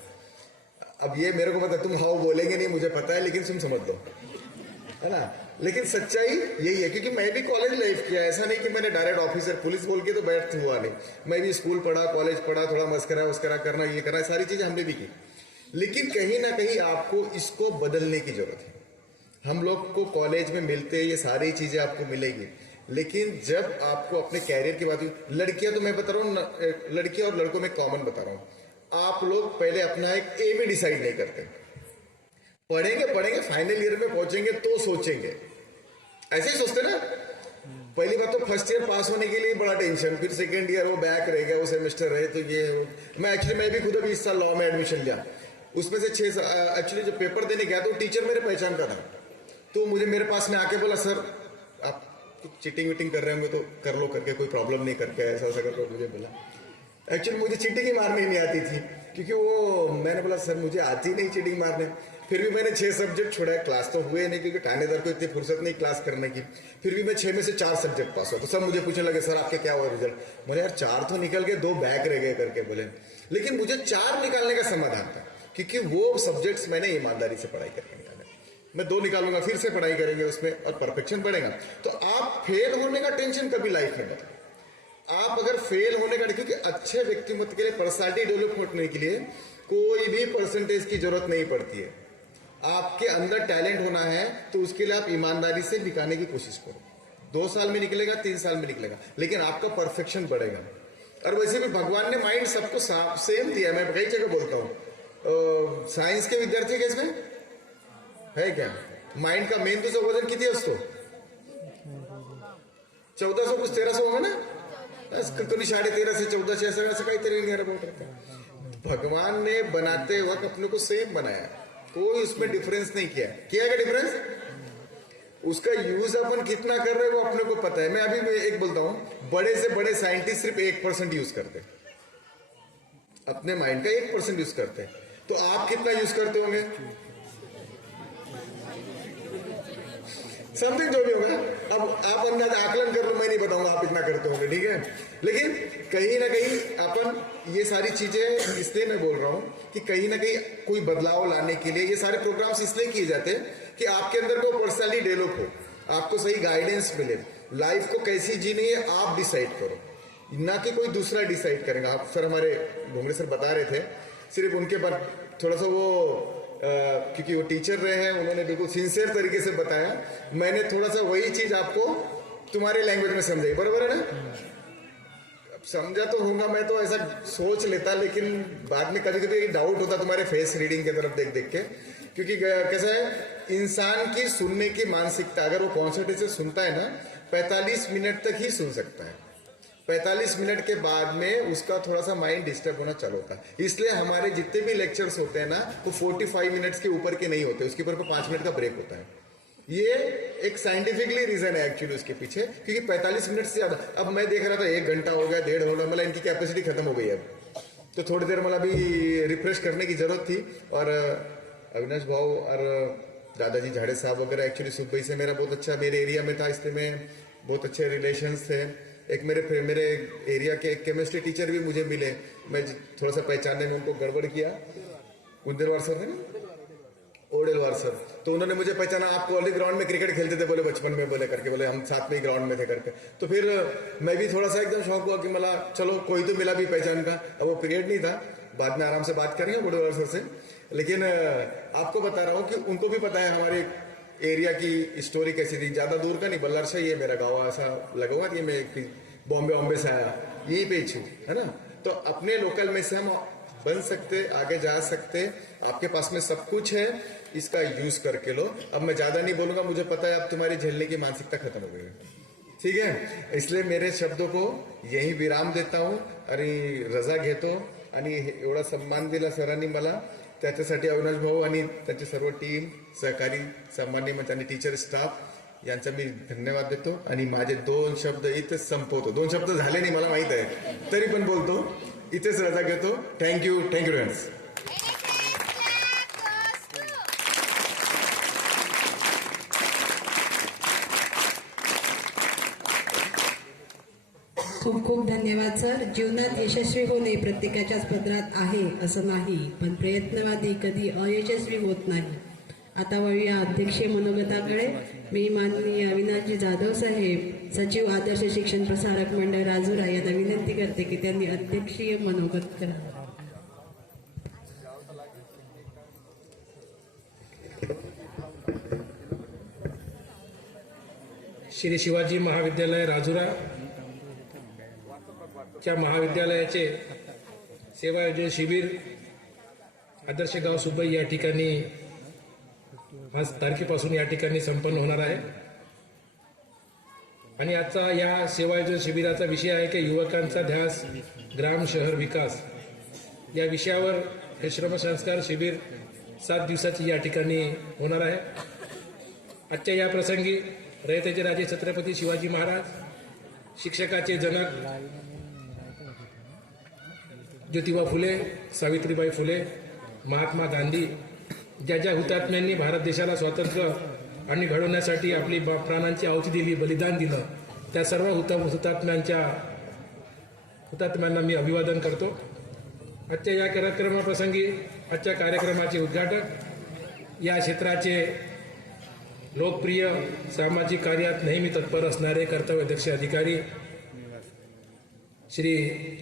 अब ये मेरे को पता, तुम हाउ बोलेंगे नहीं मुझे पता है, लेकिन तुम समझ लो, है ना। लेकिन सच्चाई यही है, क्योंकि मैं भी कॉलेज लाइफ किया, ऐसा नहीं कि मैंने डायरेक्ट ऑफिसर पुलिस बोल के तो बैठ हुआ नहीं, मैं भी स्कूल पढ़ा, कॉलेज पढ़ा, थोड़ा मस्करा करना, ये करना, सारी चीजें हमने भी की। लेकिन कहीं ना कहीं आपको इसको बदलने की जरूरत है। हम लोग को कॉलेज में मिलते ये सारी चीजें आपको मिलेगी, लेकिन जब आपको अपने कैरियर की बात हुई, लड़कियां तो मैं बता रहा हूँ, लड़कियां और लड़कों में कॉमन बता रहा हूँ, आप लोग पहले अपना एक एम ही डिसाइड नहीं करते, पढ़ेंगे फाइनल ईयर में पहुंचेंगे तो सोचेंगे, ऐसे ही सोचते ना। पहली बात तो फर्स्ट ईयर पास होने के लिए बड़ा टेंशन, फिर सेकेंड ईयर वो बैक रह गया, वो सेमेस्टर रहे तो ये। मैं भी खुद अभी इस साल लॉ में एडमिशन लिया, उसमें से 6 एक्चुअली जब पेपर देने गया तो टीचर मेरे पहचान का था, तो मुझे मेरे पास में आके बोला सर आप चीटिंग वीटिंग कर रहे होंगे तो कर लो करके, कोई प्रॉब्लम नहीं करके, ऐसा करके मुझे बोला। एक्चुअली मुझे चीटिंग ही मारनी नहीं आती थी, क्योंकि वो मैंने बोला सर मुझे आती नहीं चीटिंग मारने। फिर भी मैंने 6 सब्जेक्ट छोड़ा, क्लास तो हुए नहीं क्योंकि थानेदार को इतनी फुर्सत नहीं क्लास करने की। फिर भी मैं 6 में से 4 सब्जेक्ट पास हुआ, तो सब मुझे पूछने लगे सर आपके क्या हुआ रिजल्ट। बोले यार 4 तो निकल गए, 2 बैक रह गए करके बोले। लेकिन मुझे 4 निकालने का समाधान था, क्योंकि वो सब्जेक्ट्स मैंने ईमानदारी से पढ़ाई करके निकाले। मैं 2 निकालूंगा, फिर से पढ़ाई करेंगे उसमें और परफेक्शन बढ़ेगा। तो आप फेल होने का टेंशन कभी लाइफ में मत। आप अगर फेल होने का, क्योंकि अच्छे व्यक्तित्व के लिए, पर्सनालिटी डेवलप होने के लिए कोई भी परसेंटेज की जरूरत नहीं पड़ती है। आपके अंदर टैलेंट होना है तो उसके लिए आप ईमानदारी से निकालने की कोशिश करो। 2 साल में निकलेगा, 3 साल में निकलेगा, लेकिन आपका परफेक्शन बढ़ेगा। और वैसे भी भगवान ने माइंड सबको सेम दिया है, मैं कई जगह बोलता हूँ सायन्स के विद्यार्थी के इसमें है क्या? माइंड का मेंदूचं वजन किती असतो? 1400 कुछ 1300 होगा ना, कभी 13.5 से 1400 ऐसा काहीतरी नियर अबाउट रहता है। भगवान ने बनाते वक्त अपने को सेम बनाया, कोई उसमें डिफरेंस नहीं किया क्या डिफरेंस? उसका यूज अपन कितना कर रहे हैं वो अपने को पता है। मैं अभी एक बोलता हूं, बड़े से बड़े साइंटिस्ट सिर्फ 1% यूज करते हैं, अपने माइंड का 1% यूज करते हैं। तो आप कितना यूज करते होंगे? समथिंग जो भी होगा, अब आप अंदाज आकलन कर लो, मैं नहीं बताऊंगा आप इतना करते होंगे, ठीक है। लेकिन कहीं ना कहीं अपन ये सारी चीजें, इसलिए मैं बोल रहा हूं कि कहीं ना कहीं कोई बदलाव लाने के लिए ये सारे प्रोग्राम्स इसलिए किए जाते हैं कि आपके अंदर को पर्सनैलिटी डेवलप हो, आपको सही गाइडेंस मिले, लाइफ को कैसी जीनी है आप डिसाइड करो, ना कि कोई दूसरा डिसाइड करेगा। आप सर, हमारे भोंगड़े सर बता रहे थे, सिर्फ उनके पर थोड़ा सा वो क्योंकि वो टीचर रहे हैं, उन्होंने बिल्कुल सिंसियर तरीके से बताया, मैंने थोड़ा सा वही चीज आपको तुम्हारे लैंग्वेज में समझाई, बराबर है ना? अब समझा तो होगा, मैं तो ऐसा सोच लेता, लेकिन बाद में कभी कभी डाउट होता तुम्हारे फेस रीडिंग की तरफ देख देख के, क्योंकि कैसा है, इंसान की सुनने की मानसिकता, अगर वो कॉन्सेंट्रेशन से सुनता है ना 45 मिनट तक ही सुन सकता है, 45 मिनट के बाद में उसका थोड़ा सा माइंड डिस्टर्ब होना चालू होता है। इसलिए हमारे जितने भी लेक्चर्स होते हैं ना, वो 45 मिनट्स के ऊपर के नहीं होते, उसके ऊपर को 5 मिनट का ब्रेक होता है। ये एक साइंटिफिकली रीजन है एक्चुअली उसके पीछे, क्योंकि 45 मिनट से ज्यादा, अब मैं देख रहा था 1 घंटा हो गया, 1.5 हो गया, मतलब इनकी कैपेसिटी खत्म हो गई है, तो थोड़ी देर मतलब अभी रिफ्रेश करने की जरूरत थी। और अविनाश भाव और दादाजी झाड़े साहब वगैरह, एक्चुअली सुबह से मेरा बहुत अच्छा, मेरे एरिया में था, इसलिए में बहुत अच्छे रिलेशंस थे। एक मेरे एरिया के एक केमिस्ट्री टीचर भी मुझे मिले, मैं थोड़ा सा पहचानने में उनको गड़बड़ किया, कुंदरवार सर है ना, ओडेलवार सर, तो उन्होंने मुझे पहचाना, आप कॉलेज ग्राउंड में क्रिकेट खेलते थे बोले बचपन में, बोले करके, बोले हम साथ में ही ग्राउंड में थे करके। तो फिर मैं भी थोड़ा सा एकदम शौक हुआ कि मतलब चलो कोई तो मिला भी पहचान का। अब वो पीरियड नहीं था, बाद में आराम से बात करेंगे ओडेलवार सर से, लेकिन आपको बता रहा हूँ कि उनको भी पता है हमारे एरिया की स्टोरी कैसी थी। ज्यादा दूर का नहीं, बल्लारशाह ये मेरा गाँव, ऐसा लगा हुआ कि मैं बॉम्बे से आया, यही पे ही है ना। तो अपने लोकल में से हम बन सकते, आगे जा सकते, आपके पास में सब कुछ है, इसका यूज करके लो। अब मैं ज्यादा नहीं बोलूंगा, मुझे पता है अब तुम्हारी झेलने की मानसिकता खत्म हो गई है, ठीक है। इसलिए मेरे शब्दों को यही विराम देता हूं आणि रजा घेतो। आणि एवढा सन्मान दिला सरांनी मला, त्याच्यासाठी अविनाश भाऊ आणि त्यांची सर्व टीम, सहकारी, सामान्य मंच आणि टीचर स्टाफ यांचा मी धन्यवाद देतो। आणि माझे 2 शब्द इथेच संपवतो। 2 शब्द झाले नाही मला माहित आहे, तरी पण बोलतो, इथेच रजा घेतो। Thank you very much. खूप खूप धन्यवाद सर। जीवनात यशस्वी होणे प्रत्येकाच्याच पदरात आहे असं नाही, पण प्रयत्नवादी कधी अयशस्वी होत नाही। आता वळूया अध्यक्षीय मनोगताकडे। मी माननीय अविनाशजी जाधव साहेब, सचिव आदर्श शिक्षण प्रसारक मंडळ राजुरा यांना विनंती करते की त्यांनी अध्यक्षीय मनोगत करावे। श्री शिवाजी महाविद्यालय राजुरा च्या महाविद्यालयाचे सेवायोजन शिबिर आदर्श गाव सुबई या ठिकाणी आज तारखेपासून या ठिकाणी संपन्न होणार आहे। आणि आजचा या सेवायोजन शिबिराचा विषय आहे की युवकांचा ध्यास ग्राम शहर विकास या विषयावर हे श्रमसंस्कार शिबिर 7 दिवसाची या ठिकाणी होणार आहे। आजच्या या प्रसंगी रयतेचे राजे छत्रपती शिवाजी महाराज, शिक्षकाचे जनक ज्योतिबा फुले, सावित्रीबाई फुले, महात्मा गांधी, ज्या हुतात्म्यांनी भारत देशाला स्वातंत्र्य आणि घडवण्यासाठी आपली प्राणांची आहुती दिली, बलिदान दिलं, त्या सर्व हुतात्म्यांना मी अभिवादन करतो। आजच्या या कार्यक्रमाप्रसंगी आजच्या कार्यक्रमाचे उद्घाटक, या क्षेत्राचे लोकप्रिय सामाजिक कार्यात नेहमी तत्पर असणारे कर्तव्यदक्ष अधिकारी श्री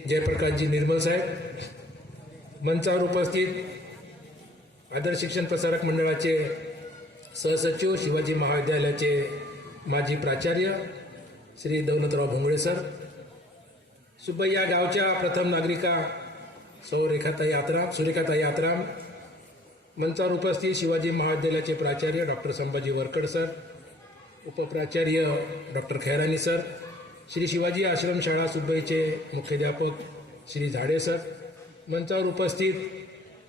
जयप्रकाशजी निर्मल साहेब, मंचावर उपस्थित आदर्श शिक्षण प्रसारक मंडळाचे सहसचिव, शिवाजी महाविद्यालयाचे माजी प्राचार्य श्री दौलतराव भोंगळे सर, सुबई या गावच्या प्रथम नागरिका सुरेखाताई आत्राम, मंचावर उपस्थित शिवाजी महाविद्यालयाचे प्राचार्य डॉक्टर संभाजी वरकड सर, उपप्राचार्य डॉक्टर खैरानी सर, श्री शिवाजी आश्रमशाळा सुब्बईचे मुख्याध्यापक श्री झाडे सर, मंचावर उपस्थित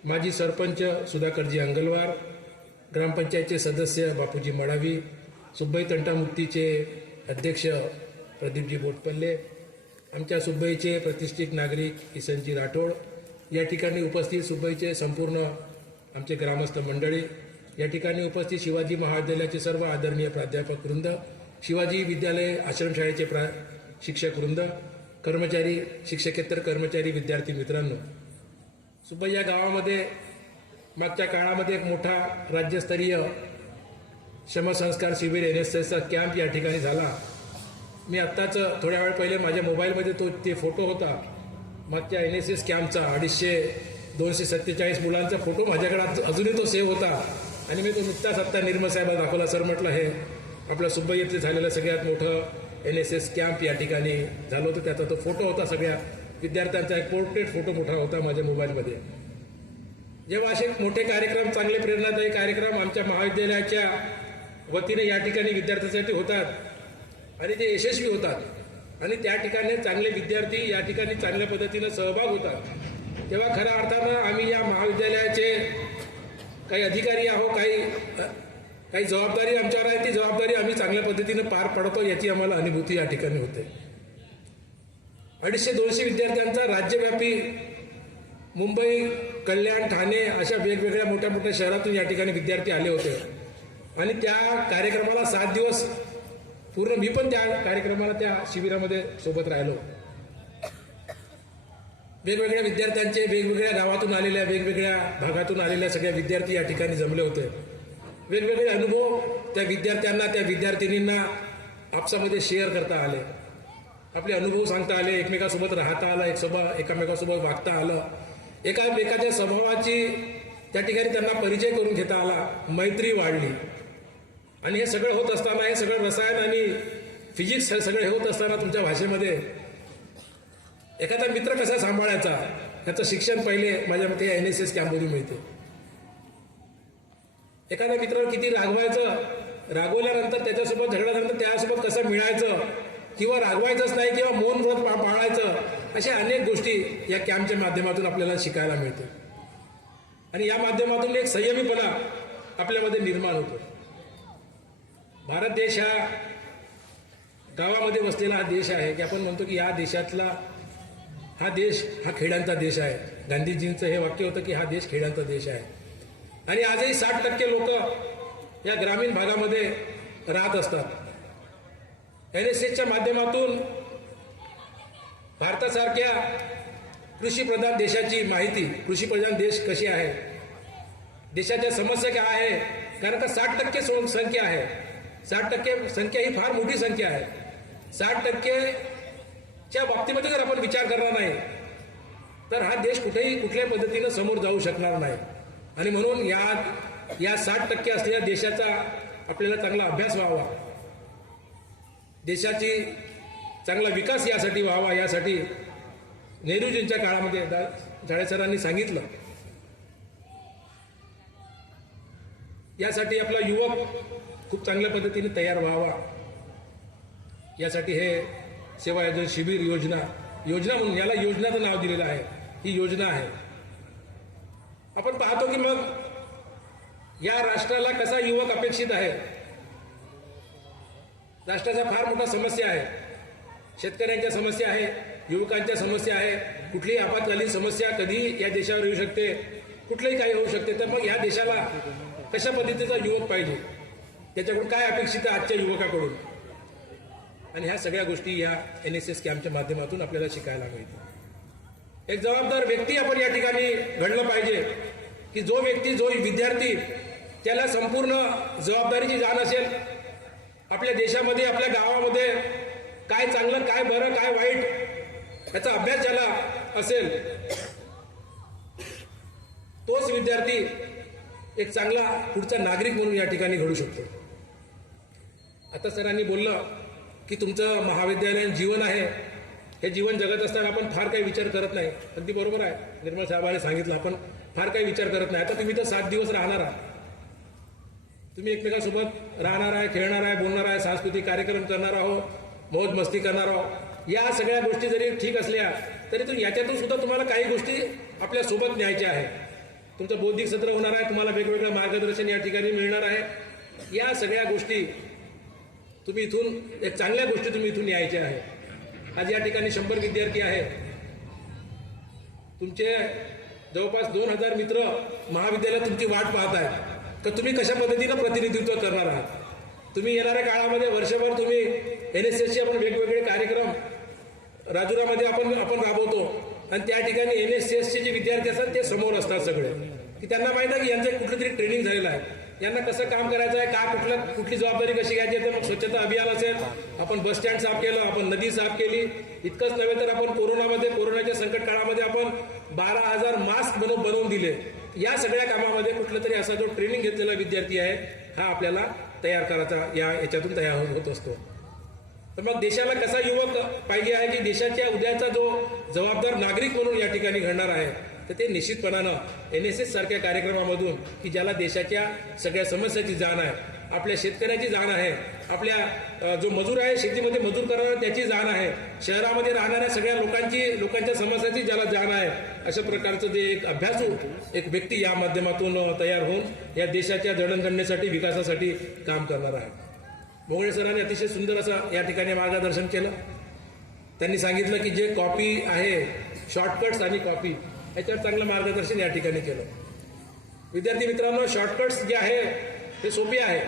माजी सरपंच सुधाकरजी अंगलवार, ग्रामपंचायतचे सदस्य बापूजी मडावी, सुब्बई तंटामुक्तीचे अध्यक्ष प्रदीपजी बोटपल्ले, आमच्या सुब्बईचे प्रतिष्ठित नागरिक किसनजी राठोड, या ठिकाणी उपस्थित सुब्बईचे संपूर्ण आमचे ग्रामस्थ मंडळी, या ठिकाणी उपस्थित शिवाजी महाविद्यालयाचे सर्व आदरणीय प्राध्यापक वृंद, शिवाजी विद्यालय आश्रमशाळेचे शिक्षक वृंद, कर्मचारी, शिक्षकेतर कर्मचारी, विद्यार्थी मित्रांनो, सुब्बई या गावामध्ये मागच्या काळामध्ये एक मोठा राज्यस्तरीय श्रमसंस्कार शिबिर NSSचा कॅम्प या ठिकाणी झाला. मी आत्ताच थोड्या वेळ पहिले माझ्या मोबाईलमध्ये ते फोटो होता मागच्या NSS कॅम्पचा. 247 मुलांचा फोटो माझ्याकडे अजूनही तो सेव्ह होता आणि मी तो नुकताच आत्ता निर्मल साहेबांना दाखवला. सर म्हटलं हे आपल्या सुब्बई येथे झालेलं सगळ्यात मोठं NSS कॅम्प या ठिकाणी झालं होतं, त्याचा तो फोटो होता. सगळ्या विद्यार्थ्यांचा एक पोर्ट्रेट फोटो मोठा होता माझ्या मोबाईलमध्ये. जेव्हा असे मोठे कार्यक्रम, चांगले प्रेरणादायी कार्यक्रम आमच्या महाविद्यालयाच्या वतीने या ठिकाणी विद्यार्थ्यांसाठी होतात आणि ते यशस्वी होतात आणि त्या ठिकाणी चांगले विद्यार्थी या ठिकाणी चांगल्या पद्धतीनं सहभाग होतात, तेव्हा खऱ्या अर्थानं आम्ही या महाविद्यालयाचे काही अधिकारी आहोत, काही जबाबदारी आमच्यावर आहे, ती जबाबदारी आम्ही चांगल्या पद्धतीनं पार पडतो याची आम्हाला अनुभूती या ठिकाणी होते. 250-200 विद्यार्थ्यांचा राज्यव्यापी मुंबई, कल्याण, ठाणे अशा वेगवेगळ्या मोठ्या मोठ्या शहरातून या ठिकाणी विद्यार्थी आले होते आणि त्या कार्यक्रमाला 7 दिवस पूर्ण मी पण त्या कार्यक्रमाला, त्या शिबिरामध्ये सोबत राहिलो. वेगवेगळ्या विद्यार्थ्यांचे, वेगवेगळ्या गावातून आलेल्या, वेगवेगळ्या भागातून आलेल्या सगळ्या विद्यार्थी या ठिकाणी जमले होते. वेगवेगळे अनुभव त्या विद्यार्थ्यांना, त्या विद्यार्थिनींना आपसामध्ये शेअर करता आले, आपले अनुभव सांगता आले, एकमेकासोबत राहता आलं, एकामेकासोबत वागता आलं, एकामेकाच्या स्वभावाची त्या ठिकाणी त्यांना परिचय करून घेता आला, मैत्री वाढली. आणि हे सगळं होत असताना, हे सगळं रसायन आणि फिजिक्स सगळं होत असताना तुमच्या भाषेमध्ये एखादा मित्र कसा सांभाळायचा याचं शिक्षण पहिले माझ्या मते NSS कॅम्पमधून मिळते. एखाद्या मित्रावर किती रागवायचं, रागवल्यानंतर त्याच्यासोबत झगडल्यानंतर त्यासोबत कसं मिळायचं किंवा रागवायचंच नाही किंवा मौन व्रत पाळायचं, अशा अनेक गोष्टी या कॅम्पच्या माध्यमातून आपल्याला शिकायला मिळते आणि या माध्यमातून एक संयमीपणा आपल्यामध्ये निर्माण होतो. भारत देश हा गावामध्ये बसलेला हा देश आहे की आपण म्हणतो की या देशातला हा देश हा खेड्यांचा देश आहे. गांधीजींचं हे वाक्य होतं की हा देश खेड्यांचा देश आहे आणि आजही 60% लोक या ग्रामीण भागामध्ये राहत असतात. NSSच्या माध्यमातून भारतासारख्या कृषीप्रधान देशाची माहिती, कृषीप्रधान देश कशी आहे, देशाच्या समस्या काय आहे, कारण का 60% संख्या आहे. 60% संख्या ही फार मोठी संख्या आहे. 60%च्या बाबतीमध्ये जर आपण विचार करणार नाही तर हा देश कुठेही कुठल्याही पद्धतीनं समोर जाऊ शकणार नाही आणि म्हणून या 60% असलेल्या देशाचा आपल्याला चांगला अभ्यास व्हावा, देशाची चांगला विकास यासाठी व्हावा, यासाठी नेहरूजींच्या काळामध्ये झाडे सरांनी सांगितलं, यासाठी आपला युवक खूप चांगल्या पद्धतीने तयार व्हावा, यासाठी हे सेवा योजना शिबिर योजना म्हणून याला योजनाचं नाव दिलेलं आहे. ही योजना आहे. आपण पाहतो की मग या राष्ट्राला कसा युवक अपेक्षित आहे. राष्ट्राच्या फार मोठ्या समस्या आहे, शेतकऱ्यांच्या समस्या आहे, युवकांच्या समस्या आहे, कुठलीही आपत्कालीन समस्या कधी या देशावर येऊ शकते, कुठलंही काही होऊ शकते. तर मग या देशाला कशा पद्धतीचा युवक पाहिजे, त्याच्याकडून काय अपेक्षित आहे आजच्या युवकाकडून, आणि ह्या सगळ्या गोष्टी या NSS कॅम्पच्या माध्यमातून आपल्याला शिकायला मिळतात. एक जबाबदार व्यक्ती आपण या ठिकाणी घडलं पाहिजे की जो व्यक्ती, जो विद्यार्थी त्याला संपूर्ण जबाबदारीची जाण असेल, आपल्या देशामध्ये, आपल्या गावामध्ये काय चांगलं, काय बरं, काय वाईट याचा अभ्यास ज्याला असेल, तोच विद्यार्थी एक चांगला पुढचा नागरिक म्हणून या ठिकाणी घडू शकतो. आता सरांनी बोललं की तुमचं महाविद्यालय जीवन आहे, हे जीवन जगत असताना आपण फार काही विचार करत नाही. अगदी बरोबर आहे. निर्मल साहेबांनी सांगितलं आपण फार काही विचार करत नाही. आता तुम्ही तर 7 दिवस राहणार आहात, तुम्ही एकमेकांसोबत राहणार आहे, खेळणार आहे, बोलणार आहे, सांस्कृतिक कार्यक्रम करणार आहोत, मौज मस्ती करणार आहोत. या सगळ्या गोष्टी जरी ठीक असल्या तरी याच्यातून सुद्धा तुम्हाला काही गोष्टी आपल्या सोबत न्यायच्या आहे. तुमचं बौद्धिक सत्र होणार आहे, तुम्हाला वेगवेगळं मार्गदर्शन या ठिकाणी मिळणार आहे. या सगळ्या गोष्टी तुम्ही इथून एक चांगल्या गोष्टी तुम्ही इथून न्यायच्या आहे. आज या ठिकाणी 100 विद्यार्थी आहेत. तुमचे जवळपास 2000 मित्र महाविद्यालयात तुमची वाट पाहत आहेत तर तुम्ही कशा पद्धतीनं प्रतिनिधित्व करणार आहात. तुम्ही येणाऱ्या काळामध्ये वर्षभर तुम्ही NSSचे आपण वेगवेगळे कार्यक्रम राजुरामध्ये आपण राबवतो आणि त्या ठिकाणी NSSचे जे विद्यार्थी असतात ते समोर असतात सगळे, की त्यांना माहिती आहे की यांचं कुठलं तरी ट्रेनिंग झालेलं आहे, यांना कसं काम करायचं आहे, कुठली जबाबदारी कशी घ्यायची आहे. तर मग स्वच्छता अभियान असेल, आपण बस स्टँड साफ केलं, आपण नदी साफ केली. इतकंच नव्हे तर आपण कोरोनाच्या संकट काळामध्ये आपण 12,000 मास्क बनवून दिले. या सगळ्या कामामध्ये कुठलं तरी असा जो ट्रेनिंग घेतलेला विद्यार्थी आहे हा आपल्याला तयार करायचा याच्यातून तयार होत असतो. तर मग देशाला कसा युवक पाहिजे आहे की देशाच्या उद्याचा जो जबाबदार नागरिक म्हणून या ठिकाणी घडणार आहे, तर ते निश्चितपणानं NSS सारख्या कार्यक्रमामधून की ज्याला देशाच्या सगळ्या समस्याची जाण आहे, आपल्या शेतकऱ्याची जाण आहे, आपल्या जो मजूर आहे शेतीमध्ये मजूर करणारा त्याची जाण आहे, शहरामध्ये राहणाऱ्या सगळ्या लोकांच्या समस्याची ज्याला जाण आहे, अशा प्रकारचं जे एक अभ्यासू एक व्यक्ती या माध्यमातून तयार होऊन या देशाच्या जडणघडणीसाठी विकासासाठी काम करणार आहे. मोगळे सरांनी अतिशय सुंदर असं या ठिकाणी मार्गदर्शन केलं. त्यांनी सांगितलं की जे कॉपी आहे, शॉर्टकट्स आणि कॉपी, याच्यावर चांगलं मार्गदर्शन या ठिकाणी केलं. विद्यार्थी मित्रांनो, शॉर्टकट्स जे आहे हे सोपे आहे,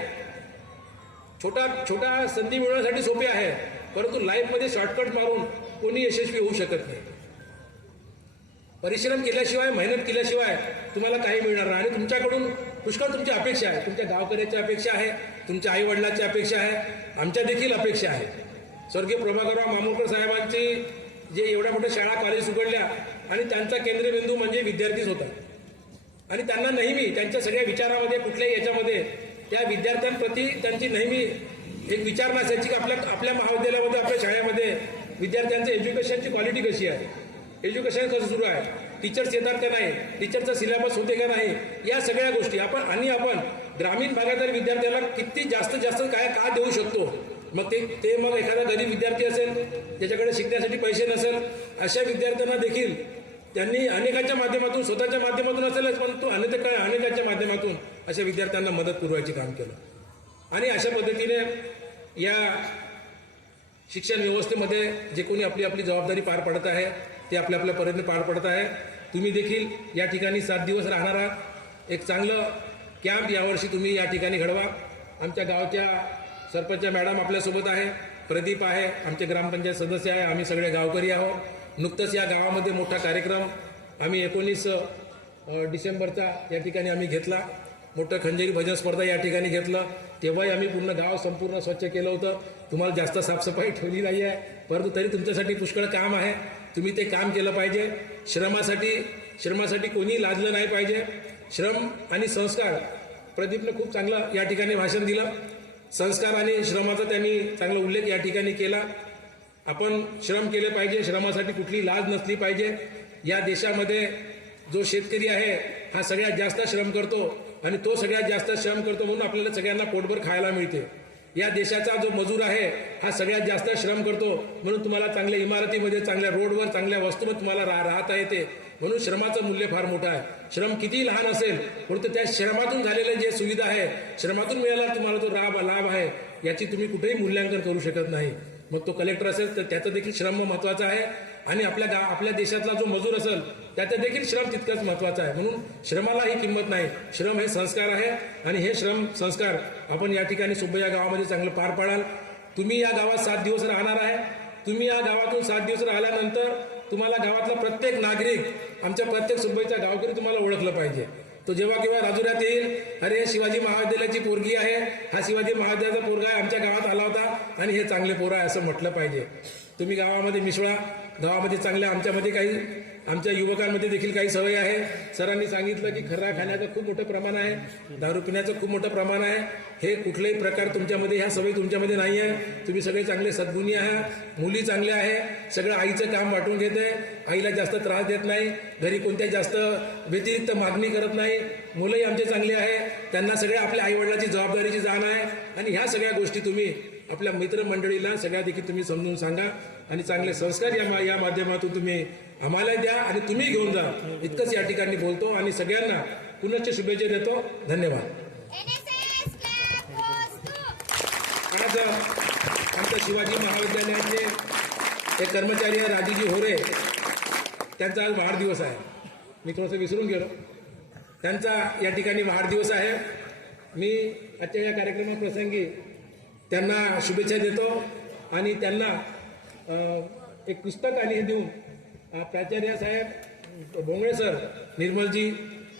छोटा संधी मिळवण्यासाठी सोपे आहे, परंतु लाईफमध्ये शॉर्टकट मारून कोणी यशस्वी होऊ शकत नाही. परिश्रम केल्याशिवाय, मेहनत केल्याशिवाय तुम्हाला काही मिळणार नाही. आणि तुमच्याकडून पुष्कळ तुमची अपेक्षा आहे, तुमच्या गावकऱ्याची अपेक्षा आहे, तुमच्या आई वडिलांची अपेक्षा आहे, आमच्या देखील अपेक्षा आहे. स्वर्गीय प्रभाकरराव मामूलकर साहेबांची जे एवढ्या मोठ्या शाळा कॉलेज उघडल्या आणि त्यांचा केंद्रबिंदू म्हणजे विद्यार्थीच होता. आणि त्यांना नेहमी त्यांच्या सगळ्या विचारामध्ये कुठल्याही याच्यामध्ये त्या विद्यार्थ्यांप्रती त्यांची नेहमी एक विचार नसायची की आपल्या महाविद्यालयामध्ये, आपल्या शाळेमध्ये विद्यार्थ्यांचं एज्युकेशनची क्वालिटी कशी आहे, एज्युकेशन कसं सुरू आहे, टीचर्स येतात का नाही, टीचरचा सिलेबस होते का नाही, या सगळ्या गोष्टी आपण ग्रामीण भागातील विद्यार्थ्याला किती जास्त काय का देऊ शकतो. मग ते मग एखादा गरीब विद्यार्थी असेल, ज्याच्याकडे शिकण्यासाठी पैसे नसेल, अशा विद्यार्थ्यांना देखील त्यांनी अनेकांच्या माध्यमातून, स्वतःच्या माध्यमातून असेलच, परंतु अनेकांच्या माध्यमातून अशा विद्यार्थ्यांना मदत पुरवायचे काम केलं. आणि अशा पद्धतीने या शिक्षण व्यवस्थेमध्ये जे कोणी आपली जबाबदारी पार पडत आहे ते आपल्या परीने पार पडत आहे. तुम्ही देखील या ठिकाणी 7 दिवस राहणार आहात. एक चांगलं कॅम्प यावर्षी तुम्ही या ठिकाणी घडवा. आमच्या गावच्या सरपंच मॅडम आपल्यासोबत आहे, प्रदीप आहे, आमचे ग्रामपंचायत सदस्य आहे, आम्ही सगळे गावकरी आहोत. नुकतंच या गावामध्ये मोठा कार्यक्रम आम्ही 19 डिसेंबरचा या ठिकाणी आम्ही घेतला. मोठं खंजेरी भजन स्पर्धा या ठिकाणी घेतलं. तेव्हाही आम्ही पूर्ण गाव संपूर्ण स्वच्छ केलं होतं. तुम्हाला जास्त साफसफाई ठेवली नाही आहे, परंतु तरी तुमच्यासाठी पुष्कळ काम आहे. तुम्ही ते काम केलं पाहिजे. श्रमासाठी कोणी लाजलं नाही पाहिजे. श्रम आणि संस्कार, प्रदीपनं खूप चांगलं या ठिकाणी भाषण दिलं. संस्कार आणि श्रमाचा त्यांनी चांगला उल्लेख या ठिकाणी केला. आपण श्रम केले पाहिजे, श्रमासाठी कुठली लाज नसली पाहिजे. या देशामध्ये जो शेतकरी आहे हा सगळ्यात जास्त श्रम करतो आणि तो सगळ्यात जास्त श्रम करतो म्हणून आपल्याला सगळ्यांना पोटभर खायला मिळते. या देशाचा जो मजूर आहे हा सगळ्यात जास्त श्रम करतो म्हणून तुम्हाला चांगल्या इमारतीमध्ये, चांगल्या रोडवर, चांगल्या वस्तूमध्ये तुम्हाला राहता येते. म्हणून श्रमाचं मूल्य फार मोठं आहे. श्रम किती लहान असेल परंतु त्या श्रमातून झालेले जे सुविधा आहे, श्रमातून मिळाला तुम्हाला जो लाभ आहे, याची तुम्ही कुठेही मूल्यांकन करू शकत नाही. मग तो कलेक्टर असेल तर त्याचं देखील श्रम महत्वाचा आहे आणि आपल्या देशातला जो मजूर असेल त्याचं देखील श्रम तितकंच महत्वाचं आहे. म्हणून श्रमाला ही किंमत नाही. श्रम हे संस्कार आहे आणि हे श्रम संस्कार आपण या ठिकाणी सुब्बा गावामध्ये चांगलं पार पाडाल. तुम्ही या गावात 7 दिवस राहणार आहे. तुम्ही या गावातून 7 दिवस राहिल्यानंतर तुम्हाला गावातला प्रत्येक नागरिक, आमच्या प्रत्येक सुब्बाईचा गावकरी तुम्हाला ओळखलं पाहिजे. तो जेव्हा केव्हा राजुऱ्यात येईल, अरे शिवाजी महाविद्यालयाची पोरगी आहे, हा शिवाजी महाविद्यालयाचा पोरगा आहे, आमच्या गावात आला होता आणि हे चांगले पोरं आहे असं म्हटलं पाहिजे. तुम्ही गावामध्ये मिसळा, गावामध्ये चांगल्या, आमच्यामध्ये काही आमच्या युवकांमध्ये देखील काही सवय आहे. सरांनी सांगितलं की खर्रा खाण्याचं खूप मोठं प्रमाण आहे, दारू पिण्याचं खूप मोठं प्रमाण आहे. हे कुठलेही प्रकार तुमच्यामध्ये, ह्या सवयी तुमच्यामध्ये नाही आहे. तुम्ही सगळे चांगले सद्गुणी आहात, मुली चांगल्या आहे, सगळं आईचं काम वाटून घेते, आईला जास्त त्रास देत नाही, घरी कोणत्याही जास्त व्यतिरिक्त मागणी करत नाही. मुलंही आमचे चांगले आहे, त्यांना सगळ्या आपल्या आईवडिलाची जबाबदारीची जाण आहे. आणि ह्या सगळ्या गोष्टी तुम्ही आपल्या मित्रमंडळीला सगळ्या देखील तुम्ही समजून सांगा आणि चांगले संस्कार या माध्यमातून तुम्ही आम्हाला द्या आणि तुम्ही घेऊन जा. इतकंच या ठिकाणी बोलतो आणि सगळ्यांना पुनश्च शुभेच्छा देतो. धन्यवाद. NSS clap goes to आज आमच्या शिवाजी महाविद्यालयाचे एक कर्मचारी आहे राजूजी होरे, त्यांचा आज वाढदिवस आहे. मी थोडंसं विसरून गेलो. त्यांचा या ठिकाणी वाढदिवस आहे. मी आजच्या या कार्यक्रमाप्रसंगी त्यांना शुभेच्छा देतो आणि त्यांना एक पुस्तक आणि हे देऊन प्राचार्य साहेब भोंगळे सर, निर्मलजी,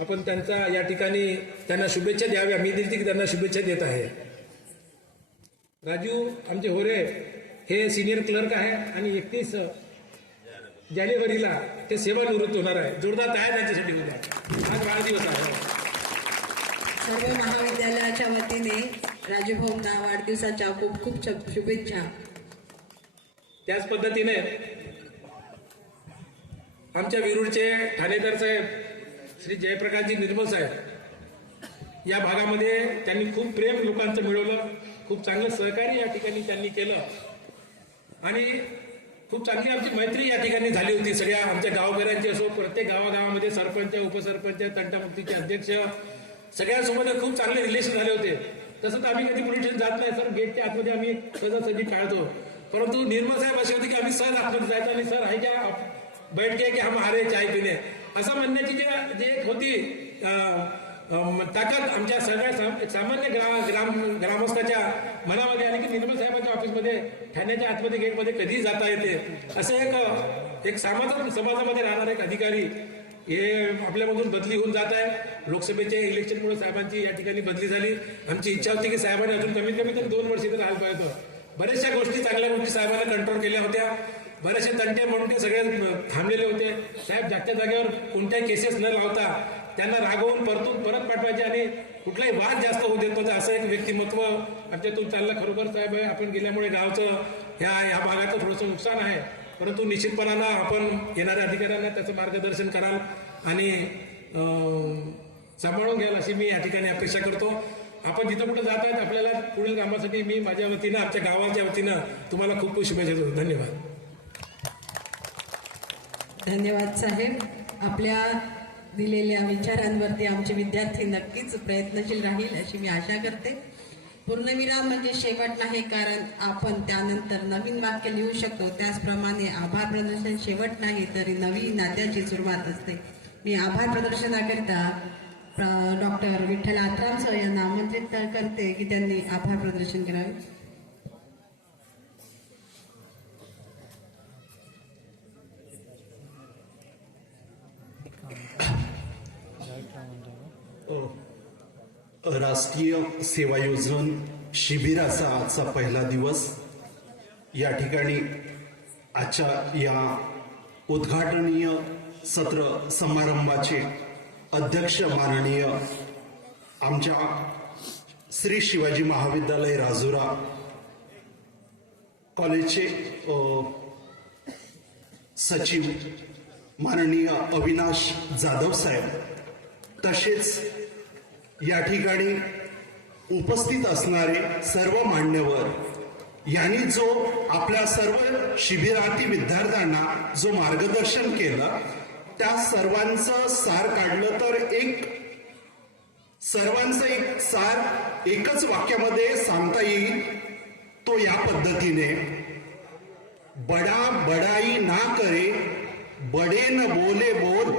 आपण त्यांचा या ठिकाणी त्यांना शुभेच्छा द्याव्या. मी देखील त्यांना शुभेच्छा देत आहे. राजू आमचे होरे हे सिनियर क्लर्क आहे आणि 31 जानेवारीला ते सेवानिवृत्त होणार आहे. जोरदार आहे त्यांच्यासाठी उद्या. आज वाढदिवस आहे. सर्व महाविद्यालयाच्या वतीने राजूभाऊंना वाढदिवसाच्या खूप खूप शुभेच्छा. त्याच पद्धतीने आमच्या विरुडचे ठाणेकर साहेब श्री जयप्रकाशजी निर्मल साहेब या भागामध्ये त्यांनी खूप प्रेम लोकांचं मिळवलं, खूप चांगलं सहकार्य या ठिकाणी त्यांनी केलं आणि खूप चांगली आमची मैत्री या ठिकाणी झाली होती. सगळ्या आमच्या गावकऱ्यांची असो, प्रत्येक गावागावामध्ये सरपंच, उपसरपंच, तंटामुक्तीचे अध्यक्ष सगळ्यांसोबत खूप चांगले रिलेशन झाले होते. तसं तर आम्ही कधी पोलीस स्टेशन जात नाही सर, गेटच्या आतमध्ये आम्ही सहजासहजी टाळतो. परंतु निर्मल साहेब असे होते की आम्ही सहज आतमध्ये जायचो आणि सर आहे क्या बैठ के की हम हारे चाय पिणे असं म्हणण्याची जे एक होती ताकद आमच्या सगळ्या सामान्य ग्रामस्थाच्या मनामध्ये आली की निर्मल साहेबांच्या ऑफिसमध्ये ठाण्याच्या आतमध्ये गेटमध्ये कधीही जाता येते. असं एक समाजामध्ये राहणारा एक अधिकारी हे आपल्यामधून बदली होऊन जात आहे. लोकसभेच्या इलेक्शनमुळे साहेबांची या ठिकाणी बदली झाली. आमची इच्छा होती की साहेबांनी अजून कमीत कमी तर 2 वर्ष इथे राहायला पाहिजे. बऱ्याचशा गोष्टी, चांगल्या गोष्टी साहेबांना कंट्रोल केल्या होत्या. बरेचसे तंटे म्हणून ते सगळे थांबलेले होते. साहेब जागच्या जागेवर कोणत्याही केसेस न लावता त्यांना रागवून परत पाठवायचे आणि कुठलाही वाद जास्त होऊ देत नव्हते. असं एक व्यक्तिमत्व आमच्यातून चाललं. खरोखर साहेब आपण गेल्यामुळे गावचं ह्या भागाचं थोडंसं नुकसान आहे, परंतु निश्चितपणानं आपण येणाऱ्या अधिकाऱ्यांना त्याचं मार्गदर्शन कराल आणि सांभाळून घ्याल अशी मी या ठिकाणी अपेक्षा करतो. आपण जिथं कुठं जात आहेत आपल्याला पुढील कामासाठी मी माझ्या वतीनं, आमच्या गावाच्या वतीनं तुम्हाला खूप खूप शुभेच्छा देतो. धन्यवाद. धन्यवाद साहेब. आपल्या दिलेल्या विचारांवरती आमचे विद्यार्थी नक्कीच प्रयत्नशील राहील अशी मी आशा करते. पूर्णविराम म्हणजे शेवट नाही, कारण आपण त्यानंतर नवीन वाक्य लिहू शकतो. त्याचप्रमाणे आभार प्रदर्शन शेवट नाही तरी नवीन नात्याची सुरुवात असते. मी आभार प्रदर्शनाकरिता डॉक्टर विठ्ठल आत्राम सर यांना आमंत्रित करते की त्यांनी आभार प्रदर्शन करावे. राष्ट्रीय सेवा योजन शिबिराचा आजचा पहिला दिवस. या ठिकाणी आजच्या या उद्घाटनीय सत्र समारंभाचे अध्यक्ष माननीय आमच्या श्री शिवाजी महाविद्यालय राजुरा कॉलेजचे सचिव माननीय अविनाश जाधव साहेब, तसेच या ठिकाणी उपस्थित असणारे सर्व मान्यवर यांनी जो आपल्या सर्व शिबिरार्थी विद्यार्थ्यांना जो मार्गदर्शन केलं त्या सर्वांचं सार काढलं तर सर्वांचं एक सार एकच वाक्यामध्ये सांगता येईल. तो या पद्धतीने, बडा बडाई ना करे, बडे न बोले बोल,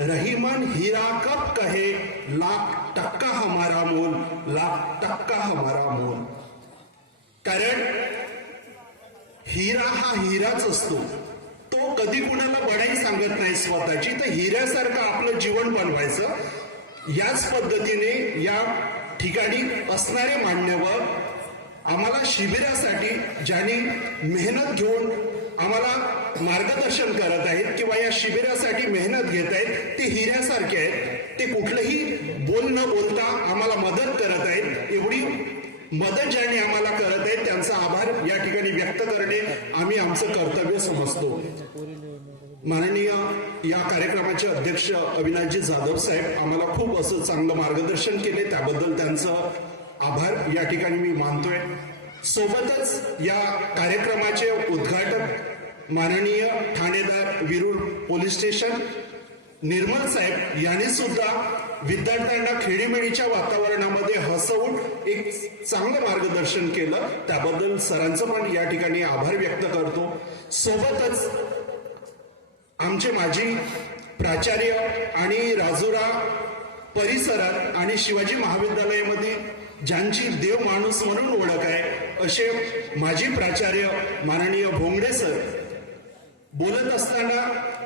रहीमन हीरा कब कहे, लाख टक्का हमारा मोल, लाख टक्का हमारा मोल. कारण हिरा हा हिराच असतो. तो कधी कुणाला बडाई सांगत नाही स्वतःची. तर हिऱ्यासारखं आपलं जीवन बनवायचं. याच पद्धतीने या ठिकाणी असणारे मान्यवर आम्हाला शिबिरासाठी ज्यांनी मेहनत घेऊन आम्हाला मार्गदर्शन करत आहेत किंवा या शिबिरासाठी मेहनत घेत आहेत ते हिऱ्यासारखे आहेत. ते कुठलंही बोल न बोलता आम्हाला मदत करत आहेत. एवढी मदत ज्यांनी आम्हाला करत आहेत त्यांचा आभार या ठिकाणी व्यक्त करणे आम्ही आमचं कर्तव्य समजतो. माननीय या कार्यक्रमाचे अध्यक्ष अविनाशजी जाधव साहेब आम्हाला खूप असं चांगलं मार्गदर्शन केले, त्याबद्दल त्यांचं आभार या ठिकाणी मी मानतोय. सोबतच या कार्यक्रमाचे उद्घाटक माननीय ठाणेदार विरूळ पोलीस स्टेशन निर्मल साहेब यांनी सुद्धा विद्यार्थ्यांना खेळीमेळीच्या वातावरणामध्ये हसवून एक चांगलं मार्गदर्शन केलं, त्याबद्दल सरांचं पण या ठिकाणी आभार व्यक्त करतो. सोबतच आमचे माजी प्राचार्य आणि राजुरा परिसरात आणि शिवाजी महाविद्यालयामध्ये ज्यांची देव माणूस म्हणून ओळख आहे असे माजी प्राचार्य माननीय भोंगडे सर बोलत असताना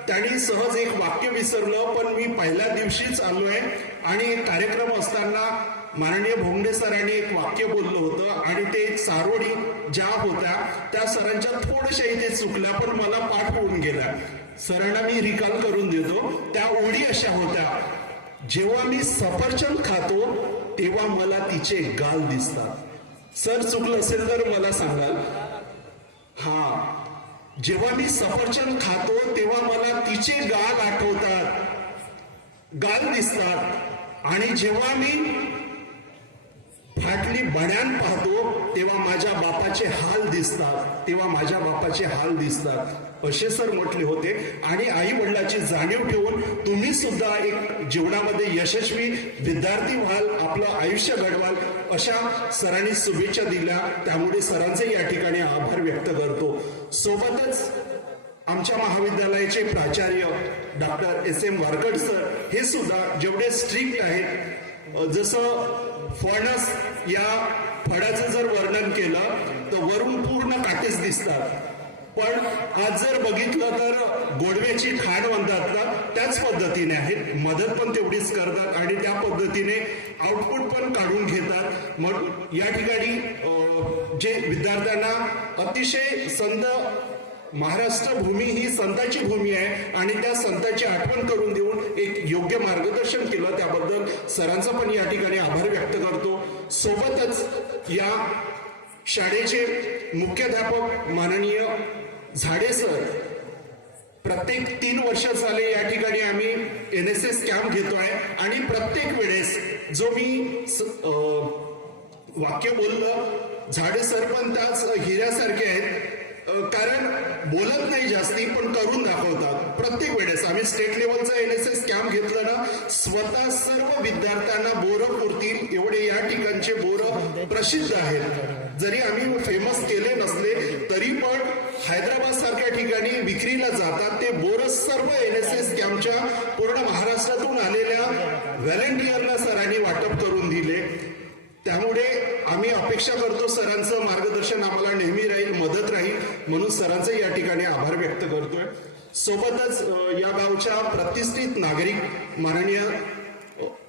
त्यांनी सहज एक वाक्य विसरलं, पण मी पहिल्या दिवशीच आलोय आणि कार्यक्रम असताना माननीय भोंगडे सरांनी एक वाक्य बोललं होतं आणि ते चारोळी ज्या होत्या त्या सरांच्या थोड्याशा इथे चुकल्या, पण मला पाठ होऊन गेला. सरांना मी रिकॉल करून देतो. त्या ओळी अशा होत्या, जेव्हा मी सफरचंद खातो तेव्हा मला तिचे गाल दिसतात. सर चुकलं असेल तर मला सांगाल. हा, जेव्हा मी सफरचंद खातो तेव्हा मला तिचे गाल आठवतात, गाल दिसतात. आणि जेव्हा मी फाटली बण्यान पाहतो तेव्हा माझ्या बापाचे हाल दिसतात, असे सर म्हटले होते. आणि आई वडिलाची जाणीव ठेवून तुम्ही सुद्धा एक जीवनामध्ये यशस्वी विद्यार्थी व्हाल, आपलं आयुष्य घडवाल, अशा सरांनी शुभेच्छा दिल्या. त्यामुळे सरांचे या ठिकाणी आभार व्यक्त करतो. सोबतच आमच्या महाविद्यालयाचे प्राचार्य डॉक्टर SM वारकड सर हे सुद्धा जेवढे स्ट्रिक्ट आहेत, जसं फणस या फळाचं जर वर्णन केलं तर वरून पूर्ण काटेच दिसतात, पण आज जर बघितलं तर गोडव्याची खाण म्हणतात ना त्याच पद्धतीने आहेत. मदत पण तेवढीच करतात आणि त्या पद्धतीने आउटपुट पण काढून घेतात. मग या ठिकाणी जे विद्यार्थ्यांना अतिशय संत महाराष्ट्र भूमी ही संतांची भूमी आहे आणि त्या संतांची आठवण करून देऊन एक योग्य मार्गदर्शन केलं, त्याबद्दल सरांचा पण या ठिकाणी आभार व्यक्त करतो. सोबतच या शाळेचे मुख्याध्यापक माननीय झाडे सर, प्रत्येक 3 वर्ष झाले या ठिकाणी आम्ही NSS कॅम्प घेतोय आणि प्रत्येक वेळेस जो मी वाक्य बोललं, झाडे सर पण त्याच हिऱ्यासारखे आहेत, कारण बोलत नाही जास्ती पण करून दाखवतात. प्रत्येक वेळेस आम्ही स्टेट लेवलचा NSS कॅम्प घेतला ना, स्वतः सर्व विद्यार्थ्यांना बोरं पुरतील एवढे या ठिकाणचे बोरं प्रसिद्ध आहेत. जरी आम्ही फेमस केले नसले तरी पण हैदराबाद सारख्या ठिकाणी विक्रीला जातात ते बोरं सर्व NSS कॅम्पच्या पूर्ण महाराष्ट्रातून आलेल्या व्हॉलंटियरला सरांनी वाटप करून दिले. त्यामुळे आम्ही अपेक्षा करतो सरांचं मार्गदर्शन आम्हाला नेहमी राहील, मदत राहील, म्हणून सरांचे या ठिकाणी आभार व्यक्त करतोय. सोबतच या गावच्या प्रतिष्ठित नागरिक माननीय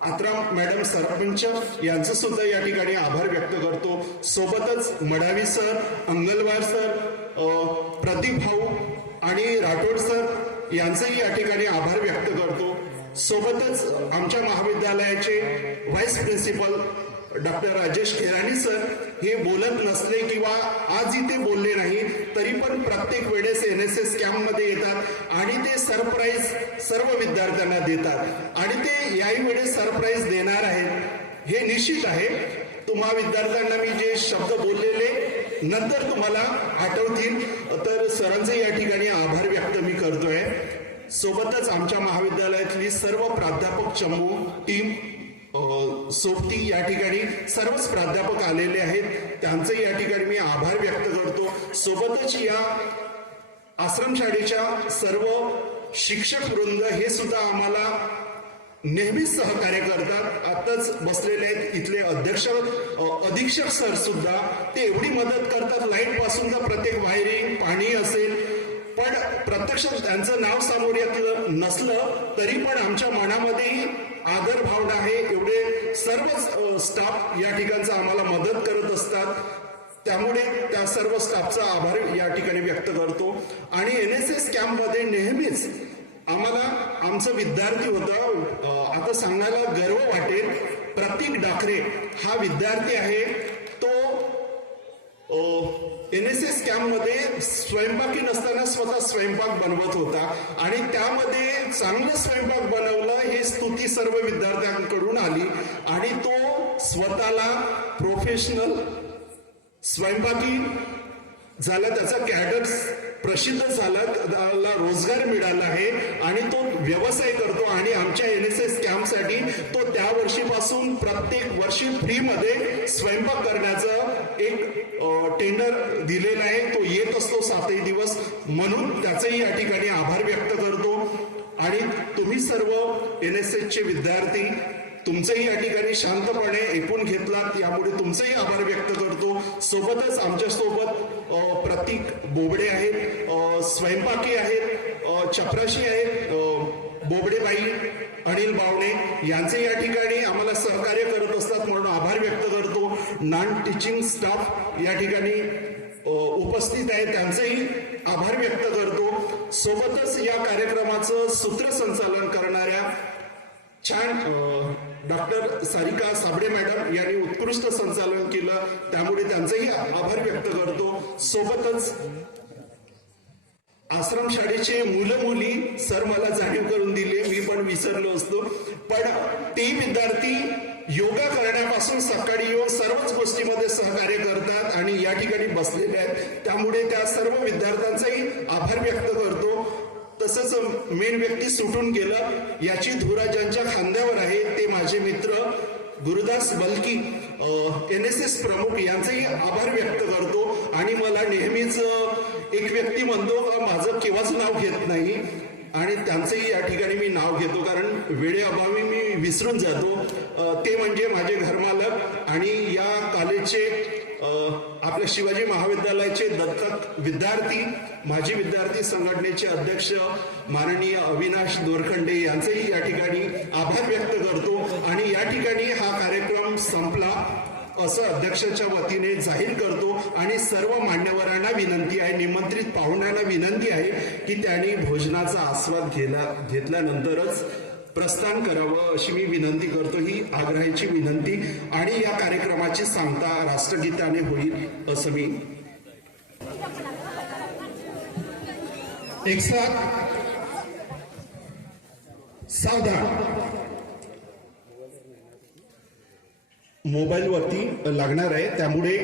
आत्राम मॅडम सरपंच यांचं सुद्धा या ठिकाणी आभार व्यक्त करतो. सोबतच मडावी सर, अंगलवार सर, प्रदीप भाऊ आणि राठोड सर यांचंही या ठिकाणी आभार व्यक्त करतो. सोबतच आमच्या महाविद्यालयाचे vice principal doctor Rajesh Kherani sir हे बोलत नसले किंवा आज इथे बोलले नाही तरी पण प्रत्येक वेळेस NSS कॅम्पमध्ये येतात आणि ते सरप्राईज सर्व विद्यार्थ्यांना देतात आणि ते याही वेळेस सरप्राईज देणार आहेत हे निश्चित आहे. तुम्हा विद्यार्थ्यांना मी जे शब्द बोललेले नंतर तुम्हाला आठवतील, तर सरांचे या ठिकाणी आभार व्यक्त मी करतोय. सोबतच आमच्या महाविद्यालयातली सर्व प्राध्यापक चमू टीम सोबती या ठिकाणी सर्वच प्राध्यापक आलेले आहेत, त्यांचे या ठिकाणी मी आभार व्यक्त करतो. सोबतच या आश्रमशाळेच्या सर्व शिक्षक वृंद हे सुद्धा आम्हाला नेहमीच सहकार्य करतात. आताच बसलेले आहेत इथले अधीक्षक सर सुद्धा ते एवढी मदत करतात, लाईट पासून तर प्रत्येक वायरिंग पाणी असेल, पण प्रत्यक्षात त्यांचं नाव समोर येत नसलं तरी पण आमच्या मनामध्येही आदर भावना आहे. एवढे सर्वच स्टाफ या ठिकाणचा आम्हाला मदत करत असतात. त्यामुळे त्या सर्व स्टाफचा आभार या ठिकाणी व्यक्त करतो. आणि NSS कॅम्पमध्ये नेहमीच आम्हाला आमचं विद्यार्थी होतं, आता सांगायला गर्व वाटेल, प्रतीक डाकरे हा विद्यार्थी आहे. तो NSS कॅम्पमध्ये स्वयंपाकी नसताना स्वतः स्वयंपाक बनवत होता आणि त्यामध्ये चांगलं स्वयंपाक बनवलं हे स्तुती सर्व विद्यार्थ्यांकडून आली आणि तो स्वतःला प्रोफेशनल स्वयंपाकी झाला, त्याचा कॅडर प्रसिद्ध झाला, त्याला रोजगार मिळाला आहे आणि तो व्यवसाय करतो. आणि आमच्या NSS कॅम्पसाठी तो त्या वर्षीपासून प्रत्येक वर्षी फ्रीमध्ये स्वयंपाक करण्याचं एक टेंडर दिलेला आहे. तो येत असतो 7ही दिवस, म्हणून त्याचेही या ठिकाणी आभार व्यक्त करतो. आणि तुम्ही सर्व NSSचे विद्यार्थी तुमचंही या ठिकाणी शांतपणे ऐकून घेतलात, यामुळे तुमचेही आभार व्यक्त करतो. सोबतच आमच्यासोबत प्रतीक बोबडे आहेत, स्वयंपाकी आहेत, चपराशी आहेत, बोबडेबाई, अनिल बावणे यांचे या ठिकाणी आम्हाला सहकार्य करत असतात, म्हणून आभार व्यक्त करतो. नॉन टीचिंग स्टाफ या ठिकाणी उपस्थित आहे, त्यांचेही आभार व्यक्त करतो. सोबतच या कार्यक्रमाचं सूत्रसंचालन करणाऱ्या छान डॉक्टर सारिका साबळे मॅडम यांनी उत्कृष्ट संचालन केलं, त्यामुळे त्यांचेही आभार व्यक्त करतो. सोबतच आश्रमशाळेचे मुलं मुली सर मला जाणीव करून दिले, मी पण विसरलो असतो, पण ते विद्यार्थी योगा करण्यापासून सकाळी येऊन सर्वच गोष्टीमध्ये सहकार्य करतात आणि या ठिकाणी बसलेले आहेत, त्यामुळे त्या सर्व विद्यार्थ्यांचाही आभार व्यक्त करतो. तसंच मेन व्यक्ती सुटून गेलं याची धुरा ज्यांच्या खांद्यावर आहे ते माझे मित्र गुरुदास बलकी, NSS प्रमुख, यांचेही आभार व्यक्त करतो. आणि मला नेहमीच एक व्यक्ती म्हणतो माझं केव्हाच नाव घेत नाही, आणि त्यांचंही या ठिकाणी मी नाव घेतो, कारण वेळेअभावी मी विसरून जातो. ते म्हणजे माझे घरमालक आणि या कॉलेजचे आपल्या शिवाजी महाविद्यालयाचे दत्तक विद्यार्थी, माजी विद्यार्थी संघटनेचे अध्यक्ष माननीय अविनाश दोरखंडे यांचेही या ठिकाणी आभार व्यक्त करतो. आणि या ठिकाणी हा कार्यक्रम संपला असं अध्यक्षाच्या वतीने जाहीर करतो. आणि सर्व मान्यवरांना विनंती आहे, निमंत्रित पाहुण्यांना विनंती आहे की त्यांनी भोजनाचा आस्वाद घेतल्यानंतरच प्रस्थान करावं अशी मी विनंती करतो, ही आग्रहाची विनंती. आणि या कार्यक्रमाची सांगता राष्ट्रगीताने होईल असं मी एक साथ सावधान. मोबाईलवरती लागणार आहे, त्यामुळे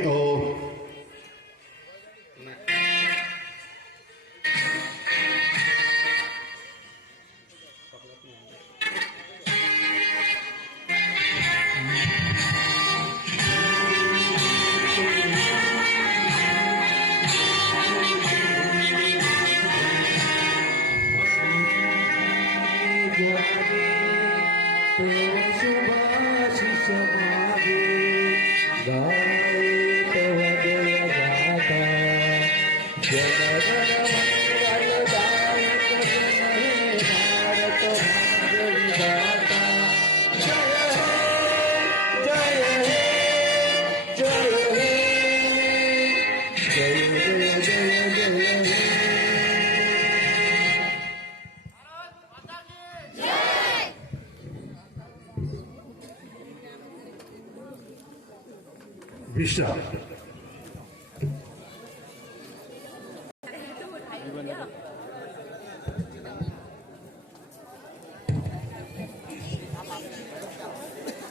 विश्राम.